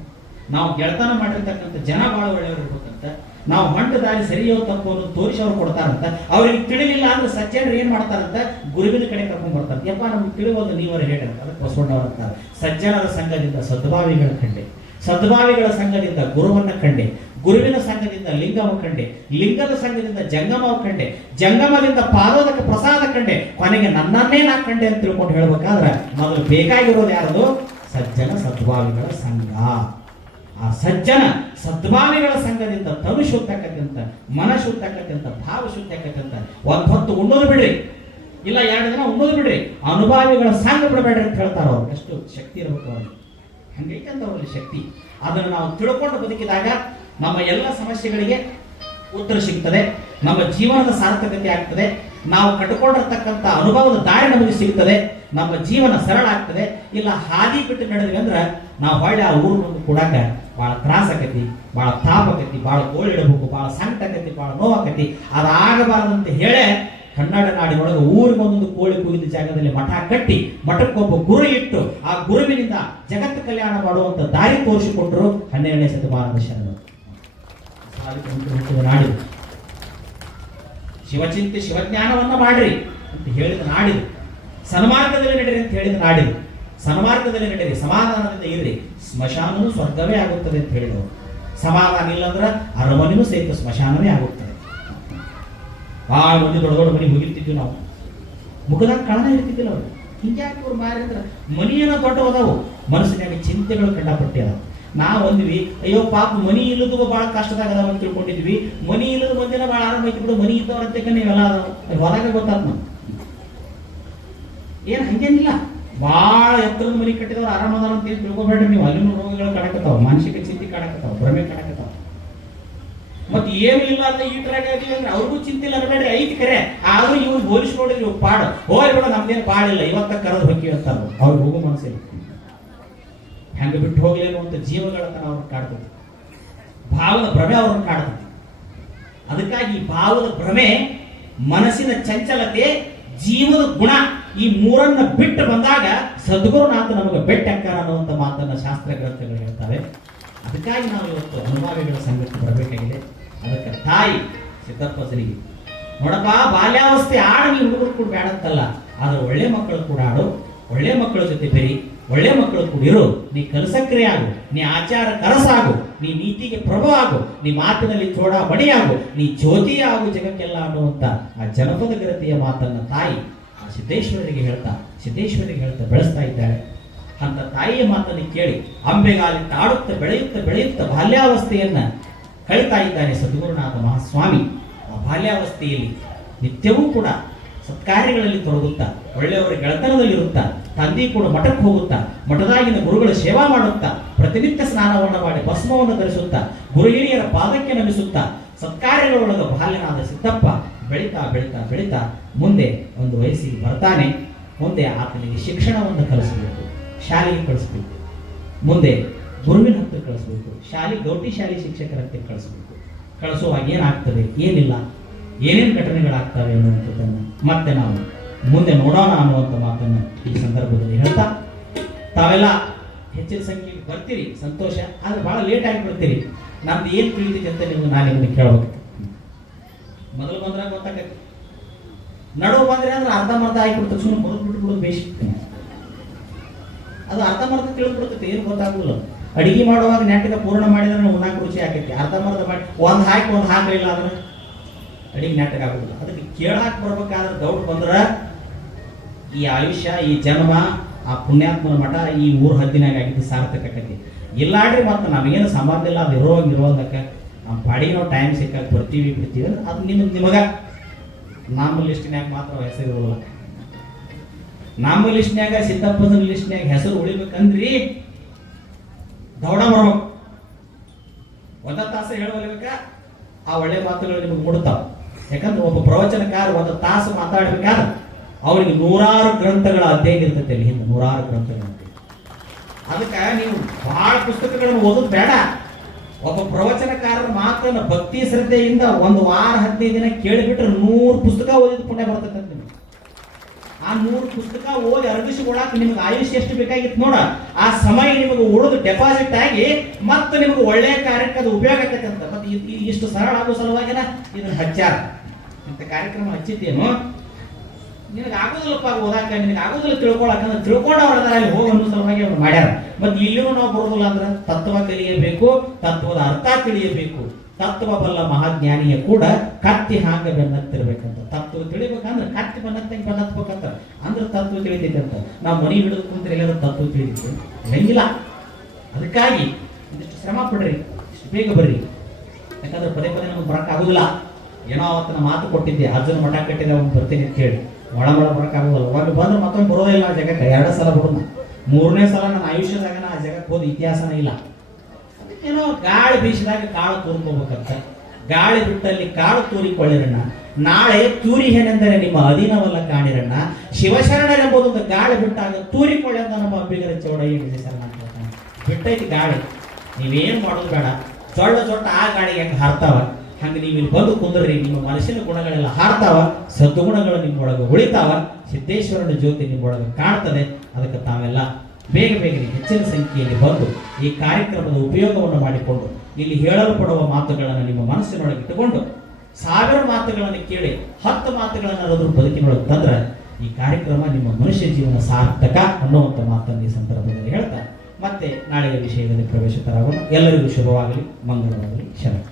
ನಾವು ಗೆಳತನ ಮಾಡಿರ್ತಕ್ಕಂಥ ಜನ ಬಹಳ ಒಳ್ಳೆಯವರು ಇರ್ಬೇಕಂತ. ನಾವು ಮಂಟ ದಾರಿ ಸರಿಯೋ ತಪ್ಪು ಅನ್ನೋದು ತೋರಿಸಿ ಅವ್ರು ಕೊಡ್ತಾರಂತ. ಅವ್ರಿಗೆ ತಿಳಿಲಿಲ್ಲ ಅಂದ್ರೆ ಸಜ್ಜನರು ಏನ್ ಮಾಡ್ತಾರಂತ ಗುರುವಿನ ಕಡೆ ಕರ್ಕೊಂಡ್ ಬರ್ತಾರೆ. ಯಪ್ಪ ನಮ್ಗೆ ತಿಳಿಬೋದು ನೀವರ ಹೇಳಂತ. ಅದಕ್ಕೆ ಬಸವಣ್ಣವ್ರು ಅಂತಾರೆ, ಸಜ್ಜನರ ಸಂಘದಿಂದ ಸದ್ಭಾವಿಗಳ ಕಂಡೆ, ಸದ್ಭಾವಿಗಳ ಸಂಘದಿಂದ ಗುರುವನ್ನ ಕಂಡೆ, ಗುರುವಿನ ಸಂಘದಿಂದ ಲಿಂಗವ ಕಂಡೆ, ಲಿಂಗದ ಸಂಘದಿಂದ ಜಂಗಮವ ಕಂಡೆ, ಜಂಗಮದಿಂದ ಪಾದೋದಕ ಪ್ರಸಾದ ಕಂಡೆ, ಕೊನೆಗೆ ನನ್ನನ್ನೇ ನಾ ಕಂಡೆ ಅಂತ ತಿಳ್ಕೊಂಡು ಹೇಳ್ಬೇಕಾದ್ರೆ ಮೊದಲು ಬೇಕಾಗಿರೋದು ಯಾರದು? ಸಜ್ಜನ ಸದ್ಭಾವಿಗಳ ಸಂಘ. ಆ ಸಜ್ಜನ ಸದ್ಭಾವಿಗಳ ಸಂಘದಿಂದ ತನು ಶುದ್ಧಕತ್ತಂತ, ಮನ ಶುದ್ಧಕತ್ತಂತ, ಭಾವ ಶುದ್ಧಕತ್ತಂತ. ಒಂದ್ ಹೊತ್ತು ಉಣ್ಣೋದು ಬಿಡ್ರಿ, ಇಲ್ಲ 2 ದಿನ ಉಣ್ಣೋದು ಬಿಡ್ರಿ, ಅನುಭಾವಿಗಳ ಸಂಘ ಬಿಡಬೇಡ್ರಿ ಅಂತ ಹೇಳ್ತಾರ. ಅವ್ರು ಎಷ್ಟು ಶಕ್ತಿ ಇರಬೇಕು ಅವ್ರಿಗೆ, ಹಂಗೈತೆ ಅಂತ ಅವರಲ್ಲಿ ಶಕ್ತಿ. ಅದನ್ನು ನಾವು ತಿಳ್ಕೊಂಡು ಬದುಕಿದಾಗ ನಮ್ಮ ಎಲ್ಲ ಸಮಸ್ಯೆಗಳಿಗೆ ಉತ್ತರ ಸಿಗ್ತದೆ, ನಮ್ಮ ಜೀವನದ ಸಾರ್ಥಕತೆ ಆಗ್ತದೆ, ನಾವು ಕಟ್ಟಿಕೊಂಡಿರ್ತಕ್ಕಂಥ ಅನುಭವದ ದಾರಿ ನಮಗೆ ಸಿಗ್ತದೆ, ನಮ್ಮ ಜೀವನ ಸರಳ ಆಗ್ತದೆ. ಇಲ್ಲ ಹಾದಿ ಬಿಟ್ಟು ನಡೆದ್ವಿ ಅಂದ್ರೆ ನಾವು ಹೊಳ್ಳೆ ಆ ಊರು ಕೂಡಾಕ ಭಾಳ ತ್ರಾಸ ಆಕತಿ, ಭಾಳ ತಾಪ ಆಕತಿ, ಭಾಳ ಗೋಳಿಡಬೇಕು, ಭಾಳ ಸಂಕಟ ಆಕತಿ, ಭಾಳ ನೋವಾಕತಿ. ಅದಾಗಬಾರದಂತ ಹೇಳೇ ಕನ್ನಡ ನಾಡಿನೊಳಗೆ ಊರಿಗೊಂದೊಂದು ಕೋಳಿ ಕೂಗಿದ ಜಾಗದಲ್ಲಿ ಮಠ ಕಟ್ಟಿ, ಮಠಕ್ಕೊಬ್ಬ ಗುರು ಇಟ್ಟು, ಆ ಗುರುವಿನಿಂದ ಜಗತ್ತು ಕಲ್ಯಾಣ ಮಾಡುವಂತ ದಾರಿ ತೋರಿಸಿಕೊಟ್ಟರು 12ನೇ ಶತಮಾನದ ಶರಣರು. ನಾಡಿದು ಶಿವಚಿಂತೆ ಶಿವಜ್ಞಾನವನ್ನ ಮಾಡ್ರಿ ಅಂತ ಹೇಳಿದ ನಾಡಿದು. ಸನ್ಮಾರ್ಗದಲ್ಲಿ ನಡೀರಿ ಅಂತ ಹೇಳಿದ ನಾಡಿದು. ಸನ್ಮಾರ್ಗದಲ್ಲಿ ನಡೀರಿ, ಸಮಾಧಾನದಿಂದ ಇರ್ರಿ, ಸ್ಮಶಾನವೂ ಸ್ವರ್ಗವೇ ಆಗುತ್ತದೆ ಅಂತ ಹೇಳಿದವರು. ಸಮಾಧಾನ ಇಲ್ಲಂದ್ರೆ ಅರಮನೆಯೂ ಸಹಿತ ಸ್ಮಶಾನವೇ ಆಗುತ್ತದೆ. ಭಾಳ ಮಂದಿ ದೊಡ್ಡ ದೊಡ್ಡ ಮನೆ ಹೋಗಿರ್ತಿದ್ವಿ ನಾವು, ಮುಖದಾಗ ಕಳನ ಇರ್ತಿದ್ದಿಲ್ಲ ಅವರು. ಹಿಂಗ್ಯಾಕೆ ಅವ್ರು ಮಾರಿದ್ರ ಮನಿಯನ್ನ ದೊಡ್ಡವದಾವು, ಮನಸ್ಸಿನಾಗ ಚಿಂತೆಗಳು ಕಂಡಪಟ್ಟಿ ಅದಾವ. ನಾವು ಅಂದ್ವಿ ಅಯ್ಯೋ ಪಾಪ ಮನಿ ಇಲ್ಲದು ಭಾಳ ಕಷ್ಟದಾಗ ಅದಾವ ಅಂತ ತಿಳ್ಕೊಂಡಿದ್ವಿ. ಮನಿ ಇಲ್ಲದ ಮಂದಿನ ಭಾಳ ಆರಾಮ ಐತಿ ಬಿಡು, ಮನಿ ಇದ್ದವ್ರಂತೆ ನೀವೆಲ್ಲ ಅದಾವ ಹೊರಗೆ ಗೊತ್ತಾದ ನಾವು. ಏನು ಹಂಗೇನಿಲ್ಲ, ಭಾಳ ಎತ್ತರದ ಮನಿ ಕಟ್ಟಿದವ್ರು ಆರಾಮದಾರ ಅಂತ ತಿಳ್ಕೊಬೇಡ್ರಿ ನೀವು. ಅಲ್ಲಿನೂ ರೋಗಗಳು ಕಾಡಕತ್ತಾವ, ಮಾನಸಿಕ ಚಿಂತೆ ಕಾಡಕತ್ತಾವ, ಭ್ರಮೆ ಕಾಡಕತ್ತಾವ. ಮತ್ತೆ ಏನು ಇಲ್ಲ ಅಂತ ಈ ಟ್ರಾಗ ಅಂದ್ರೆ ಅವ್ರಿಗೂ ಚಿಂತೆ ಇಲ್ಲ ಅನ್ಬೇಡ್ರಿ, ಐತಿ ಕರೆ. ಆದ್ರೂ ಇವ್ರು ಹೋಲಿಸಿ ನೋಡಿದ್ರಿ ಪಾಡು ಹೋಯ್ ಬಿಡ, ನಮ್ದೇನು ಪಾಡಿಲ್ಲ, ಇವತ್ತ ಕರೆದು ಹೊಕ್ಕಿ ಅಂತ ಅವ್ರಿಗೆ ಹೋಗೋ ಮನಸ್ಸಿಲ್ಲ. ಹೆಂಗ ಬಿಟ್ಟು ಹೋಗ್ಲೇನು ಅಂತ ಜೀವಗಳನ್ನ ಅವ್ರನ್ನ ಕಾಡ್ತದೆ, ಭಾವದ ಭ್ರಮೆ ಅವ್ರನ್ನ ಕಾಡ್ತದೆ. ಅದಕ್ಕಾಗಿ ಭಾವದ ಭ್ರಮೆ, ಮನಸ್ಸಿನ ಚಂಚಲತೆ, ಜೀವದ ಗುಣ, ಈ ಮೂರನ್ನ ಬಿಟ್ಟು ಬಂದಾಗ ಸದ್ಗುರುನಾಥ ನಮಗೆ ಬೆಟ್ಟಕ್ಕಾರ ಅನ್ನುವಂಥ ಮಾತನ್ನ ಶಾಸ್ತ್ರ ಗ್ರಂಥಗಳು ಹೇಳ್ತವೆ. ಅದಕ್ಕಾಗಿ ನಾವು ಇವತ್ತು ಅನುಭಾವಿಗಳ ಸಂಗತಿ ಬರಬೇಕಾಗಿದೆ. ಅದಕ್ಕೆ ತಾಯಿ ಸಿದ್ದಪ್ಪನಿಗೆ ನೋಡಪ್ಪ, ಬಾಲ್ಯಾವಸ್ಥೆ ಆಡ ನೀ ಹುಡುಗರು ಕೂಡ ಬೇಡ ಅಂತಲ್ಲ, ಆದ್ರೆ ಒಳ್ಳೆ ಮಕ್ಕಳು ಕೂಡ ಆಡು, ಒಳ್ಳೆ ಮಕ್ಕಳ ಜೊತೆ ಬೆರಿ, ಒಳ್ಳೆ ಮಕ್ಕಳು ಕೂಡ ಇರು. ನೀ ಕಲಸಕ್ರಿಯೆ ಆಗು, ನೀ ಆಚಾರ ಕರಸಾಗು, ನೀ ನೀತಿಗೆ ಪ್ರಭು ಆಗು, ನೀ ಮಾತಿನಲ್ಲಿ ಚೋಡ ಬಡಿಯಾಗು, ನೀ ಜ್ಯೋತಿಯ ಆಗು ಜಗಕ್ಕೆಲ್ಲ ಅನ್ನುವಂತ ಆ ಜನಪದ ಗರತಿಯ ಮಾತನ್ನ ತಾಯಿ ಆ ಸಿದ್ದೇಶ್ವರರಿಗೆ ಹೇಳ್ತಾ ಬೆಳೆಸ್ತಾ ಇದ್ದಾಳೆ. ಅಂತ ತಾಯಿಯ ಮಾತನ್ನು ಕೇಳಿ ಅಂಬೆಗಾಲಿ ತಾಡುತ್ತಾ ಬೆಳೆಯುತ್ತಾ ಬಾಲ್ಯಾವಸ್ಥೆಯನ್ನ ಕಳೀತಾ ಇದ್ದಾನೆ ಸದ್ಗುರುನಾಥ ಮಹಾಸ್ವಾಮಿ. ಆ ಬಾಲ್ಯಾವಸ್ಥೆಯಲ್ಲಿ ನಿತ್ಯವೂ ಕೂಡ ಸತ್ಕಾರ್ಯಗಳಲ್ಲಿ ತೊಡಗುತ್ತಾ, ಒಳ್ಳೆಯವರ ಗೆಳತನದಲ್ಲಿರುತ್ತಾ, ತಂದೆ ಕೂಡ ಮಠಕ್ಕೆ ಹೋಗುತ್ತಾ, ಮಠದಾಗಿನ ಗುರುಗಳ ಸೇವಾ ಮಾಡುತ್ತಾ, ಪ್ರತಿನಿತ್ಯ ಸ್ನಾನವನ್ನು ಮಾಡಿ ಭಸ್ಮವನ್ನು ಧರಿಸುತ್ತಾ, ಗುರು ಹಿರಿಯರ ಪಾದಕ್ಕೆ ನಮಿಸುತ್ತಾ, ಸತ್ಕಾರ್ಯಗಳೊಳಗ ಬಾಲ್ಯನಾದ ಸಿದ್ದಪ್ಪ ಬೆಳೀತಾ ಮುಂದೆ ಒಂದು ವಯಸ್ಸಿಗೆ ಬರ್ತಾನೆ. ಮುಂದೆ ಆತನಿಗೆ ಶಿಕ್ಷಣವನ್ನು ಕಲಿಸಬೇಕು, ಶಾಲೆಗೆ ಕಳಿಸ್ಬೇಕು, ಮುಂದೆ ಗುರುವಿನ ಹತ್ತಿರ ಕಳಿಸ್ಬೇಕು, ಗೌಟಿ ಶಾಲೆ ಶಿಕ್ಷಕರ ಹತ್ತಿರ ಕಳಿಸುವಾಗ ಏನಾಗ್ತದೆ, ಏನಿಲ್ಲ, ಏನೇನು ಘಟನೆಗಳಾಗ್ತವೆ ಅನ್ನುವಂಥದ್ದನ್ನು ಮತ್ತೆ ನಾವು ಮುಂದೆ ನೋಡೋಣ ಅನ್ನುವಂಥ ಮಾತನ್ನು ಈ ಸಂದರ್ಭದಲ್ಲಿ ಹೇಳ್ತಾ, ತಾವೆಲ್ಲ ಹೆಚ್ಚಿನ ಸಂಖ್ಯೆಯಲ್ಲಿ ಬರ್ತೀರಿ, ಸಂತೋಷ. ಆದರೆ ಬಹಳ ಲೇಟ್ ಆಗಿ ಬರ್ತೀರಿ. ನಮ್ದು ಏನು ತಿಳಿದಿದೆ ಅಂತ ನಾನು ನಿಮಗೆ ಕೇಳಬೇಕು. ಮೊದಲು ಬಂದ್ರೆ ಗೊತ್ತಾಗತ್ತೆ, ನಡುವು ಬಂದ್ರೆ ಅಂದ್ರೆ ಅರ್ಧಂಬರ್ಧ ಆಗಿಬಿಡ್ತದೆ, ಸುಮ್ಮನೆ ಬಿಟ್ಬಿಡೋದು ಬೇಸಿ. ಅದು ಅರ್ಧಂಬರ್ಧ ತಿಳಿದ್ಬಿಡ್ತೈತೆ, ಏನು ಗೊತ್ತಾಗೋದಿಲ್ಲ. ಅಡಿಗೆ ಮಾಡುವಾಗ ನೆಟ್ಟಿಗೆ ಪೂರ್ಣ ಮಾಡಿದ್ರೆ ಉಣ್ಣಾಕ ರುಚಿ ಆಗೈತಿ. ಅರ್ಧಂಬರ್ಧ ಮಾಡಿ ಒಂದು ಹಾಕಲಿಲ್ಲ ಅಂದ್ರೆ ಅಡಿಗೆ ನೆಟ್ಟಗೆ ಆಗೋದಿಲ್ಲ. ಅದಕ್ಕೆ ಕೇಳಾಕ್ ಬರ್ಬೇಕಾದ್ರೆ ಡೌಟ್ ಬಂದ್ರೆ ಈ ಆಯುಷ್ಯ, ಈ ಜನ್ಮ, ಆ ಪುಣ್ಯಾತ್ಮನ ಮಠ, ಈ ಊರ ಹದ್ದಿನಾಗ ಆಗಿದ್ದು ಸಾರ್ಥಕ ಆಕೈತಿ. ಇಲ್ಲಾಡ್ರಿ ಮತ್ತೆ ನಮಗೇನು ಸಂಬಂಧ ಇಲ್ಲ, ಅದು ಇರೋದಕ್ಕೆ ನಮ್ಮ ಪಾಡಿಗೆ ನಾವು ಟೈಮ್ ಸಿಕ್ಕಾಗ ಬರ್ತೀವಿ ಬಿಡ್ತೀವಿ ಅಂದ್ರೆ ಅದು ನಿಮಗ ನಮ್ಮ ಲಿಸ್ಟ್ನ್ಯಾಗ ಮಾತ್ರ ಹೆಸರು ಇರೋಲ್ಲ. ನಮ್ಮ ಲಿಸ್ಟ್ನ್ಯಾಗ, ಸಿದ್ದಪ್ಪನ ಲಿಸ್ಟ್ನ್ಯಾಗ ಹೆಸರು ಉಳಿಬೇಕಂದ್ರಿ ದೌಡ ಬರ್ಬೇಕು. ಒಂದ ತಾಸು ಹೇಳಬೇಕ, ಆ ಒಳ್ಳೆ ಮಾತುಗಳು ನಿಮಗೆ ಮುಡ್ತಾವ. ಯಾಕಂದ್ರೆ ಒಬ್ಬ ಪ್ರವಚನಕಾರ ಒಂದು ತಾಸು ಮಾತಾಡ್ಬೇಕಾದ್ರೆ ಅವರಿಗೆ 100 ಗ್ರಂಥಗಳ ಅಧ್ಯಯನ ಇರ್ತೈತೆ, ಅಲ್ಲಿ ಹಿಂದೆ 100 ಗ್ರಂಥಗಳು. ಅದಕ್ಕೆ ನೀವು ಬಹಳ ಪುಸ್ತಕಗಳನ್ನು ಓದೋದು ಬೇಡ. ಒಬ್ಬ ಪ್ರವಚನಕಾರರ ಮಾತನ್ನ ಭಕ್ತಿ ಶ್ರದ್ಧೆಯಿಂದ ಒಂದು ವಾರ 15 ದಿನ ಕೇಳಿಬಿಟ್ರೆ 100 ಪುಸ್ತಕ ಓದಿದ ಪುಣ್ಯ ಬರ್ತೈತೆ ಅಂತ ನಿಮಗೆ. ಆ 100 ಪುಸ್ತಕ ಓದಿ ಅರಗಿಸಿಕೊಡಾಕ ನಿಮ್ಗೆ ಆಯುಷ್ಯ ಎಷ್ಟು ಬೇಕಾಗಿತ್ತು ನೋಡ, ಆ ಸಮಯ ನಿಮಗೆ ಉಳಿದು ಡೆಪಾಸಿಟ್ ಆಗಿ ಮತ್ತೆ ನಿಮಗೆ ಒಳ್ಳೆಯ ಕಾರ್ಯಕ್ಕೆ ಅದು ಉಪಯೋಗ ಆಕೈತೆ ಅಂತ. ಮತ್ತೆ ಇಷ್ಟು ಸರಳ ಆಗೋ ಸಲುವಾಗಿನ ಇದನ್ನ ಹಚ್ಚಾರ ಅಂತ ಕಾರ್ಯಕ್ರಮ ಹಚ್ಚಿದ್ದೇನು. ನಿನಗೆ ಆಗೋದಿಲ್ಲಪ್ಪ ಓದಾಕ, ನಿನಗೆ ಆಗೋದಿಲ್ಲ ತಿಳ್ಕೊಳಕಂದ್ರೆ ತಿಳ್ಕೊಂಡವ್ರ ಅದರ ಅಲ್ಲಿ ಹೋಗಿ ಅನ್ನೋ ಸಲುವಾಗಿ ಅವ್ರು ಮಾಡ್ಯಾರ. ಮತ್ತೆ ಇಲ್ಲಿನೂ ನಾವು ಬರೋದಿಲ್ಲ ಅಂದ್ರೆ ತತ್ವ ಕಲಿಯಬೇಕು, ತತ್ವದ ಅರ್ಥ ತಿಳಿಯಬೇಕು. ತತ್ವ ಬಲ್ಲ ಮಹಾಜ್ಞಾನಿಯ ಕೂಡ ಕತ್ತಿ ಹಾಂಗ ಬೆನ್ನತ್ತಿರ್ಬೇಕಂತ. ತತ್ವ ತಿಳಿಬೇಕಂದ್ರೆ ಕತ್ತಿ ಬೆನ್ನತ್ಬೇಕಂತ ಅಂದ್ರೆ ತತ್ವ ತಿಳಿತೈತೆ ಅಂತ. ನಾವು ಮನಿ ಹಿಡಿದು ಕುಂತ್ರೆ ಎಲ್ಲರೂ ತತ್ವ ತಿಳಿತೈತೆ ಹೆಂಗಿಲ್ಲ. ಅದಕ್ಕಾಗಿ ಒಂದಿಷ್ಟು ಶ್ರಮ ಪಡ್ರಿ, ಇಷ್ಟು ಬೇಗ ಬರ್ರಿ. ಯಾಕಂದ್ರೆ ಪದೇ ನಮ್ಗೆ ಬರೋಕ್ಕಾಗೋದಿಲ್ಲ. ಏನೋ ಅವತ್ತಿನ ಮಾತು ಕೊಟ್ಟಿದ್ದೆ, ಅಜ್ಜನ ಮಠ ಕಟ್ಟಿದ ಅವ್ನು ಬರ್ತೀನಿ ಅಂತ ಹೇಳಿ ಒಳ ಬರೋಕ್ಕಾಗೋದಿಲ್ಲ. ಒಮ್ಮೆ ಬಂದ್ರೆ ಮತ್ತೊಮ್ಮೆ ಬರೋದೇ ಇಲ್ಲ ಆ ಜಗಕ್ಕೆ. 2 ಸಲ ಬಿಡೋಣ, 3ನೇ ಸಲ ನನ್ನ ಆಯುಷ್ಯದಾಗ ಆ ಜಗಕ್ಕೆ ಹೋದ ಇತಿಹಾಸನೇ ಇಲ್ಲ. ಏನೋ ಗಾಳಿ ಬೀಸಿದಾಗ ಕಾಳು ತೂರ್ಕೋಬೇಕಂತ, ಗಾಳಿ ಬಿಟ್ಟಲ್ಲಿ ಕಾಳು ತೂರಿಕೊಳ್ಳಿರಣ್ಣ. ನಾಳೆ ತೂರಿಹೇನೆಂದರೆ ನಿಮ್ಮ ಅಧೀನವಲ್ಲ ಕಾಣಿರಣ್ಣ. ಶಿವಶರಣರೆಂಬುದೊಂದು ಗಾಳಿ ಬಿಟ್ಟಾಗ ತೂರಿಕೊಳ್ಳಿ ಅಂತ ನಮ್ಮ ಅಬ್ಬಿಗರ ಚೌಡಯ್ಯ ಬಿಟ್ಟೈತಿ ಗಾಳಿ. ನೀವೇನು ಮಾಡೋದು ಬೇಡ, ಜೊಟ್ಟ ಆ ಗಾಳಿಗೆ ಹೆಂಗೆ ಹಾರ್ತಾವ ಹಂಗೆ ನೀವು ಇಲ್ಲಿ ಬಂದು ಕುಂದ್ರಿ, ನಿಮ್ಮ ಮನಸ್ಸಿನ ಗುಣಗಳೆಲ್ಲ ಹಾರ್ತಾವ, ಸದ್ಗುಣಗಳು ನಿಮ್ಮೊಳಗೆ ಉಳಿತಾವ, ಸಿದ್ದೇಶ್ವರನ ಜ್ಯೋತಿ ನಿಮ್ಮೊಳಗೆ ಕಾಣ್ತದೆ. ಅದಕ್ಕೆ ತಾವೆಲ್ಲ ಬೇಗ ಹೆಚ್ಚಿನ ಸಂಖ್ಯೆಯಲ್ಲಿ ಬಂದು ಈ ಕಾರ್ಯಕ್ರಮದ ಉಪಯೋಗವನ್ನು ಮಾಡಿಕೊಂಡು ಇಲ್ಲಿ ಹೇಳಲ್ಪಡುವ ಮಾತುಗಳನ್ನು ನಿಮ್ಮ ಮನಸ್ಸಿನೊಳಗೆ ಇಟ್ಟುಕೊಂಡು 1000 ಮಾತುಗಳನ್ನು ಕೇಳಿ 10 ಮಾತುಗಳನ್ನು ಅದರ ಬದುಕಿನೊಳಗೆ ತಂದ್ರೆ ಈ ಕಾರ್ಯಕ್ರಮ ನಿಮ್ಮ ಮನುಷ್ಯ ಜೀವನ ಸಾರ್ಥಕ ಅನ್ನುವಂಥ ಮಾತನ್ನು ಈ ಸಂದರ್ಭದಲ್ಲಿ ಹೇಳ್ತಾ ಮತ್ತೆ ನಾಳೆಯ ವಿಷಯದಲ್ಲಿ ಪ್ರವೇಶಿತರಾಗೋಣ. ಎಲ್ಲರಿಗೂ ಶುಭವಾಗಲಿ, ಮಂಗಳವಾಗಲಿ, ಶರಣ.